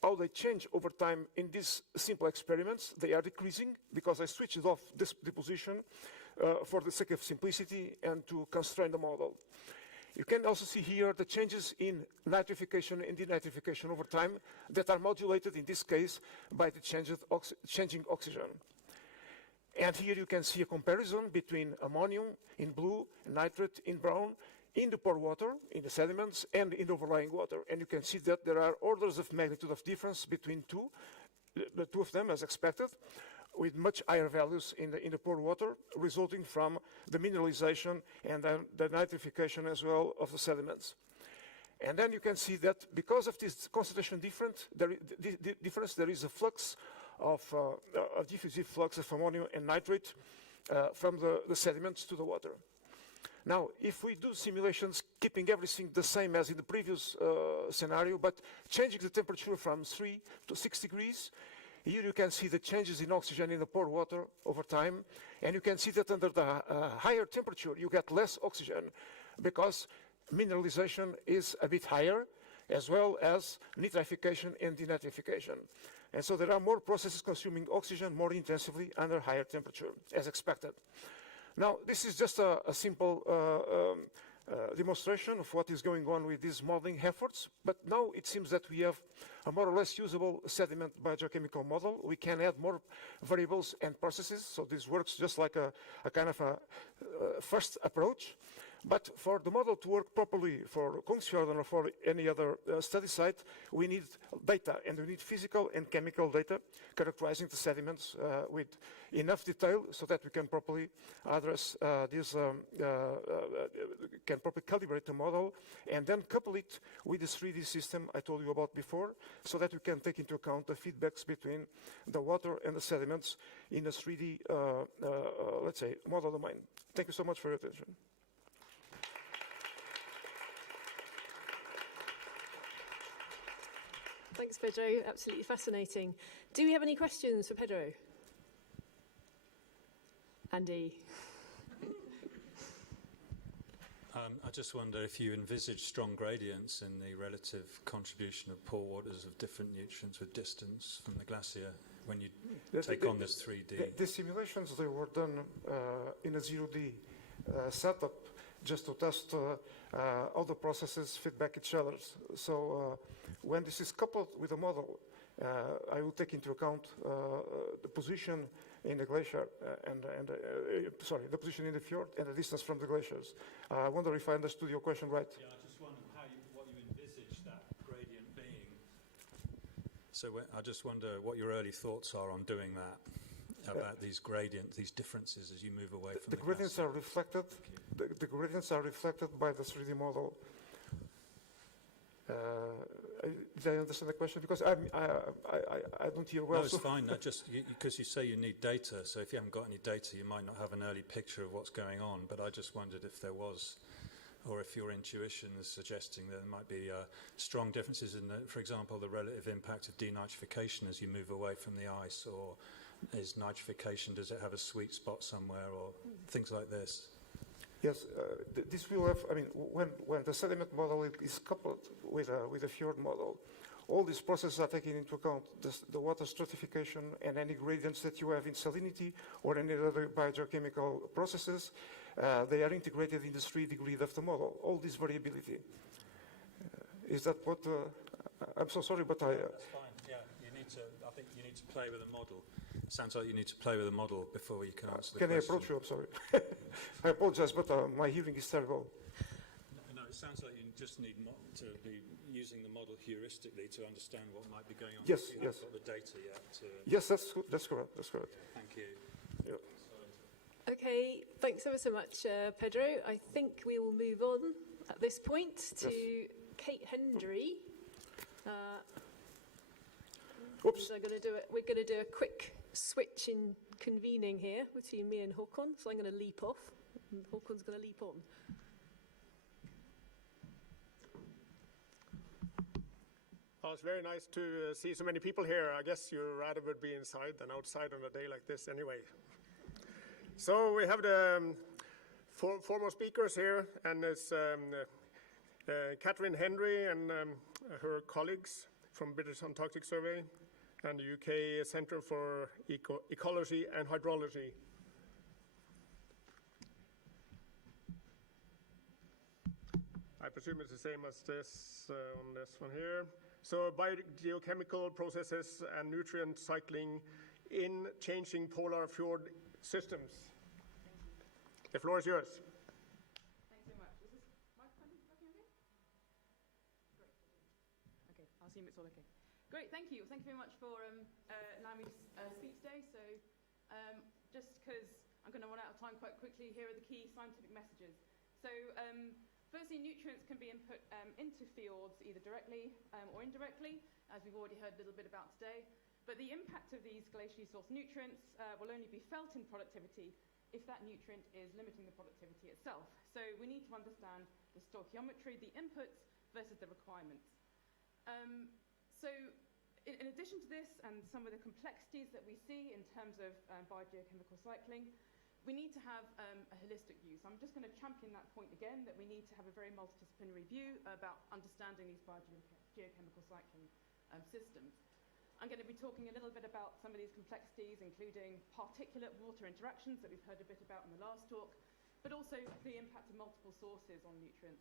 how they change over time in these simple experiments. They are decreasing because I switched off this deposition for the sake of simplicity and to constrain the model. You can also see here the changes in nitrification and denitrification over time that are modulated in this case by the changing oxygen. And here you can see a comparison between ammonium in blue and nitrate in brown in the pore water, in the sediments, and in the overlying water. And you can see that there are orders of magnitude of difference between the two of them as expected, with much higher values in the pore water, resulting from the mineralization and the nitrification as well of the sediments. And then you can see that because of this concentration difference, there is a flux of a diffusive flux of ammonium and nitrate from the sediments to the water. Now, if we do simulations keeping everything the same as in the previous scenario, but changing the temperature from 3 to 6 degrees, here you can see the changes in oxygen in the pore water over time, and you can see that under the higher temperature you get less oxygen because mineralization is a bit higher, as well as nitrification and denitrification. And so there are more processes consuming oxygen more intensively under higher temperature, as expected. Now, this is just a simple demonstration of what is going on with these modeling efforts, but now it seems that we have a more or less usable sediment biogeochemical model. We can add more variables and processes, so this works just like a kind of a first approach. But for the model to work properly for Fjord or for any other study site, we need data, and we need physical and chemical data characterizing the sediments with enough detail so that we can properly address can properly calibrate the model, and then couple it with this 3D system I told you about before, so that we can take into account the feedbacks between the water and the sediments in a 3D, let's say, model domain. Thank you so much for your attention. Thanks, Pedro. Absolutely fascinating. Do we have any questions for Pedro? Andy? I just wonder if you envisage strong gradients in the relative contribution of pore waters of different nutrients with distance from the glacier when you take on this 3D. The simulations, they were done in a 0D setup just to test all the processes feedback each other. So when this is coupled with a model, I will take into account the position in the glacier the position in the fjord and the distance from the glaciers. I wonder if I understood your question right. Yeah, I just wondered what you envisage that gradient being. So I just wonder what your early thoughts are on doing that, about these gradients, these differences as you move away from the gradients are reflected. The gradients are reflected by the 3D model. Did I understand the question? Because I don't hear well. No, it's fine. Because you say you need data, so if you haven't got any data, you might not have an early picture of what's going on. But I just wondered if there was, or if your intuition is suggesting that there might be strong differences in, for example, the relative impact of denitrification as you move away from the ice, or is nitrification, does it have a sweet spot somewhere, or things like this? Yes, this will have, I mean, when the sediment model is coupled with a fjord model, all these processes are taken into account, the water stratification and any gradients that you have in salinity or any other biogeochemical processes. They are integrated in the 3-degree Duffer model, all this variability. Is that what, I'm so sorry, but I... That's fine, yeah, I think you need to play with the model. It sounds like you need to play with the model before you can answer the question. Can I approach you? I'm sorry. I apologize, but my hearing is terrible. No, it sounds like you just need to be using the model heuristically to understand what might be going on. Yes, you yes. haven't got the data yet. Yes, that's correct. That's correct. Thank you. Yeah. Okay, thanks ever so much, Pedro. I think we will move on at this point to Kate Hendry. Oops. So we're going to do a quick switch in convening here between me and Håkon. So I'm going to leap off, and Håkon's going to leap on. Oh, it's very nice to see so many people here. I guess you rather would be inside than outside on a day like this anyway. So we have the four more speakers here, and it's Catherine Hendry and her colleagues from British Antarctic Survey and the UK Centre for Ecology and Hydrology. I presume it's the same as this on this one here. So biogeochemical processes and nutrient cycling in changing polar fjord systems. The floor is yours. Thanks so much. Is this microphone working okay? Great. Okay, I assume it's all okay. Great, thank you. Thank you very much for allowing me to speak today. So just because I'm going to run out of time quite quickly, here are the key scientific messages. So firstly, nutrients can be input into fjords either directly or indirectly, as we've already heard a little bit about today. But the impact of these glacially sourced nutrients will only be felt in productivity if that nutrient is limiting the productivity itself. So we need to understand the stoichiometry, the inputs versus the requirements. So in addition to this and some of the complexities that we see in terms of biogeochemical cycling, we need to have a holistic view. So I'm just going to champion that point again, that we need to have a very multidisciplinary view about understanding these biogeochemical cycling systems. I'm going to be talking a little bit about some of these complexities, including particulate water interactions that we've heard a bit about in the last talk, but also the impact of multiple sources on nutrients.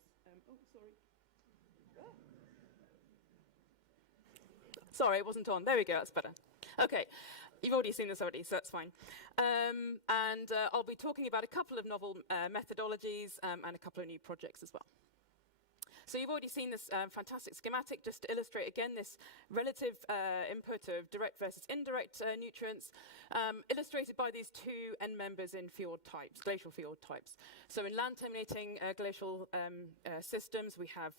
Sorry, it wasn't on. There we go, that's better. Okay, you've already seen this already, so that's fine. I'll be talking about a couple of novel methodologies and a couple of new projects as well. So you've already seen this fantastic schematic, just to illustrate again this relative input of direct versus indirect nutrients, illustrated by these two end members in fjord types, glacial fjord types. So in land terminating glacial systems, we have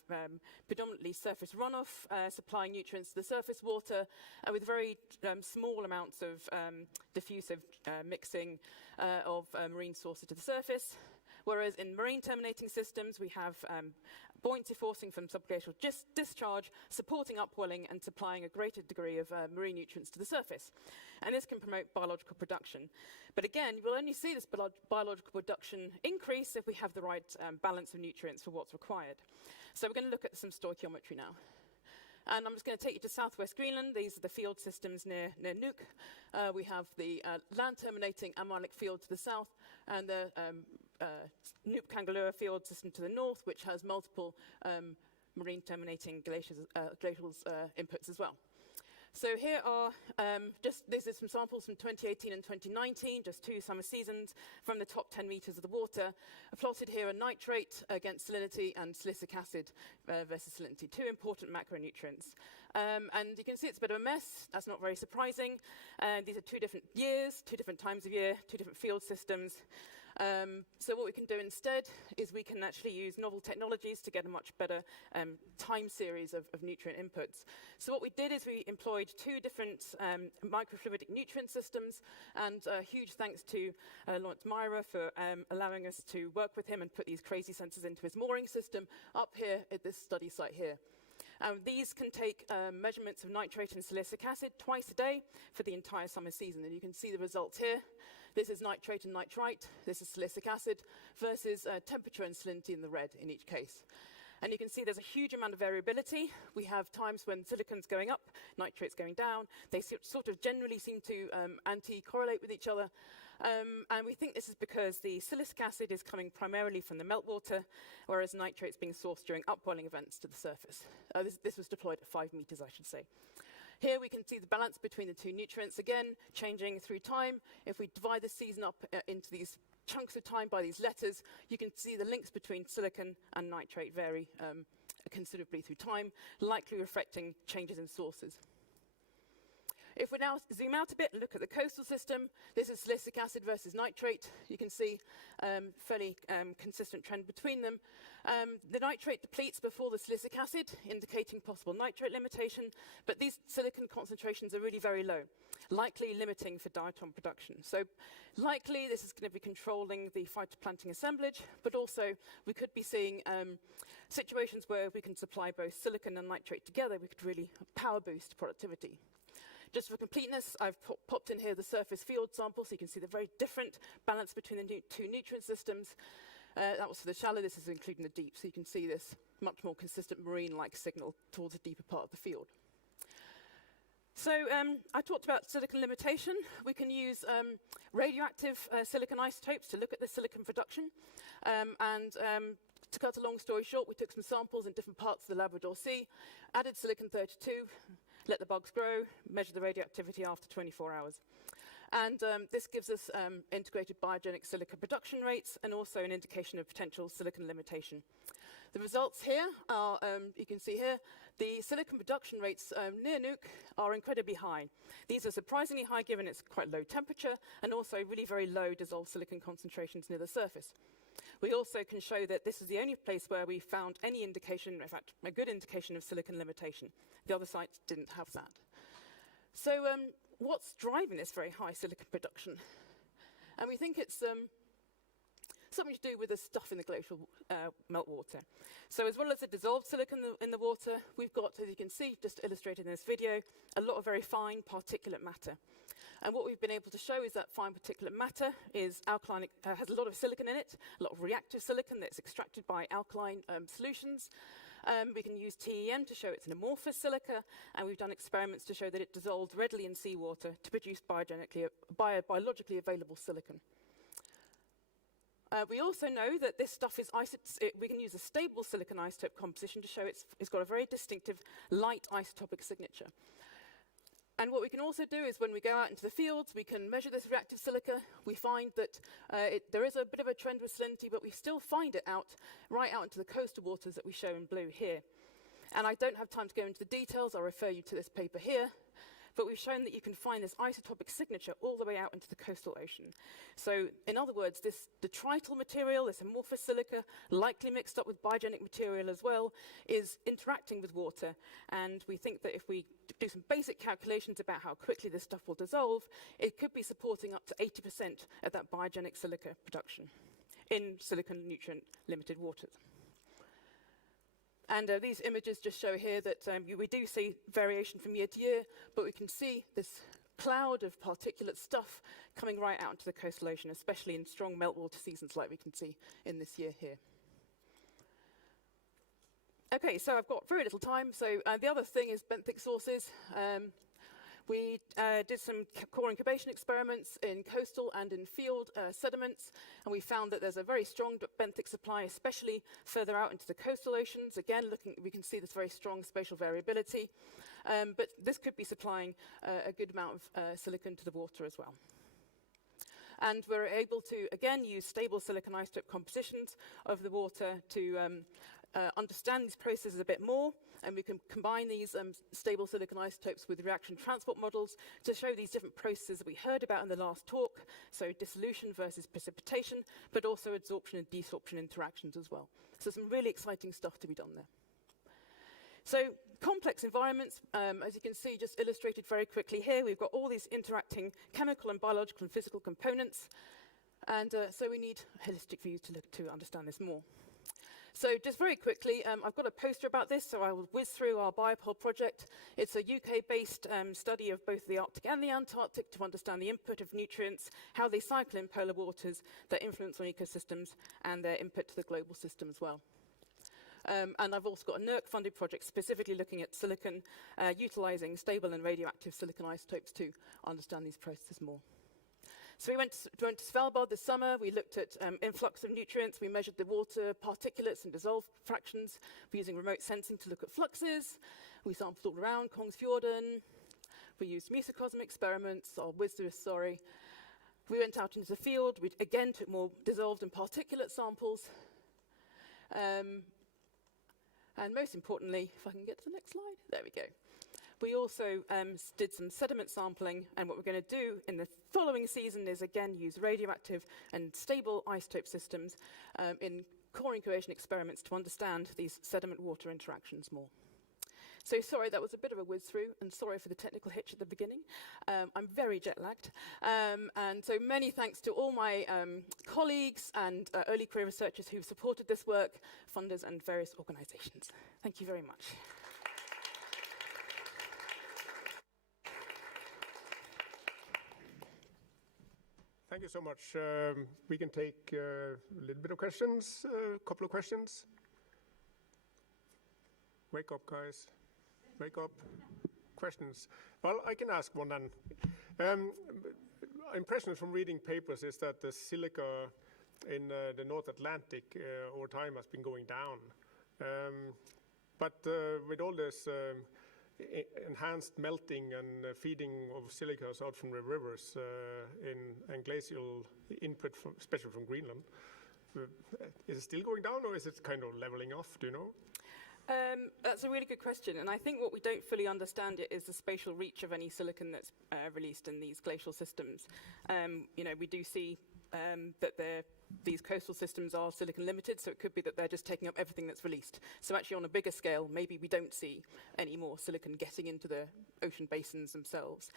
predominantly surface runoff supplying nutrients to the surface water with very small amounts of diffusive mixing of marine sources to the surface. Whereas in marine terminating systems, we have buoyancy forcing from subglacial discharge, supporting upwelling and supplying a greater degree of marine nutrients to the surface. And this can promote biological production. But again, you will only see this biological production increase if we have the right balance of nutrients for what's required. So we're going to look at some stoichiometry now. And I'm just going to take you to southwest Greenland. These are the field systems near Nuuk. We have the land terminating Amalik field to the south and the Nuuk Kangaloo field system to the north, which has multiple marine terminating glacials inputs as well. So here are these are some samples from 2018 and 2019, just 2 summer seasons from the top 10 meters of the water. I've plotted here a nitrate against salinity and silicic acid versus salinity, 2 important macronutrients. And you can see it's a bit of a mess. That's not very surprising. These are 2 different years, 2 different times of year, 2 different field systems. So what we can do instead is we can actually use novel technologies to get a much better time series of nutrient inputs. So what we did is we employed 2 different microfluidic nutrient systems, and huge thanks to Lawrence Myra for allowing us to work with him and put these crazy sensors into his mooring system up here at this study site here. These can take measurements of nitrate and silicic acid twice a day for the entire summer season, and you can see the results here. This is nitrate and nitrite, this is silicic acid, versus temperature and salinity in the red in each case. And you can see there's a huge amount of variability. We have times when silicon's going up, nitrate's going down. They sort of generally seem to anti-correlate with each other. And we think this is because the silicic acid is coming primarily from the meltwater, whereas nitrate's being sourced during upwelling events to the surface. This was deployed at 5 meters, I should say. Here we can see the balance between the two nutrients, again, changing through time. If we divide the season up into these chunks of time by these letters, you can see the links between silicon and nitrate vary considerably through time, likely reflecting changes in sources. If we now zoom out a bit and look at the coastal system, this is silicic acid versus nitrate. You can see fairly consistent trend between them. The nitrate depletes before the silicic acid, indicating possible nitrate limitation, but these silicon concentrations are really very low, likely limiting for diatom production. So likely this is going to be controlling the phytoplanting assemblage, but also we could be seeing situations where we can supply both silicon and nitrate together. We could really power boost productivity. Just for completeness, I've popped in here the surface Fjord sample, so you can see the very different balance between the two nutrient systems. That was for the shallow, this is including the deep, so you can see this much more consistent marine-like signal towards the deeper part of the field. So I talked about silicon limitation. We can use radioactive silicon isotopes to look at the silicon production. To cut a long story short, we took some samples in different parts of the Labrador Sea, added silicon-32, let the bugs grow, measure the radioactivity after 24 hours. And this gives us integrated biogenic silica production rates and also an indication of potential silicon limitation. The results here are, you can see here, the silicon production rates near nuke are incredibly high. These are surprisingly high given it's quite low temperature and also really very low dissolved silicon concentrations near the surface. We also can show that this is the only place where we found any indication, in fact, a good indication of silicon limitation. The other sites didn't have that. So what's driving this very high silicon production? And we think it's something to do with the stuff in the glacial meltwater. So as well as the dissolved silicon in the water, we've got, as you can see, just illustrated in this video, a lot of very fine particulate matter. And what we've been able to show is that fine particulate matter is alkaline, has a lot of silicon in it, a lot of reactive silicon that's extracted by alkaline solutions. We can use TEM to show it's an amorphous silica, and we've done experiments to show that it dissolved readily in seawater to produce biologically available silicon. We also know that this stuff is we can use a stable silicon isotope composition to show it's got a very distinctive light isotopic signature. And what we can also do is when we go out into the fields, we can measure this reactive silica. We find that there is a bit of a trend with salinity, but we still find it right out into the coastal waters that we show in blue here. And I don't have time to go into the details. I'll refer you to this paper here. But we've shown that you can find this isotopic signature all the way out into the coastal ocean. So in other words, this detrital material, this amorphous silica, likely mixed up with biogenic material as well, is interacting with water. And we think that if we do some basic calculations about how quickly this stuff will dissolve, it could be supporting up to 80% of that biogenic silica production in silicon nutrient limited waters. And these images just show here that we do see variation from year to year, but we can see this cloud of particulate stuff coming right out into the coastal ocean, especially in strong meltwater seasons like we can see in this year here. Okay, so I've got very little time. So the other thing is benthic sources. We did some core incubation experiments in coastal and in field sediments, and we found that there's a very strong benthic supply, especially further out into the coastal oceans. Again, we can see this very strong spatial variability, but this could be supplying a good amount of silicon to the water as well. And we're able to, again, use stable silicon isotope compositions of the water to understand these processes a bit more, and we can combine these stable silicon isotopes with reaction transport models to show these different processes that we heard about in the last talk, so dissolution versus precipitation, but also absorption and desorption interactions as well. So some really exciting stuff to be done there. So complex environments, as you can see, just illustrated very quickly here, we've got all these interacting chemical and biological and physical components, and so we need holistic views to understand this more. So just very quickly, I've got a poster about this, so I will whiz through our biopol project. It's a UK-based study of both the Arctic and the Antarctic to understand the input of nutrients, how they cycle in polar waters, their influence on ecosystems, and their input to the global system as well. And I've also got a NERC-funded project specifically looking at silicon, utilizing stable and radioactive silicon isotopes to understand these processes more. So we went to Svalbard this summer. We looked at influx of nutrients. We measured the water particulates and dissolved fractions. We're using remote sensing to look at fluxes. We sampled all around Kongsfjorden. We used mesocosm experiments, or WISDUS, sorry. We went out into the field. We again took more dissolved and particulate samples. And most importantly, if I can get to the next slide, there we go. We also did some sediment sampling, and what we're going to do in the following season is again use radioactive and stable isotope systems in core incubation experiments to understand these sediment-water interactions more. So sorry, that was a bit of a whiz through, and sorry for the technical hitch at the beginning. I'm very jet-lagged. And so many thanks to all my colleagues and early career researchers who've supported this work, funders and various organizations. Thank you very much. Thank you so much. We can take a little bit of questions, a couple of questions. Wake up, guys. Wake up. Questions. Well, I can ask one then. Impression from reading papers is that the silica in the North Atlantic over time has been going down. But with all this enhanced melting and feeding of silicas out from the rivers and glacial input, especially from Greenland, is it still going down or is it kind of leveling off? Do you know? That's a really good question, and I think what we don't fully understand is the spatial reach of any silicon that's released in these glacial systems. You know, we do see that these coastal systems are silicon limited, so it could be that they're just taking up everything that's released. So actually on a bigger scale, maybe we don't see any more silicon getting into the ocean basins themselves.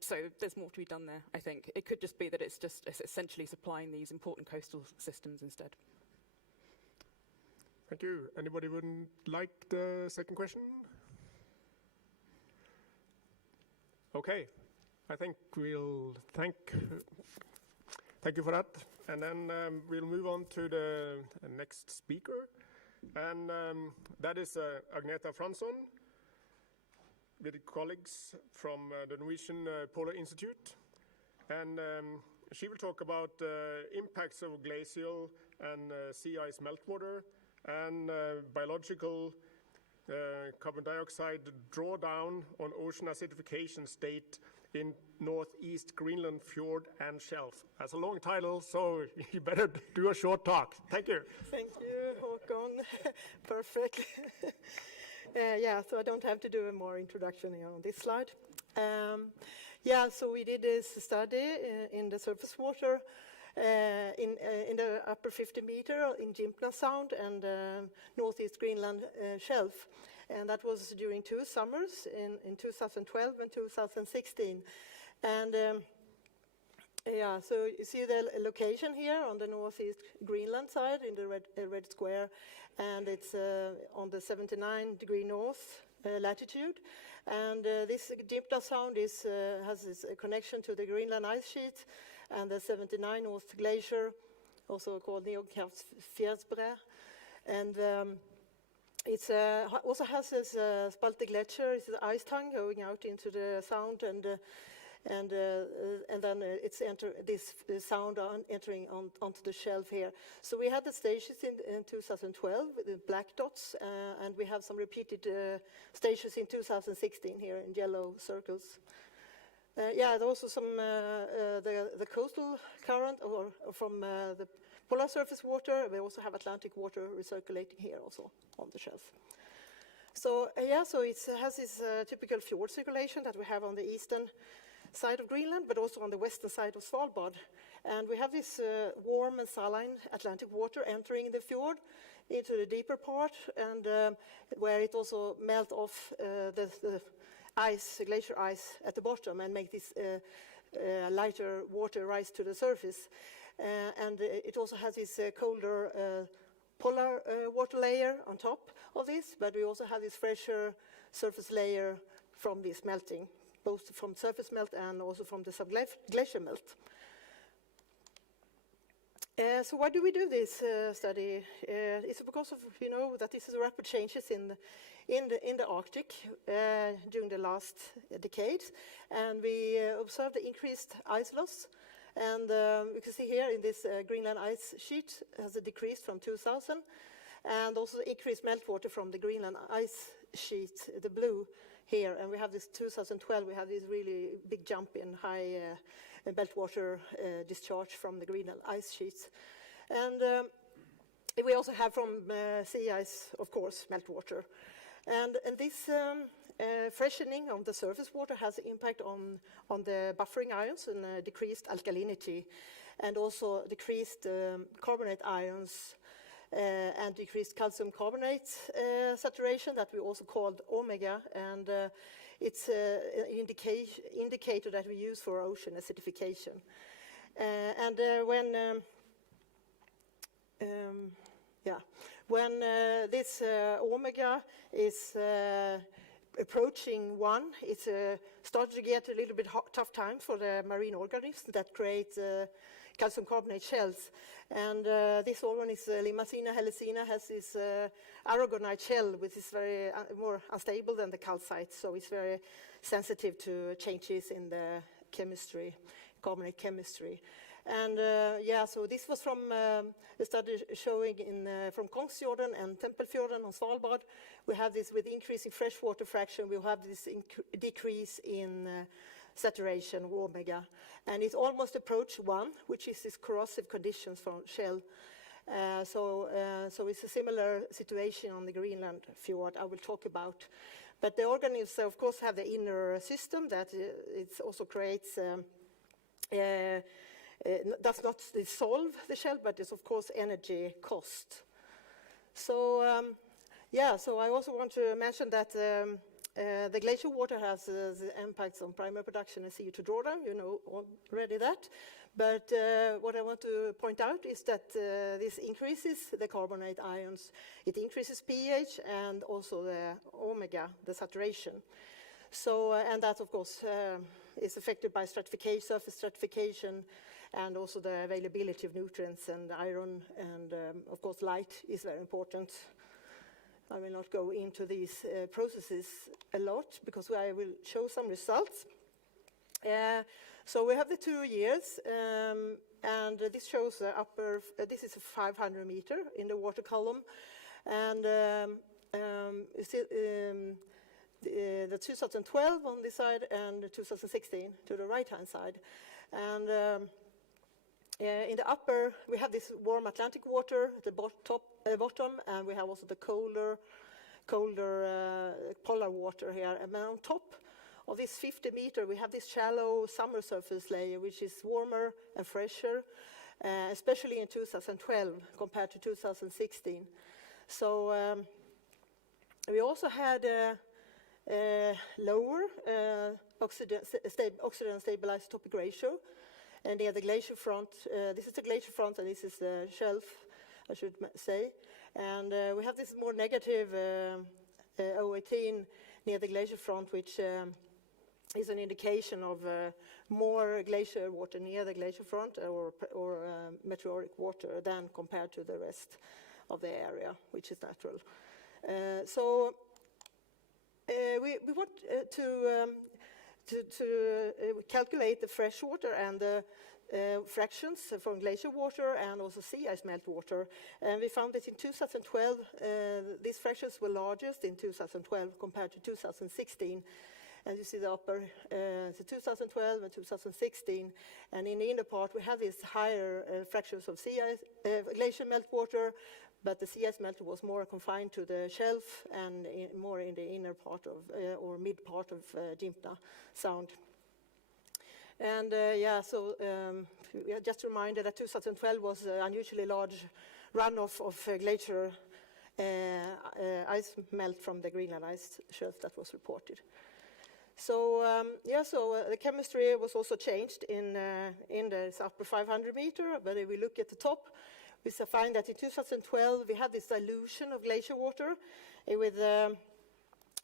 So there's more to be done there, I think. It could just be that it's essentially supplying these important coastal systems instead. Thank you. Anybody wouldn't like the second question? Okay. I think we'll thank you for that. And then we'll move on to the next speaker. And that is Agneta Fransson with colleagues from the Norwegian Polar Institute. And she will talk about impacts of glacial and sea ice meltwater and biological carbon dioxide drawdown on ocean acidification state in northeast Greenland fjord and shelf. That's a long title, so you better do a short talk. Thank you. Thank you, Håkon. Perfect. Yeah, so I don't have to do a more introduction here on this slide. Yeah, so we did this study in the surface water in the upper 50 meter in Jimpna Sound and northeast Greenland shelf. And that was during 2 summers in 2012 and 2016. And yeah, so you see the location here on the northeast Greenland side in the red square, and it's on the 79° north latitude. And this Jimpna Sound has this connection to the Greenland ice sheet and the 79 North Glacier, also called Fjord. And it also has this Spalte Glacier, it's the ice tongue going out into the sound, and then it's this sound entering onto the shelf here. So we had the stations in 2012 with the black dots, and we have some repeated stations in 2016 here in yellow circles. Yeah, there's also some the coastal current or from the polar surface water. We also have Atlantic water recirculating here also on the shelf. So yeah, so it has this typical fjord circulation that we have on the eastern side of Greenland, but also on the western side of Svalbard. And we have this warm and saline Atlantic water entering the fjord into the deeper part, and where it also melts off the ice, glacier ice at the bottom, and make this lighter water rise to the surface. And it also has this colder polar water layer on top of this, but we also have this fresher surface layer from this melting, both from surface melt and also from the subglacier melt. So why do we do this study? It's because of, that this is rapid changes in the Arctic during the last decades, and we observed the increased ice loss. And you can see here in this Greenland ice sheet has decreased from 2000, and also increased meltwater from the Greenland ice sheet, the blue here. And we have this 2012, we have this really big jump in high meltwater discharge from the Greenland ice sheets. And we also have from sea ice, of course, meltwater. And this freshening of the surface water has an impact on the buffering ions and decreased alkalinity, and also decreased carbonate ions and decreased calcium carbonate saturation that we also called omega, and it's an indicator that we use for ocean acidification. When this omega is approaching 1, it's started to get a little bit tough time for the marine organisms that create calcium carbonate shells. And this organism, Limacina helicina, has this aragonite shell, which is very more unstable than the calcite, so it's very sensitive to changes in the chemistry, carbonate chemistry. And so this was from a study showing from Kongsfjorden and Tempelfjorden on Svalbard. We have this with increasing freshwater fraction, we have this decrease in saturation of omega. And it almost approached 1, which is this corrosive conditions from shell. So it's a similar situation on the Greenland fjord I will talk about. But the organisms, of course, have the inner system that it also creates does not dissolve the shell, but it's of course energy cost. So so I also want to mention that the glacier water has the impacts on primary production and CO2 drawdown, you know already that. But what I want to point out is that this increases the carbonate ions, it increases pH and also the omega, the saturation. So, and that of course is affected by stratification, surface stratification, and also the availability of nutrients and iron, and of course light is very important. I will not go into these processes a lot because I will show some results. So we have the 2 years, and this shows the upper, this is a 500 meter in the water column, and you see the 2012 on this side and 2016 to the right hand side. And in the upper, we have this warm Atlantic water at the bottom, and we have also the colder polar water here. And on top of this 50 meter, we have this shallow summer surface layer, which is warmer and fresher, especially in 2012 compared to 2016. So we also had lower oxygen stabilized topic ratio. And near the glacier front, this is the glacier front and this is the shelf, I should say. And we have this more negative 018 near the glacier front, which is an indication of more glacier water near the glacier front or meteoric water than compared to the rest of the area, which is natural. So we want to calculate the fresh water and the fractions from glacier water and also sea ice meltwater. And we found that in 2012, these fractions were largest in 2012 compared to 2016. And you see the upper, so 2012 and 2016. And in the inner part, we have these higher fractions of sea ice, glacier meltwater, but the sea ice meltwater was more confined to the shelf and more in the inner part of, or mid part of Jimpna Sound. And so we are just reminded that 2012 was an unusually large runoff of glacier ice melt from the Greenland ice shelf that was reported. So the chemistry was also changed in the upper 500 meter, but if we look at the top, we find that in 2012 we had this dilution of glacier water with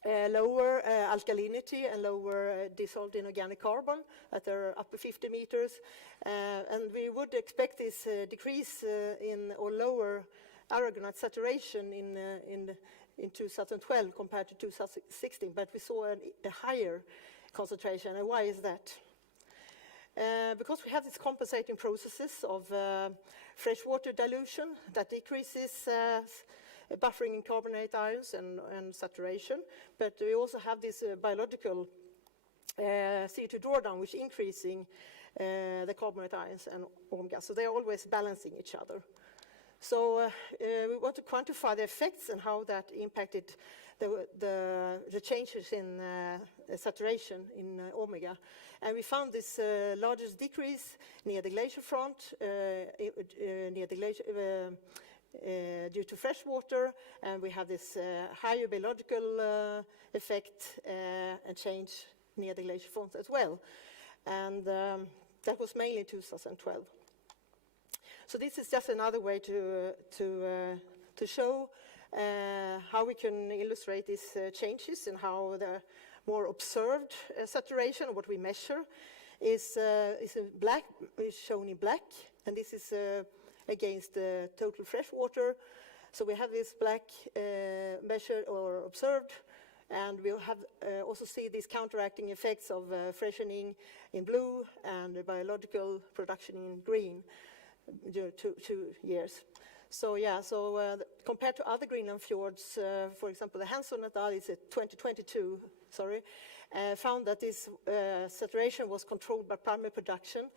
lower alkalinity and lower dissolved inorganic carbon at their upper 50 meters. And we would expect this decrease in or lower aragonite saturation in 2012 compared to 2016, but we saw a higher concentration. And why is that? Because we have these compensating processes of freshwater dilution that decreases buffering in carbonate ions and saturation, but we also have this biological CO2 drawdown, which is increasing the carbonate ions and omega. So they're always balancing each other. So we want to quantify the effects and how that impacted the changes in saturation in omega. And we found this largest decrease near the glacier front, near the glacier, due to fresh water, and we have this higher biological effect and change near the glacier front as well. And that was mainly 2012. So this is just another way to show how we can illustrate these changes and how the more observed saturation, what we measure, is shown in black, and this is against the total fresh water. So we have this black measured or observed, and we'll have also see these counteracting effects of freshening in blue and the biological production in green during 2 years. So yeah, compared to other Greenland fjords, for example, the Hanson et al. Is 2022, found that this saturation was controlled by primary production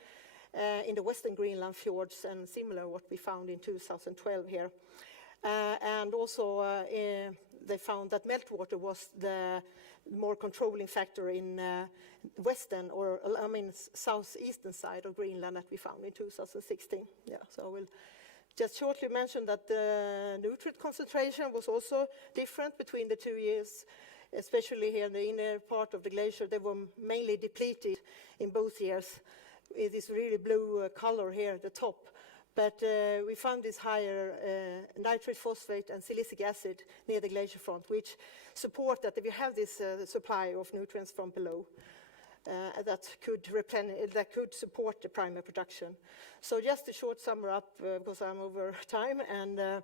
in the western Greenland fjords, and similar what we found in 2012 here. And also they found that meltwater was the more controlling factor in western, or I mean southeastern side of Greenland that we found in 2016. Yeah, so we'll just shortly mention that the nutrient concentration was also different between the 2 years, especially here in the inner part of the glacier. They were mainly depleted in both years with this really blue color here at the top. But we found this higher nitrate, phosphate, and silicic acid near the glacier front, which support that we have this supply of nutrients from below that could support the primary production. So just a short sum up, because I'm over time, and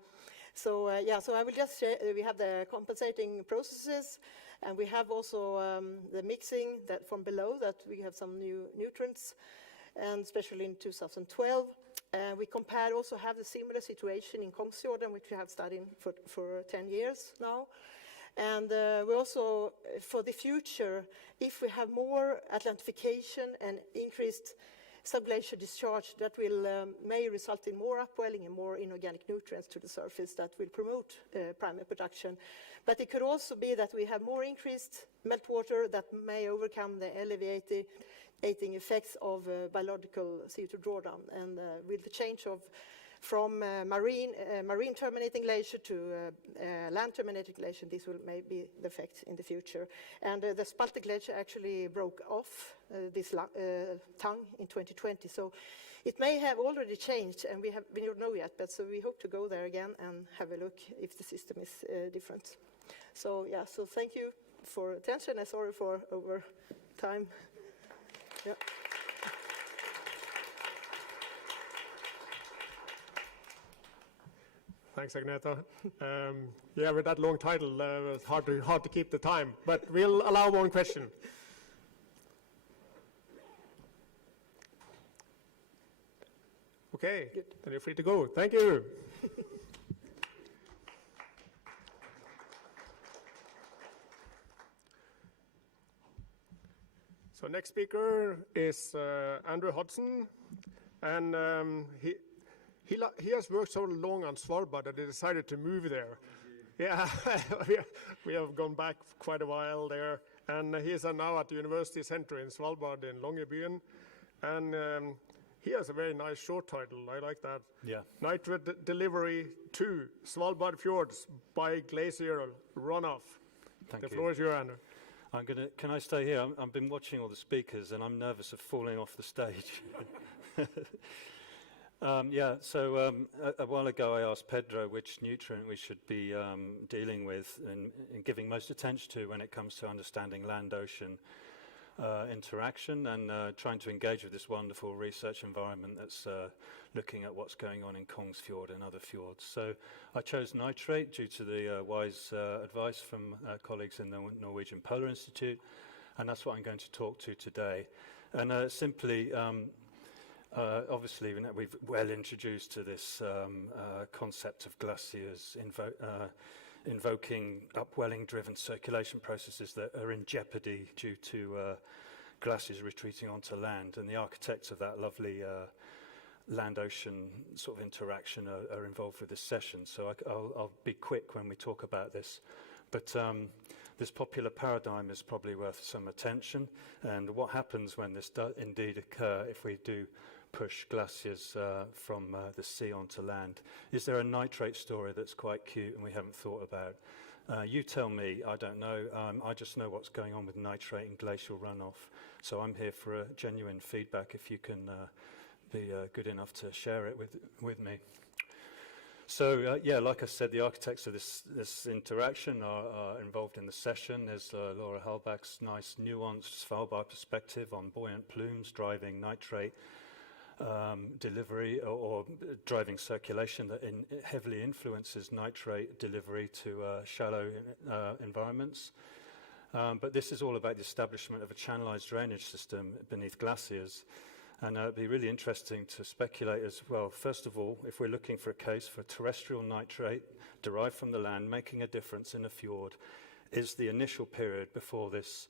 so I will just share. We have the compensating processes, and we have also the mixing that from below, that we have some new nutrients, and especially in 2012. We compared also have the similar situation in Kongsfjorden, which we have studied for 10 years now. And we also, for the future, if we have more Atlantification and increased subglacial discharge, that will may result in more upwelling and more inorganic nutrients to the surface that will promote primary production. But it could also be that we have more increased meltwater that may overcome the alleviating effects of biological CO2 drawdown, and with the change from marine terminating glacier to land terminating glacier, this will maybe the effect in the future. And the Spalte glacier actually broke off this tongue in 2020, so it may have already changed, and we don't know yet. But so we hope to go there again and have a look if the system is different. So yeah, so thank you for attention, and sorry for over time. Yeah. Thanks, Agneta. Yeah, with that long title, it's hard to keep the time, but we'll allow one question. Okay, then you're free to go. Thank you. So next speaker is Andrew Hodson, and he has worked so long on Svalbard that he decided to move there. Yeah, we have gone back quite a while there, and he is now at the University Center in Svalbard in Longyearbyen, and he has a very nice short title. I like that. Yeah. Nitrate Delivery to Svalbard Fjords by Glacier Runoff. Thank the you. floor is yours, Andrew. Can I stay here? I've been watching all the speakers, and I'm nervous of falling off the stage. A while ago I asked Pedro which nutrient we should be dealing with and giving most attention to when it comes to understanding land-ocean interaction and trying to engage with this wonderful research environment that's looking at what's going on in Kongens Fjord and other fjords. So I chose nitrate due to the wise advice from colleagues in the Norwegian Polar Institute, and that's what I'm going to talk to today. And simply, obviously, we've well introduced to this concept of glaciers invoking upwelling-driven circulation processes that are in jeopardy due to glaciers retreating onto land. And the architects of that lovely land-ocean sort of interaction are involved with this session. So I'll be quick when we talk about this. But this popular paradigm is probably worth some attention. And what happens when this does indeed occur if we do push glaciers from the sea onto land? Is there a nitrate story that's quite cute and we haven't thought about? You tell me, I don't know. I just know what's going on with nitrate and glacial runoff. So I'm here for genuine feedback if you can be good enough to share it with me. So like I said, the architects of this interaction are involved in the session. There's Laura Halbach's nice nuanced Svalbard perspective on buoyant plumes driving nitrate delivery or driving circulation that heavily influences nitrate delivery to shallow environments. But this is all about the establishment of a channelized drainage system beneath glaciers. And it'd be really interesting to speculate as well. First of all, if we're looking for a case for terrestrial nitrate derived from the land making a difference in a fjord, is the initial period before this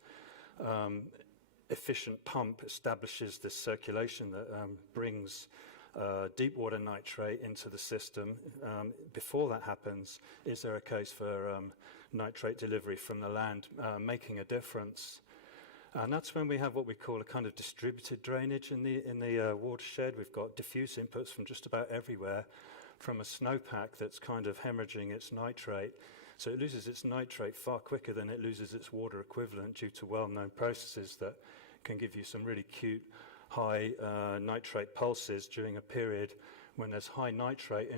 efficient pump establishes this circulation that brings deep water nitrate into the system. Before that happens, is there a case for nitrate delivery from the land making a difference? And that's when we have what we call a kind of distributed drainage in the watershed. We've got diffuse inputs from just about everywhere, from a snowpack that's kind of hemorrhaging its nitrate. So it loses its nitrate far quicker than it loses its water equivalent due to well-known processes that can give you some really cute high nitrate pulses during a period when there's high nitrate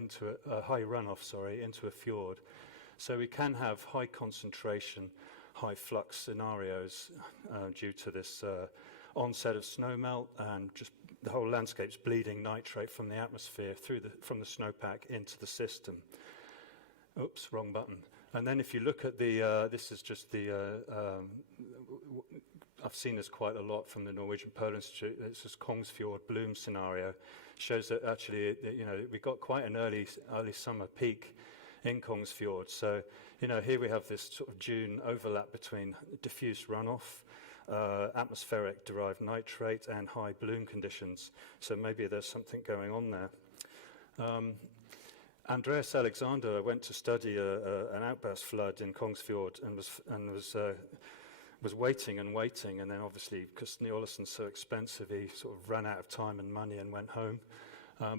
high runoff into a fjord. So we can have high concentration, high flux scenarios due to this onset of snowmelt and just the whole landscape's bleeding nitrate from the atmosphere from the snowpack into the system. Oops, wrong button. And then if you look at this is just I've seen this quite a lot from the Norwegian Polar Institute. It's this Kongens Fjord bloom scenario. Shows that actually, we got quite an early summer peak in Kongens Fjord. So, here we have this sort of June overlap between diffuse runoff, atmospheric derived nitrate, and high bloom conditions. So maybe there's something going on there. Andreas Alexander went to study an outburst flood in Kongens Fjord and was waiting, and then obviously because Ny-Ålesund's so expensive, he sort of ran out of time and money and went home.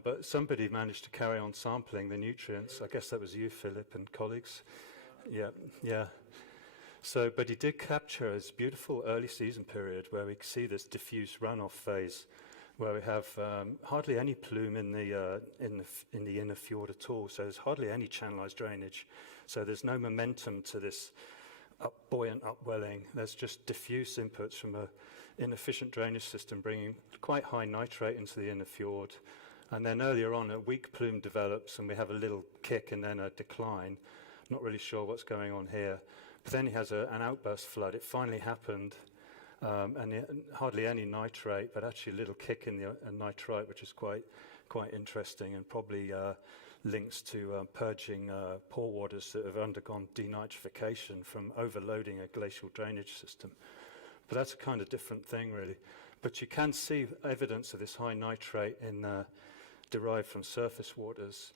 But somebody managed to carry on sampling the nutrients. I guess that was you, Philip, and colleagues. Yeah. So, but he did capture this beautiful early season period where we see this diffuse runoff phase, where we have hardly any plume in the inner fjord at all. So there's hardly any channelized drainage. So there's no momentum to this buoyant upwelling. There's just diffuse inputs from an inefficient drainage system bringing quite high nitrate into the inner fjord. And then earlier on, a weak plume develops and we have a little kick and then a decline. Not really sure what's going on here. But then he has an outburst flood. It finally happened, and hardly any nitrate, but actually a little kick in the nitrite, which is quite interesting and probably links to purging pore waters that have undergone denitrification from overloading a glacial drainage system. But that's a kind of different thing, really. But you can see evidence of this high nitrate derived from surface waters.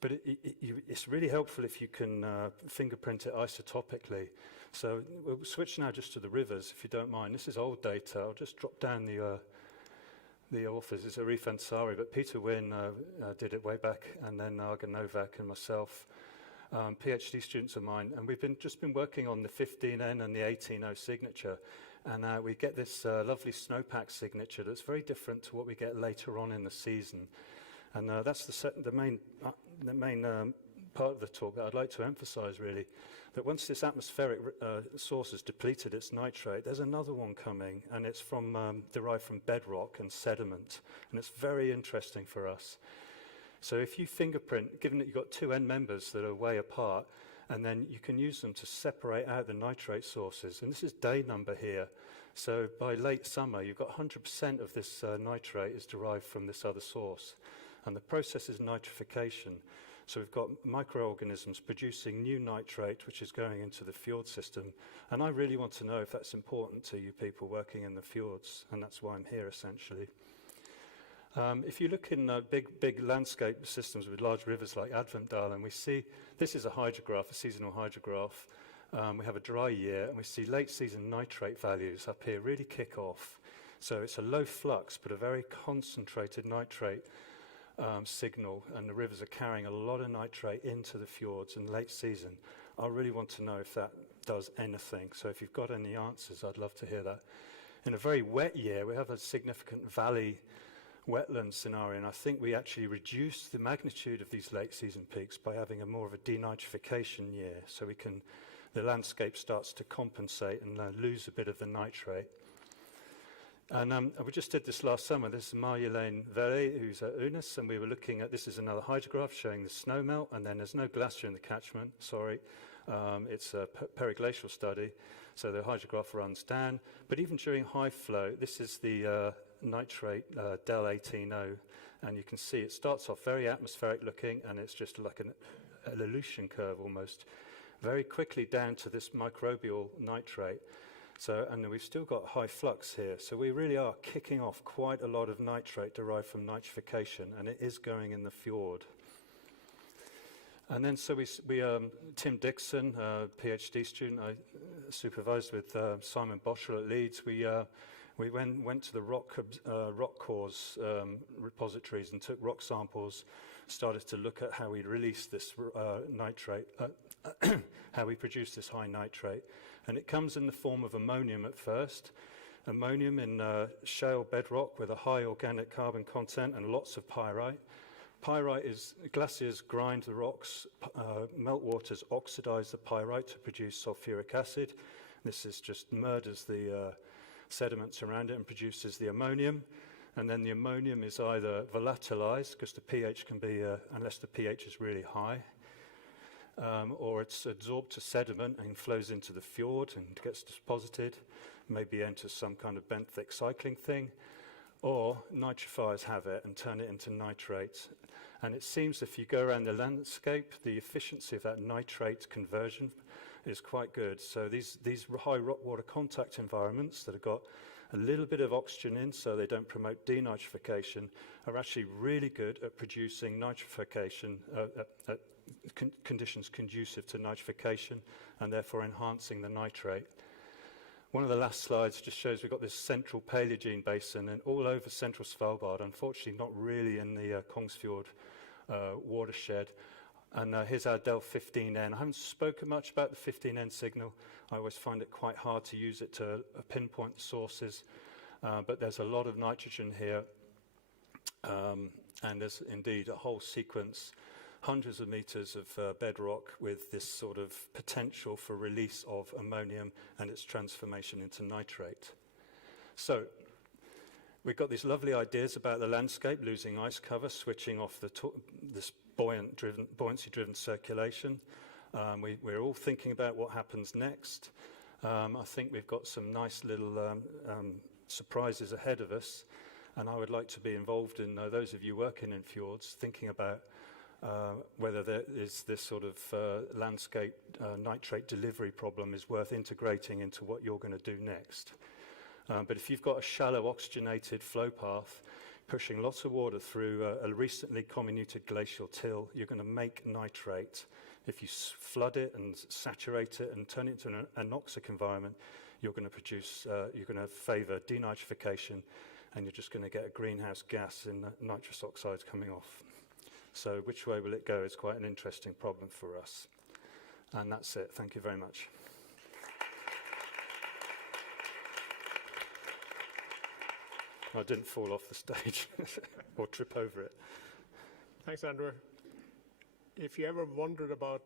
But it's really helpful if you can fingerprint it isotopically. So we'll switch now just to the rivers, if you don't mind. This is old data. I'll just drop down the authors. It's Arif Ansari, but Peter Wynn did it way back, and then Arga Novak and myself, PhD students of mine. And we've just been working on the 15N and the 18O signature. And we get this lovely snowpack signature that's very different to what we get later on in the season. And that's the main part of the talk that I'd like to emphasize, really, that once this atmospheric source has depleted its nitrate, there's another one coming, and it's derived from bedrock and sediment, and it's very interesting for us. So if you fingerprint, given that you've got two end members that are way apart, and then you can use them to separate out the nitrate sources, and this is day number here. So by late summer, you've got 100% of this nitrate is derived from this other source. And the process is nitrification. So we've got microorganisms producing new nitrate, which is going into the fjord system. And I really want to know if that's important to you people working in the fjords, and that's why I'm here, essentially. If you look in big landscape systems with large rivers like Adventdalen, we see, this is a hydrograph, a seasonal hydrograph. We have a dry year, and we see late season nitrate values up here really kick off. So it's a low flux, but a very concentrated nitrate signal, and the rivers are carrying a lot of nitrate into the fjords in late season. I really want to know if that does anything. So if you've got any answers, I'd love to hear that. In a very wet year, we have a significant valley wetland scenario, and I think we actually reduce the magnitude of these late season peaks by having a more of a denitrification year, so the landscape starts to compensate and lose a bit of the nitrate. And we just did this last summer. This is Marjolaine Verre, who's at UNIS, and we were looking at, this is another hydrograph showing the snow melt, and then there's no glacier in the catchment, sorry. It's a periglacial study, so the hydrograph runs down. But even during high flow, this is the nitrate Del 18O, and you can see it starts off very atmospheric looking, and it's just like an elution curve almost, very quickly down to this microbial nitrate. So, and we've still got high flux here, so we really are kicking off quite a lot of nitrate derived from nitrification, and it is going in the fjord. And then so Tim Dixon, PhD student I supervised with Simon Boschel at Leeds, we went to the rock cores repositories and took rock samples, started to look at how we release this nitrate, how we produce this high nitrate. And it comes in the form of ammonium at first. Ammonium in shale bedrock with a high organic carbon content and lots of pyrite. Pyrite is, glaciers grind the rocks, meltwaters oxidize the pyrite to produce sulfuric acid. This just murders the sediments around it and produces the ammonium. And then the ammonium is either volatilized, because the pH can be, unless the pH is really high, or it's absorbed to sediment and flows into the fjord and gets deposited, maybe enters some kind of benthic cycling thing, or nitrifiers have it and turn it into nitrate. And it seems if you go around the landscape, the efficiency of that nitrate conversion is quite good. So these high rock water contact environments that have got a little bit of oxygen in, so they don't promote denitrification, are actually really good at producing nitrification, conditions conducive to nitrification, and therefore enhancing the nitrate. One of the last slides just shows we've got this central Paleogene basin, and all over central Svalbard, unfortunately not really in the Kongsfjord watershed. And here's our Del 15N. I haven't spoken much about the 15N signal. I always find it quite hard to use it to pinpoint the sources, but there's a lot of nitrogen here, and there's indeed a whole sequence, hundreds of meters of bedrock with this sort of potential for release of ammonium and its transformation into nitrate. So we've got these lovely ideas about the landscape, losing ice cover, switching off this buoyancy-driven circulation. We're all thinking about what happens next. I think we've got some nice little surprises ahead of us, and I would like to be involved in those of you working in fjords, thinking about whether there is this sort of landscape nitrate delivery problem is worth integrating into what you're going to do next. But if you've got a shallow oxygenated flow path pushing lots of water through a recently comminuted glacial till, you're going to make nitrate. If you flood it and saturate it and turn it into an anoxic environment, you're going to produce, you're going to favor denitrification, and you're just going to get a greenhouse gas in nitrous oxides coming off. So which way will it go is quite an interesting problem for us. And that's it. Thank you very much. I didn't fall off the stage or trip over it. Thanks, Andrew. If you ever wondered about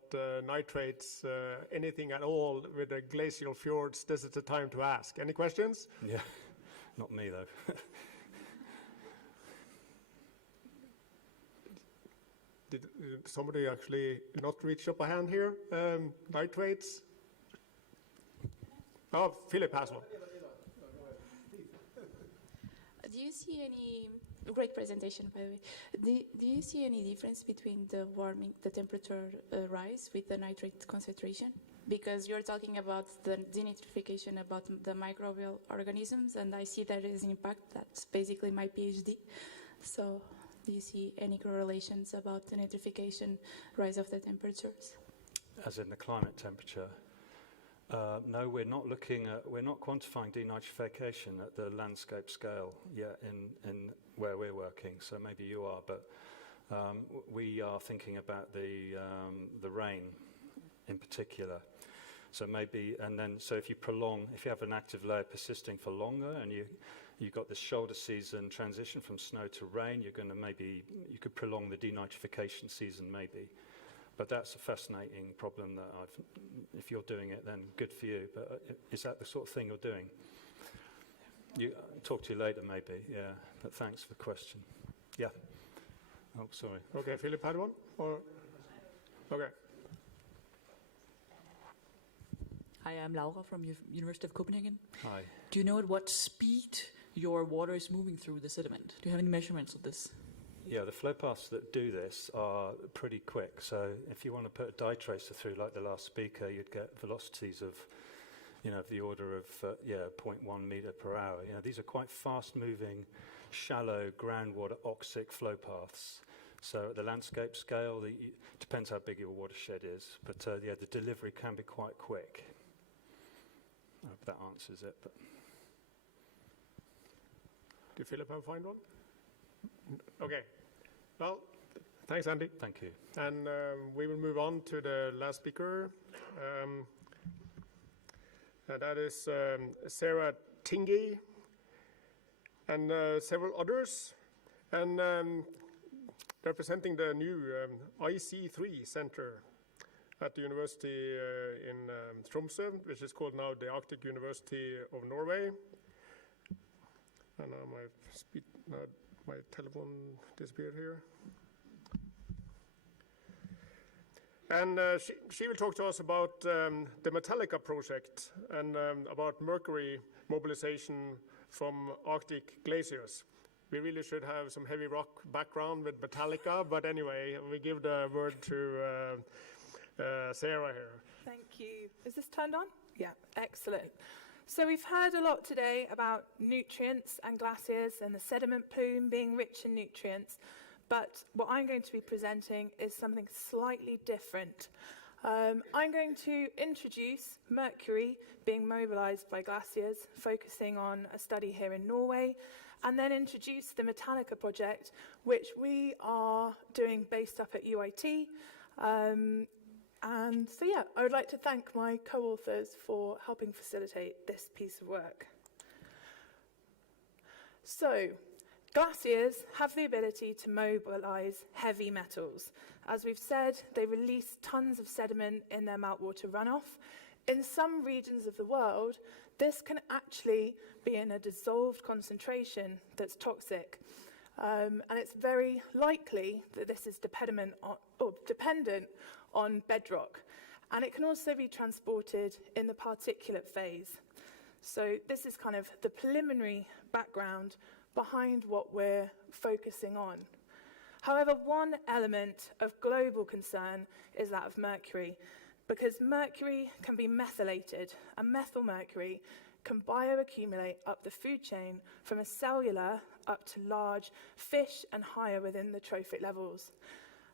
nitrates, anything at all with the glacial fjords, this is the time to ask. Any questions? Yeah, not me though. Did somebody actually not reach up a hand here? Nitrates? Oh, Philip has one. Do you see any great presentation, by the way? Do you see any difference between the temperature rise with the nitrate concentration? Because you're talking about the denitrification, about the microbial organisms, and I see that is an impact. That's basically my PhD. So, do you see any correlations about the nitrification, rise of the temperatures? As in the climate temperature? No, we're not quantifying denitrification at the landscape scale yet in where we're working. So maybe you are, but we are thinking about the rain in particular. So maybe, and then so if you have an active layer persisting for longer, and you've got this shoulder season transition from snow to rain, you could prolong the denitrification season maybe. But that's a fascinating problem that if you're doing it, then good for you. But is that the sort of thing you're doing? I'll talk to you later maybe, yeah. But thanks for the question. Yeah. Oh, sorry. Okay, Philip had one? Or? Okay. Hi, I'm Laura from University of Copenhagen. Hi. Do you know at what speed your water is moving through the sediment? Do you have any measurements of this? Yeah, the flow paths that do this are pretty quick. So if you want to put a dye tracer through, like the last speaker, you'd get velocities of, the order of 0.1 meter per hour. These are quite fast-moving, shallow groundwater oxic flow paths. So at the landscape scale, it depends how big your watershed is. But the delivery can be quite quick. I hope that answers it. But Did Philip find one? Okay. Well, thanks, Andy. Thank you. And we will move on to the last speaker. That is Sarah Tingey and several others. And representing the new IC3 Center at the University in Tromsø, which is called now the Arctic University of Norway. And now my telephone disappeared here. And she will talk to us about the Metallica project and about mercury mobilization from Arctic glaciers. We really should have some heavy rock background with Metallica, but anyway, we give the word to Sarah here. Thank you. Is this turned on? Yeah, excellent. So we've heard a lot today about nutrients and glaciers and the sediment plume being rich in nutrients, but what I'm going to be presenting is something slightly different. I'm going to introduce mercury being mobilized by glaciers, focusing on a study here in Norway, and then introduce the Metallica project, which we are doing based up at UIT. And so, I would like to thank my co-authors for helping facilitate this piece of work. So, glaciers have the ability to mobilize heavy metals. As we've said, they release tons of sediment in their meltwater runoff. In some regions of the world, this can actually be in a dissolved concentration that's toxic. And it's very likely that this is dependent on bedrock. And it can also be transported in the particulate phase. So this is kind of the preliminary background behind what we're focusing on. However, one element of global concern is that of mercury, because mercury can be methylated, and methyl mercury can bioaccumulate up the food chain from a cellular up to large fish and higher within the trophic levels.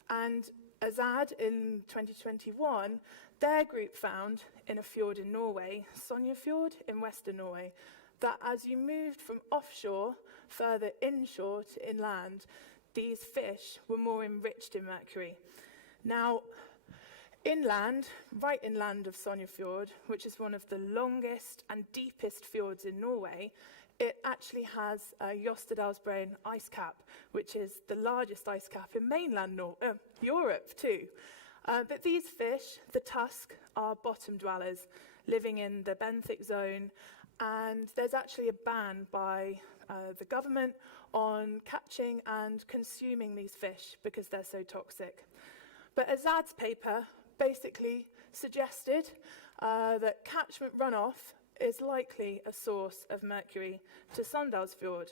And Azad in 2021, their group found in a fjord in Norway, Fjord in western Norway, that as you moved from offshore further inshore to inland, these fish were more enriched in mercury. Now, inland, right inland of Fjord, which is one of the longest and deepest fjords in Norway, it actually has a Jostedalsbreen ice cap, which is the largest ice cap in mainland Europe too. But these fish, the tusk, are bottom dwellers living in the benthic zone, and there's actually a ban by the government on catching and consuming these fish because they're so toxic. But Azad's paper basically suggested that catchment runoff is likely a source of mercury to Sandalsfjord.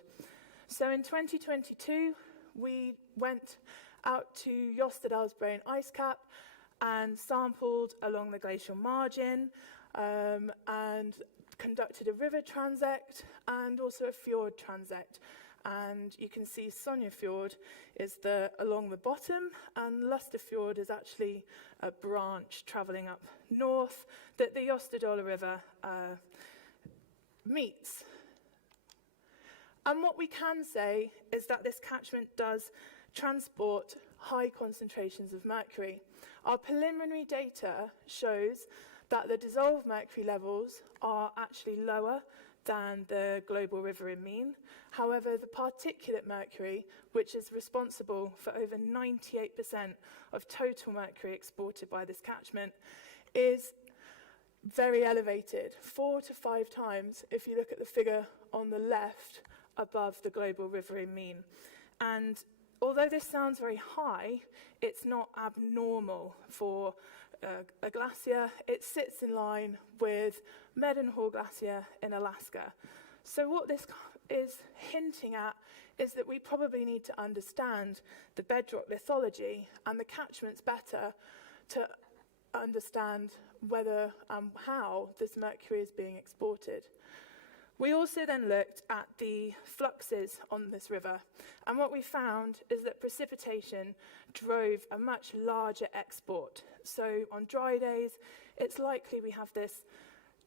So in 2022, we went out to Jostedalsbreen ice cap and sampled along the glacial margin and conducted a river transect and also a fjord transect. And you can see Sonjefjord is along the bottom, and Lusterfjord is actually a branch travelling up north that the Jostedal River meets. And what we can say is that this catchment does transport high concentrations of mercury. Our preliminary data shows that the dissolved mercury levels are actually lower than the global river mean. However, the particulate mercury, which is responsible for over 98% of total mercury exported by this catchment, is very elevated, 4 to 5 times, if you look at the figure on the left, above the global river mean. And although this sounds very high, it's not abnormal for a glacier. It sits in line with Mendenhall Glacier in Alaska. So what this is hinting at is that we probably need to understand the bedrock lithology and the catchments better to understand whether and how this mercury is being exported. We also then looked at the fluxes on this river, and what we found is that precipitation drove a much larger export. So on dry days, it's likely we have this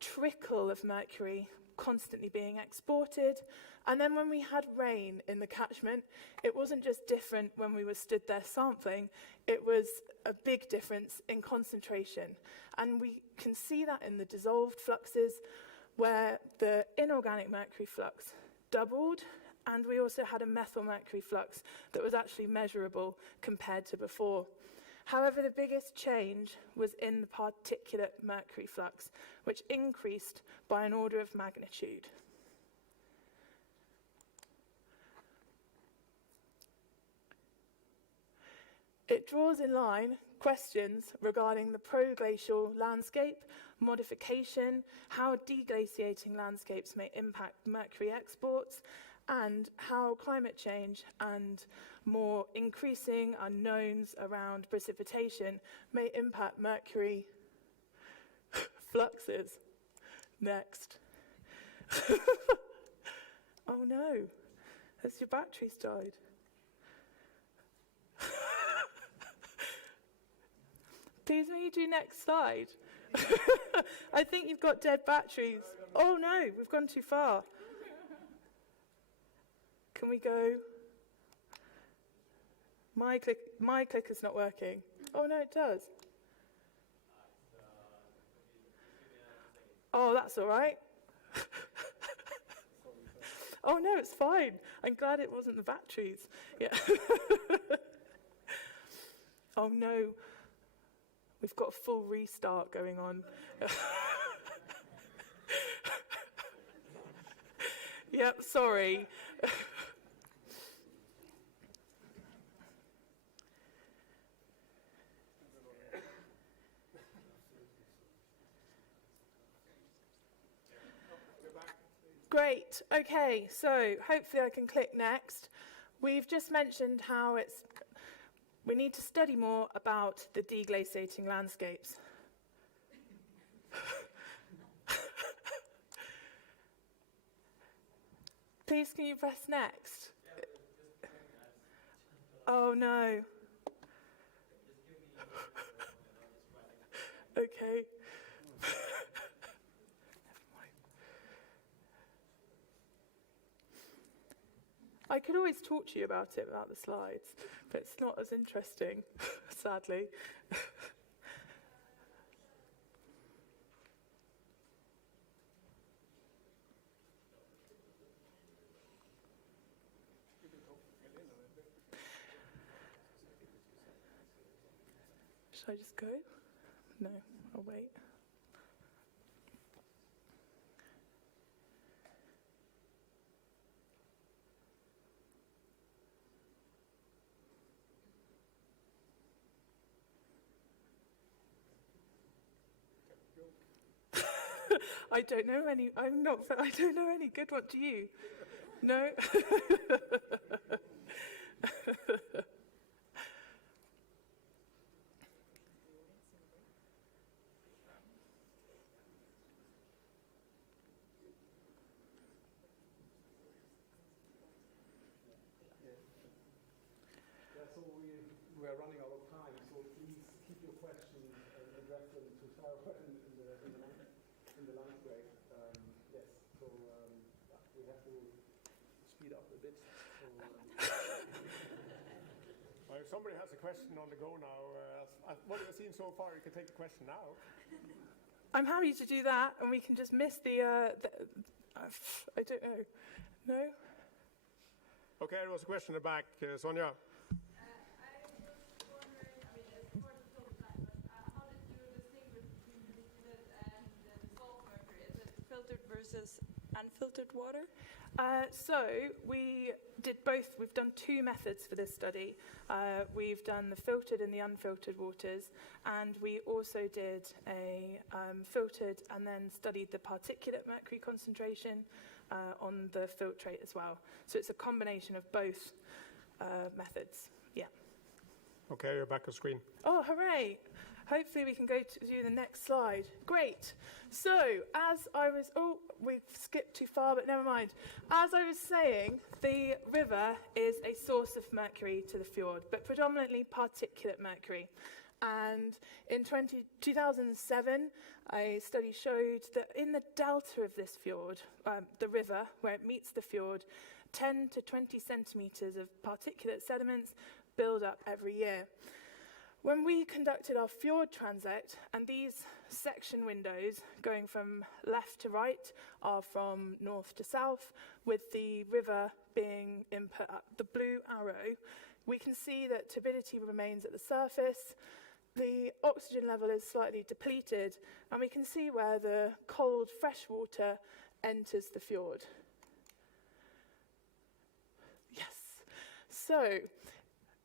trickle of mercury constantly being exported, and then when we had rain in the catchment, it wasn't just different when we were stood there sampling, it was a big difference in concentration. And we can see that in the dissolved fluxes, where the inorganic mercury flux doubled, and we also had a methyl mercury flux that was actually measurable compared to before. However, the biggest change was in the particulate mercury flux, which increased by an order of magnitude. It draws in line questions regarding the proglacial landscape, modification, how deglaciating landscapes may impact mercury exports, and how climate change and more increasing unknowns around precipitation may impact mercury fluxes. Next. Oh no, has your batteries died? Please, may you do next slide? I think you've got dead batteries. Oh no, we've gone too far. Can we go? My clicker's not working. Oh no, it does. Oh, that's all right. Oh no, it's fine. I'm glad it wasn't the batteries. Yeah. Oh no. We've got a full restart going on. Yep, sorry. Great, okay, so hopefully I can click next. We've just mentioned how we need to study more about the deglaciating landscapes. Please, can you press next? Oh no. Okay. I could always talk to you about it without the slides, but it's not as interesting, sadly. Should I just go? No, I'll wait. I don't know any. I don't know any good. What do you? No. So we are running out of time, so please keep your questions and address them to Sarah in the lunch break. Yes, so we have to speed up a bit. So, Well, if somebody has a question on the go now, what you've seen so far, you can take the question now. I'm happy to do that, and we can just miss the I don't know. No? Okay, there was a question in the back. Sonja? Filtered versus unfiltered water? So we did both. We've done two methods for this study. We've done the filtered and the unfiltered waters, and we also did a filtered and then studied the particulate mercury concentration on the filtrate as well. So it's a combination of both methods. Yeah. Okay, you're back on screen. Oh, hooray! Hopefully we can go to the next slide. Great. So, as I was... Oh, we've skipped too far, but never mind. As I was saying, the river is a source of mercury to the fjord, but predominantly particulate mercury. And in 2007, a study showed that in the delta of this fjord, the river, where it meets the fjord, 10 to 20 centimetres of particulate sediments build up every year. When we conducted our Fjord transect, and these section windows going from left to right are from north to south, with the river being input at the blue arrow, we can see that turbidity remains at the surface, the oxygen level is slightly depleted, and we can see where the cold fresh water enters the fjord. Yes. So,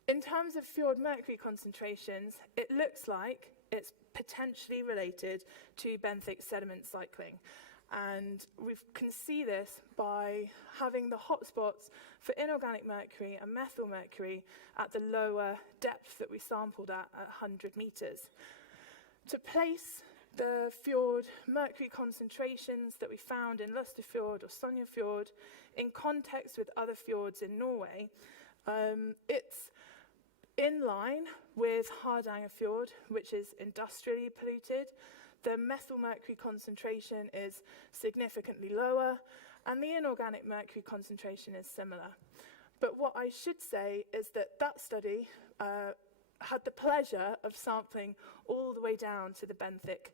in terms of fjord mercury concentrations, it looks like it's potentially related to benthic sediment cycling. And we can see this by having the hotspots for inorganic mercury and methyl mercury at the lower depth that we sampled at 100 meters. To place the fjord mercury concentrations that we found in Lusterfjord or Sognefjord in context with other fjords in Norway, it's in line with Hardangerfjord, which is industrially polluted. The methyl mercury concentration is significantly lower, and the inorganic mercury concentration is similar. But what I should say is that that study had the pleasure of sampling all the way down to the benthic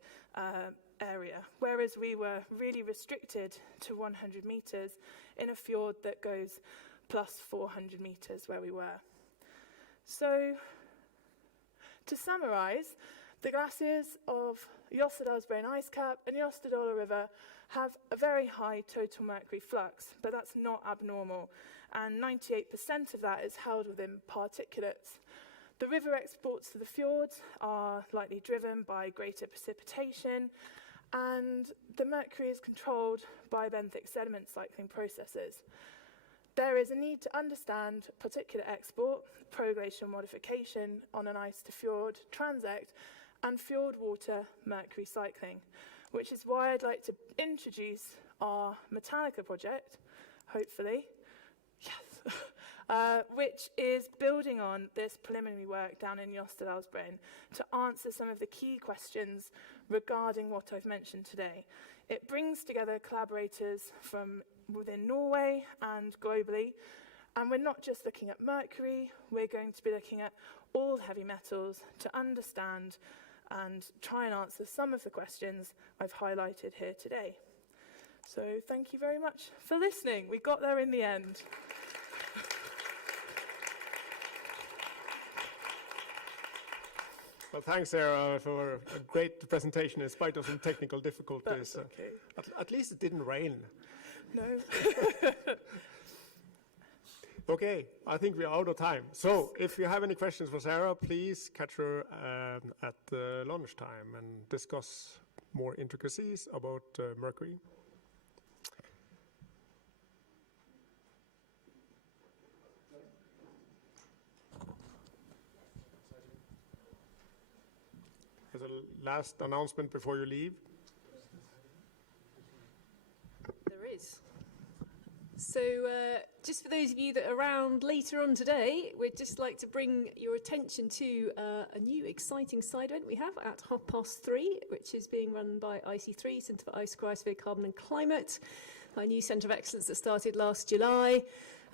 area, whereas we were really restricted to 100 meters in a fjord that goes plus 400 meters where we were. So, to summarize, the glaciers of Jostedalsbreen ice cap and Jostedala River have a very high total mercury flux, but that's not abnormal, and 98% of that is held within particulates. The river exports to the fjords are likely driven by greater precipitation, and the mercury is controlled by benthic sediment cycling processes. There is a need to understand particulate export, proglacial modification on an ice-to-fjord transect, and fjord water mercury cycling, which is why I'd like to introduce our Metallica project, hopefully, yes, which is building on this preliminary work down in Jostedalsbreen to answer some of the key questions regarding what I've mentioned today. It brings together collaborators from within Norway and globally, and we're not just looking at mercury, we're going to be looking at all heavy metals to understand and try and answer some of the questions I've highlighted here today. So thank you very much for listening. We got there in the end. Well, thanks, Sarah, for a great presentation in spite of some technical difficulties. That's okay. At least it didn't rain. No. Okay, I think we are out of time. So if you have any questions for Sarah, please catch her at lunchtime and discuss more intricacies about mercury. As a last announcement before you leave. There is. So just for those of you that are around later on today, we'd just like to bring your attention to a new exciting side event we have at 3:30, which is being run by IC3, Centre for Ice, Cryosphere, Carbon and Climate, our new Centre of Excellence that started last July.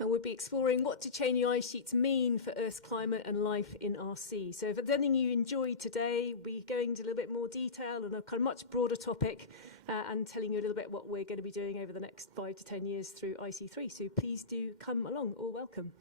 And we'll be exploring what do changing ice sheets mean for Earth's climate and life in our sea. So if there's anything you enjoyed today, we'll be going into a little bit more detail on a kind of much broader topic and telling you a little bit what we're going to be doing over the next 5 to 10 years through IC3. So please do come along, all welcome.